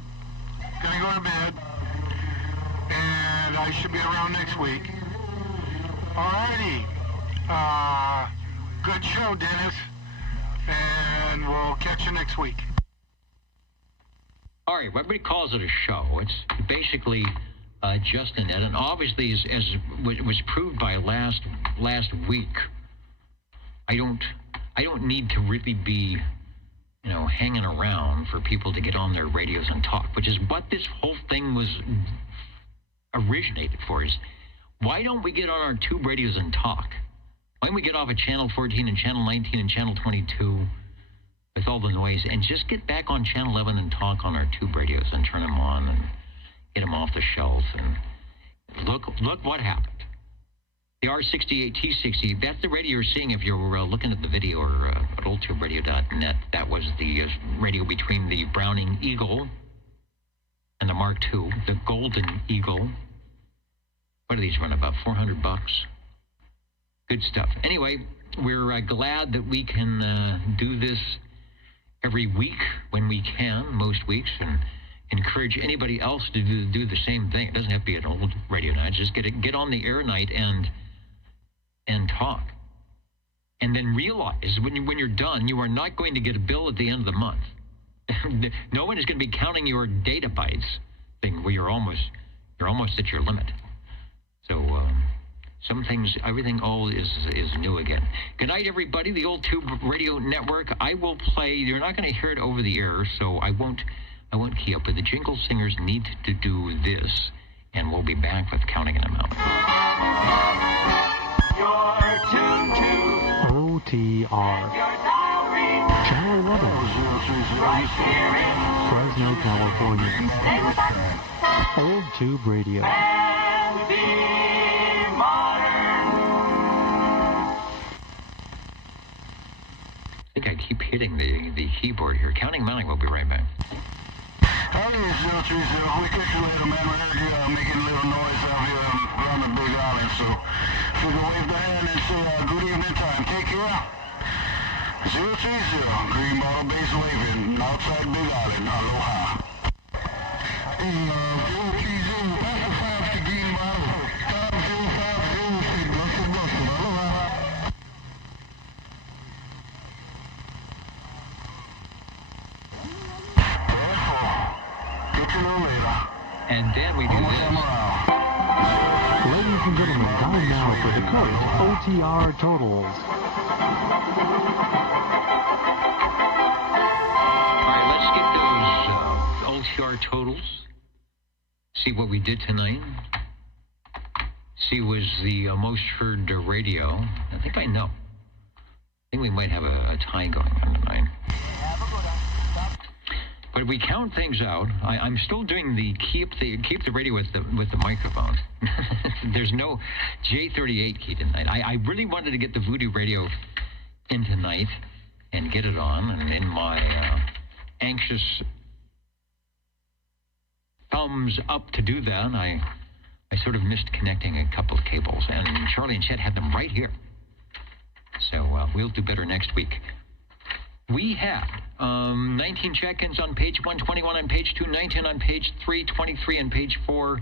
Gonna go to bed. And I should be around next week. Alrighty. Good show, Dennis. And we'll catch you next week. All right, everybody calls it a show. It's basically just a net, and obviously, as was proved by last week, I don't need to really be, hanging around for people to get on their radios and talk, which is what this whole thing was originated for. Is why don't we get on our tube radios and talk? Why don't we get off of channel 14 and channel 19 and channel 22 with all the noise and just get back on channel 11 and talk on our tube radios and turn them on and get them off the shelf? And look what happened. The R68 T60, that's the radio you're seeing if you're looking at the video or at oldtuberadio.net. That was the radio between the Browning Eagle and the Mark II, the Golden Eagle. What do these run, about $400? Good stuff. Anyway, we're glad that we can do this every week when we can, most weeks, and encourage anybody else to do the same thing. It doesn't have to be an old radio night. Just get on the air night and talk. And then realize when you're done, you are not going to get a bill at the end of the month. No one is going to be counting your data bytes thing where you're almost at your limit. So some things, everything old is new again. Good night, everybody. The Old Tube Radio Network. I will play. You're not going to hear it over the air, so I won't key up. But the jingle singers need to do this, and we'll be back with counting them out. You're tuned to OTR. Channel 11. right here in Fresno, California. Stay with us. Old Tube Radio. And be modern. I think I keep hitting the keyboard here. Counting Mounting, we'll be right back. Howdy, 030. We catch you later, man. We're here making a little noise out here around the Big Island, so if you can wave the hand and say good evening time. Take care. 030, Green Bottle Base waving, outside Big Island. Aloha. Hey, 030, pass the 5 to Green Bottle. 5050, say blessed. Aloha. And then we do this. Ladies and gentlemen, time now for the current OTR totals. All right, let's get those OTR totals. See what we did tonight. See was the most heard radio. I think I know. I think we might have a tie going on tonight. But if we count things out, I'm still doing the keep the radio with the microphone. There's no J38 key tonight. I really wanted to get the Voodoo radio in tonight and get it on, and in my anxious thumbs up to do that, I sort of missed connecting a couple of cables, and Charlie and Chet had them right here. So we'll do better next week. We had 19 check-ins on page 121, on page 219, on page 323, and page 4,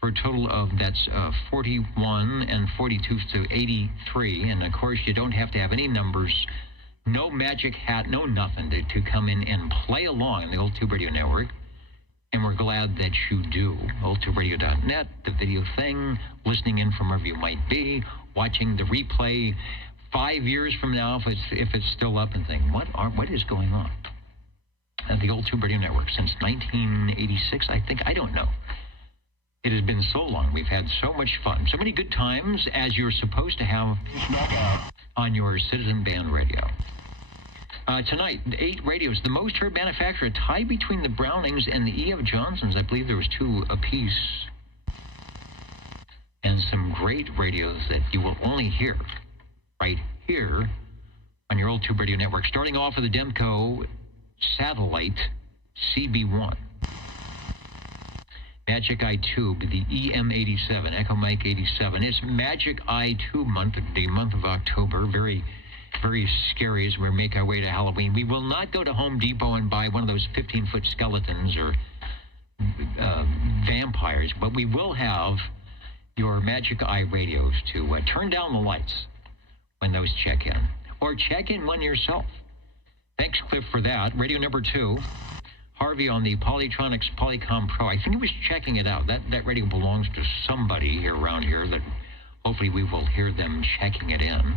for a total of, that's 41 and 42, so 83. And, of course, you don't have to have any numbers, no magic hat, no nothing to come in and play along in the Old Tube Radio Network. And we're glad that you do. OldTubeRadio.net, the video thing, listening in from wherever you might be, watching the replay 5 years from now, if it's still up, and think, what is going on? At the Old Tube Radio Network since 1986, I think. I don't know. It has been so long. We've had so much fun, so many good times, as you're supposed to have on your Citizen Band radio. Tonight, 8 radios. The most heard manufacturer, tie between the Brownings and the E.F. Johnsons. I believe there was 2 apiece. And some great radios that you will only hear right here on your Old Tube Radio Network. Starting off with the Demco Satellite CB1. Magic Eye Tube, the EM87, Echo Mike 87. It's Magic Eye Tube month, the month of October. Very, very scary as we make our way to Halloween. We will not go to Home Depot and buy one of those 15-foot skeletons or vampires, but we will have your Magic Eye radios to turn down the lights when those check in. Or check in one yourself. Thanks, Cliff, for that. Radio number 2. Harvey on the Polytronics Polycom Pro. I think he was checking it out. That radio belongs to somebody here around here that hopefully we will hear them checking it in.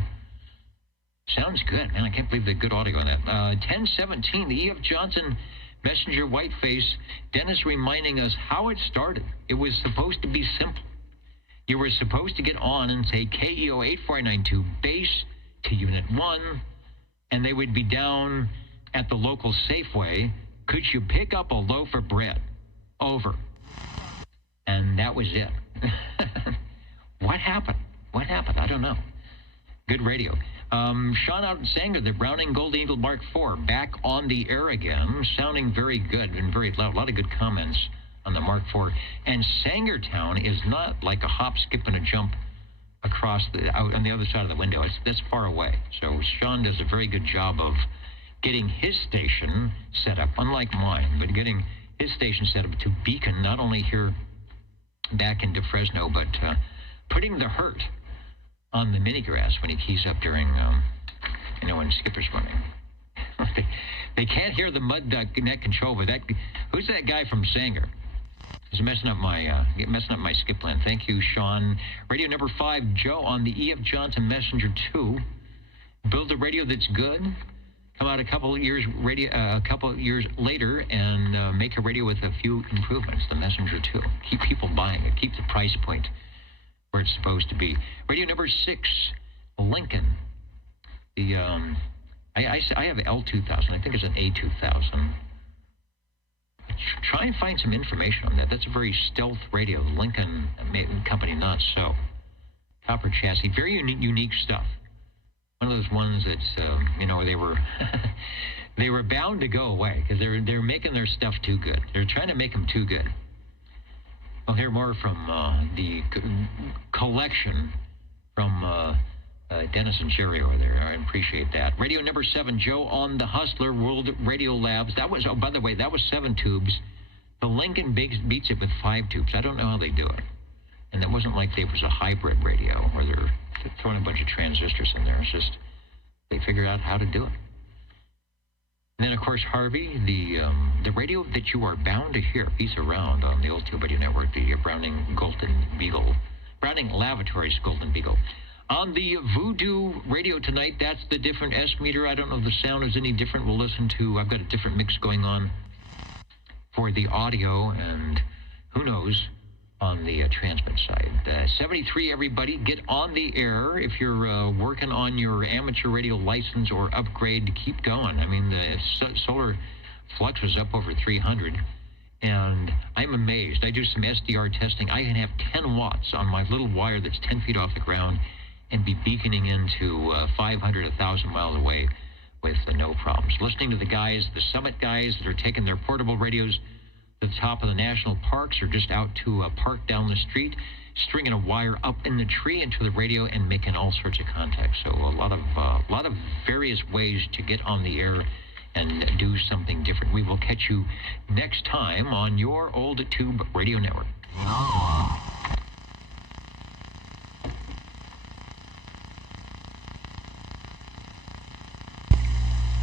Sounds good. Man, I can't believe the good audio on that. 1017, the E.F. Johnson Messenger Whiteface. Dennis reminding us how it started. It was supposed to be simple. You were supposed to get on and say KEO 8492 base to Unit 1, and they would be down at the local Safeway. Could you pick up a loaf of bread? Over. And that was it. What happened? What happened? I don't know. Good radio. Sean out in Sanger, the Browning Golden Eagle Mark IV, back on the air again, sounding very good and very loud. A lot of good comments on the Mark IV. And Sangertown is not like a hop, skip, and a jump across out on the other side of the window. That's far away. So Sean does a very good job of getting his station set up, unlike mine, but getting his station set up to beacon not only here back into Fresno, but putting the hurt on the mini grass when he keys up during, when Skipper's running. They can't hear the mud duck net control, but who's that guy from Sanger? He's messing up my skip plan. Thank you, Sean. Radio number 5, Joe on the E.F. Johnson Messenger 2. Build a radio that's good. Come out a couple of years later and make a radio with a few improvements. The Messenger 2. Keep people buying it. Keep the price point where it's supposed to be. Radio number 6, Lincoln. The I have L2000. I think it's an A2000. Try and find some information on that. That's a very stealth radio. Lincoln company, not so. Copper chassis, very unique stuff. One of those ones that's, they were bound to go away because they're making their stuff too good. They're trying to make them too good. We'll hear more from the collection from Dennis and Jerry over there. I appreciate that. Radio number 7, Joe on the Hustler World Radio Labs. That was, by the way, that was 7 tubes. The Lincoln beats it with 5 tubes. I don't know how they do it. And it wasn't like there was a hybrid radio where they're throwing a bunch of transistors in there. It's just they figured out how to do it. And then, of course, Harvey, the radio that you are bound to hear, he's around on the old Tube Radio Network, the Browning Golden Beagle, Browning Lavatories Golden Beagle. On the Voodoo radio tonight, that's the different S meter. I don't know if the sound is any different. We'll listen to, I've got a different mix going on for the audio, and who knows on the transmit side. 73, everybody, get on the air. If you're working on your amateur radio license or upgrade, keep going. I mean, the solar flux was up over 300, and I'm amazed. I do some SDR testing. I can have 10 watts on my little wire that's 10 feet off the ground and be beaconing into 500, 1,000 miles away with no problems. Listening to the guys, the Summit guys that are taking their portable radios to the top of the national parks or just out to a park down the street, stringing a wire up in the tree into the radio and making all sorts of contacts. So a lot of various ways to get on the air and do something different. We will catch you next time on your Old Tube Radio Network.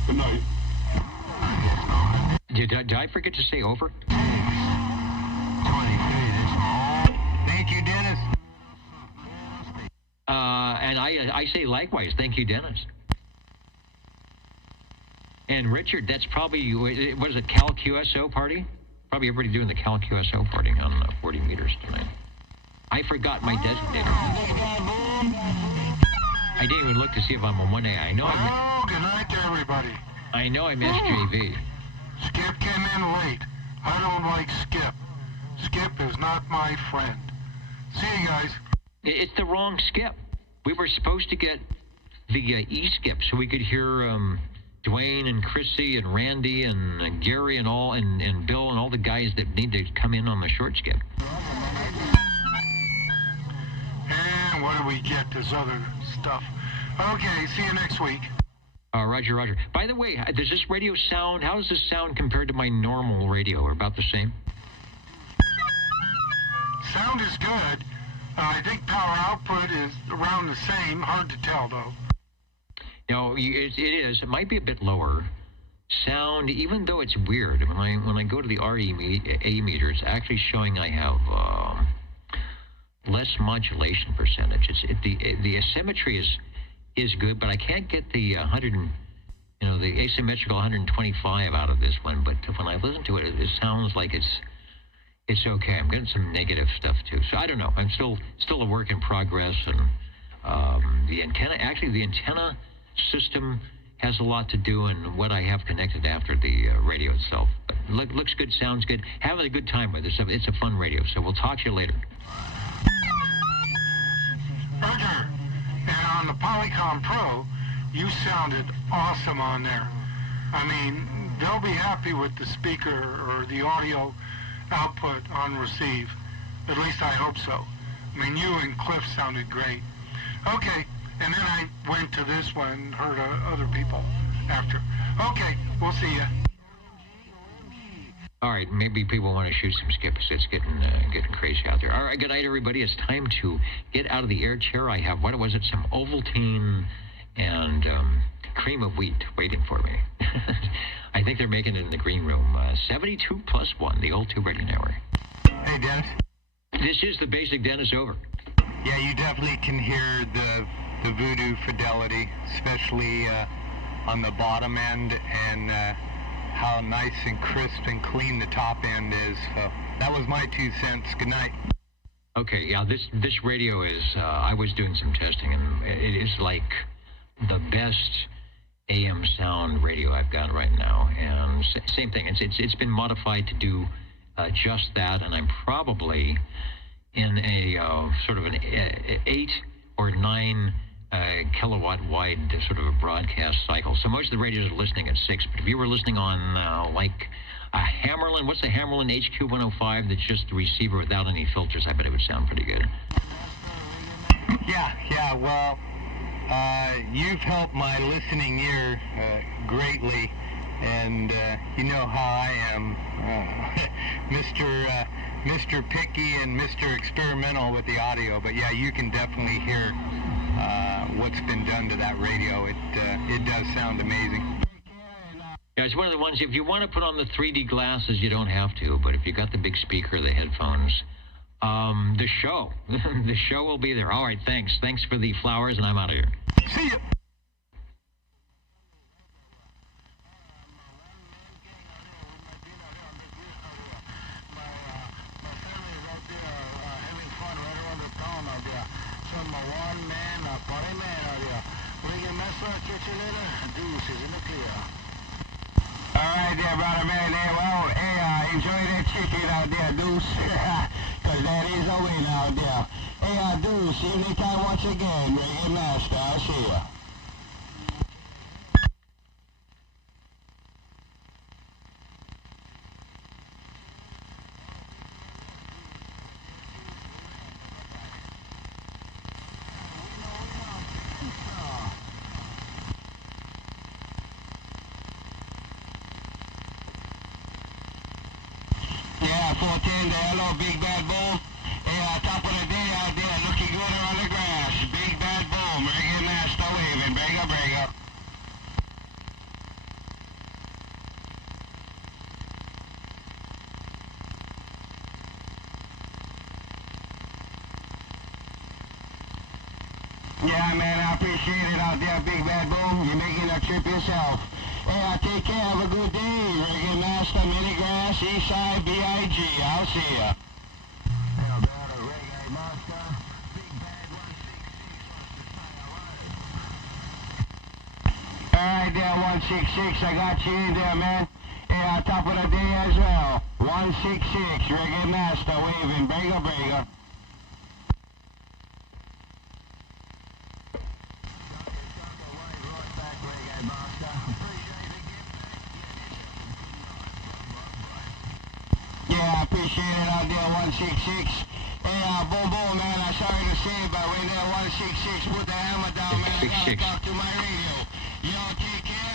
Good night. Did I forget to say over? Thank you, Dennis. And I say likewise. Thank you, Dennis. And Richard, that's probably, what is it, Cal QSO party? Probably everybody doing the Cal QSO party on 40 meters tonight. I forgot my designator. I didn't even look to see if I'm on 1A. I know good night to everybody. I know I'm SJV. Skip came in late. I don't like Skip. Skip is not my friend. See you guys. It's the wrong Skip. We were supposed to get the E-Skip so we could hear Dwayne and Chrissy and Randy and Gary and all and Bill and all the guys that need to come in on the short skip. And what do we get? This other stuff. Okay, see you next week. Roger. By the way, does this radio sound, how does this sound compared to my normal radio? Or about the same? Sound is good. I think power output is around the same. Hard to tell, though. No, it is. It might be a bit lower. Sound, even though it's weird, when I go to the RE meter, it's actually showing I have less modulation percentage. The asymmetry is good, but I can't get the the asymmetrical 125 out of this one. But when I listen to it, it sounds like it's okay. I'm getting some negative stuff too. So I don't know. I'm still a work in progress, and the antenna system has a lot to do in what I have connected after the radio itself. But looks good, sounds good. Having a good time with this. It's a fun radio. So we'll talk to you later. Roger. And on the Polycom Pro, you sounded awesome on there. I mean, they'll be happy with the speaker or the audio output on receive. At least I hope so. I mean, you and Cliff sounded great. Okay, and then I went to this one, heard other people after. Okay, we'll see ya. All right, maybe people want to shoot some skips. It's getting crazy out there. All right, good night, everybody. It's time to get out of the air chair. I have, what was it, some Ovaltine and cream of wheat waiting for me. I think they're making it in the green room. 72+1, the old Tube Radio Network. Hey, Dennis. This is the basic Dennis over. Yeah, you definitely can hear the Voodoo fidelity, especially on the bottom end, and how nice and crisp and clean the top end is. So that was my 2 cents. Good night. Okay, yeah, this radio is, I was doing some testing, and it is like the best AM sound radio I've got right now. And same thing, it's been modified to do just that, and I'm probably in a sort of an 8 or 9 kilowatt wide sort of a broadcast cycle. So most of the radios are listening at 6, but if you were listening on like a Hammerlin, what's the Hammerlin HQ105 that's just the receiver without any filters, I bet it would sound pretty good. Yeah, well, you've helped my listening ear greatly, and you know how I am, Mr. Picky and Mr. Experimental with the audio, but yeah, you can definitely hear what's been done to that radio. It does sound amazing. Yeah, it's one of the ones, if you want to put on the 3D glasses, you don't have to, but if you got the big speaker, the headphones, the show will be there. All right, thanks for the flowers, and I'm out of here. See you. All right there, brother man there. Well, hey, enjoy that chicken out there, Deuce. Because that is a win out there. Hey, Deuce, see you next time once again. Reggae Master, I'll see ya. Yeah, 410 there, hello, Big Bad Bull. Hey, top of the day out there, looking good on the grass. Big Bad Bull, Reggae Master waving, brega. Yeah, man, I appreciate it out there, Big Bad Bull. You're making a trip yourself. Hey, take care, have a good day. Reggae Master, Minigrass, Eastside, B.I.G. I'll see ya. Alright there, 166, I got you in there, man. Hey, on top of the day as well. 166, Reggae Master, waving, brega. 166. Hey, boom, boom, man. I'm sorry to say, but right there, 166, put the hammer down, man. I gotta talk to my radio. Y'all take care.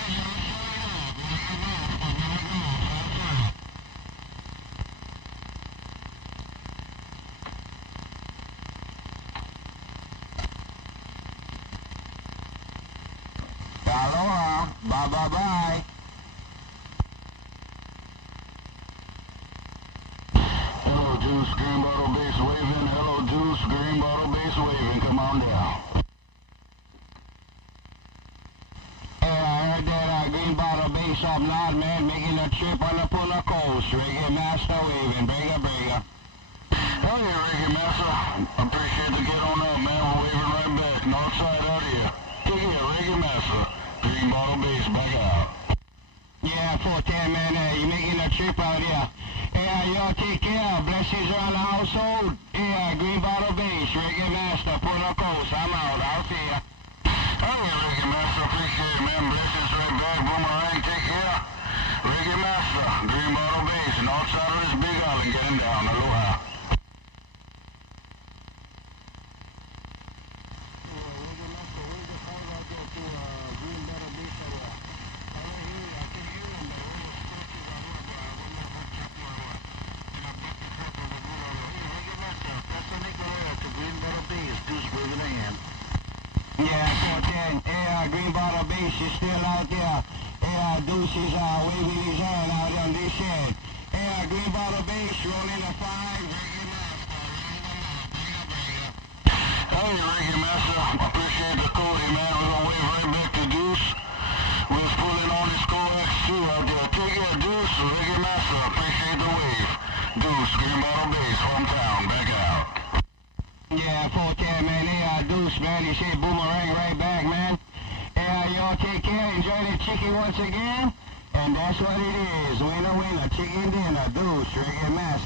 Y'all aloha. Bye-bye-bye. Hello, Juice, Green Bottle Base waving. Hello, Juice, Green Bottle Base waving. Come on down. Hey, I heard that Green Bottle Base up north, man, making a trip on the Puna Coast. Reggae Master waving. Breaker. Hell yeah, Reggae Master. Appreciate the get on up, man. We're waving right back. North side out here. Take care, Reggae Master. Green Bottle Base back out. Yeah, 410, man. You making a trip out here. Hey, y'all take care. Blessings around the household. Yeah, Green Bottle Base, Reggae Master, Puna Coast. I'm out. I'll see ya. Oh yeah, Reggae Master. Appreciate it, man. Blessings right back. Boomerang, take care. Reggae Master, Green Bottle Base, north side of this big island, getting down. Aloha. Yeah, 410. Hey, Green Bottle Base is still out there. Hey, Deuce is waving his hand out on this end. Hey, Green Bottle Base rolling a 5. Reggae Master. Hey, Reggae Master. Appreciate the Cody, man. We're gonna wave right back to Deuce. We're pulling on his X2 out there. Take care, Deuce. Reggae Master. Appreciate the wave. Deuce, Green Bottle Base, hometown. Back out. Yeah, 410, man. Hey, Deuce, man. He said boomerang right back, man. Hey, y'all take care. Enjoy the chicken once again. And that's what it is. Winner, winner. Chicken dinner. Deuce, Reggae Master.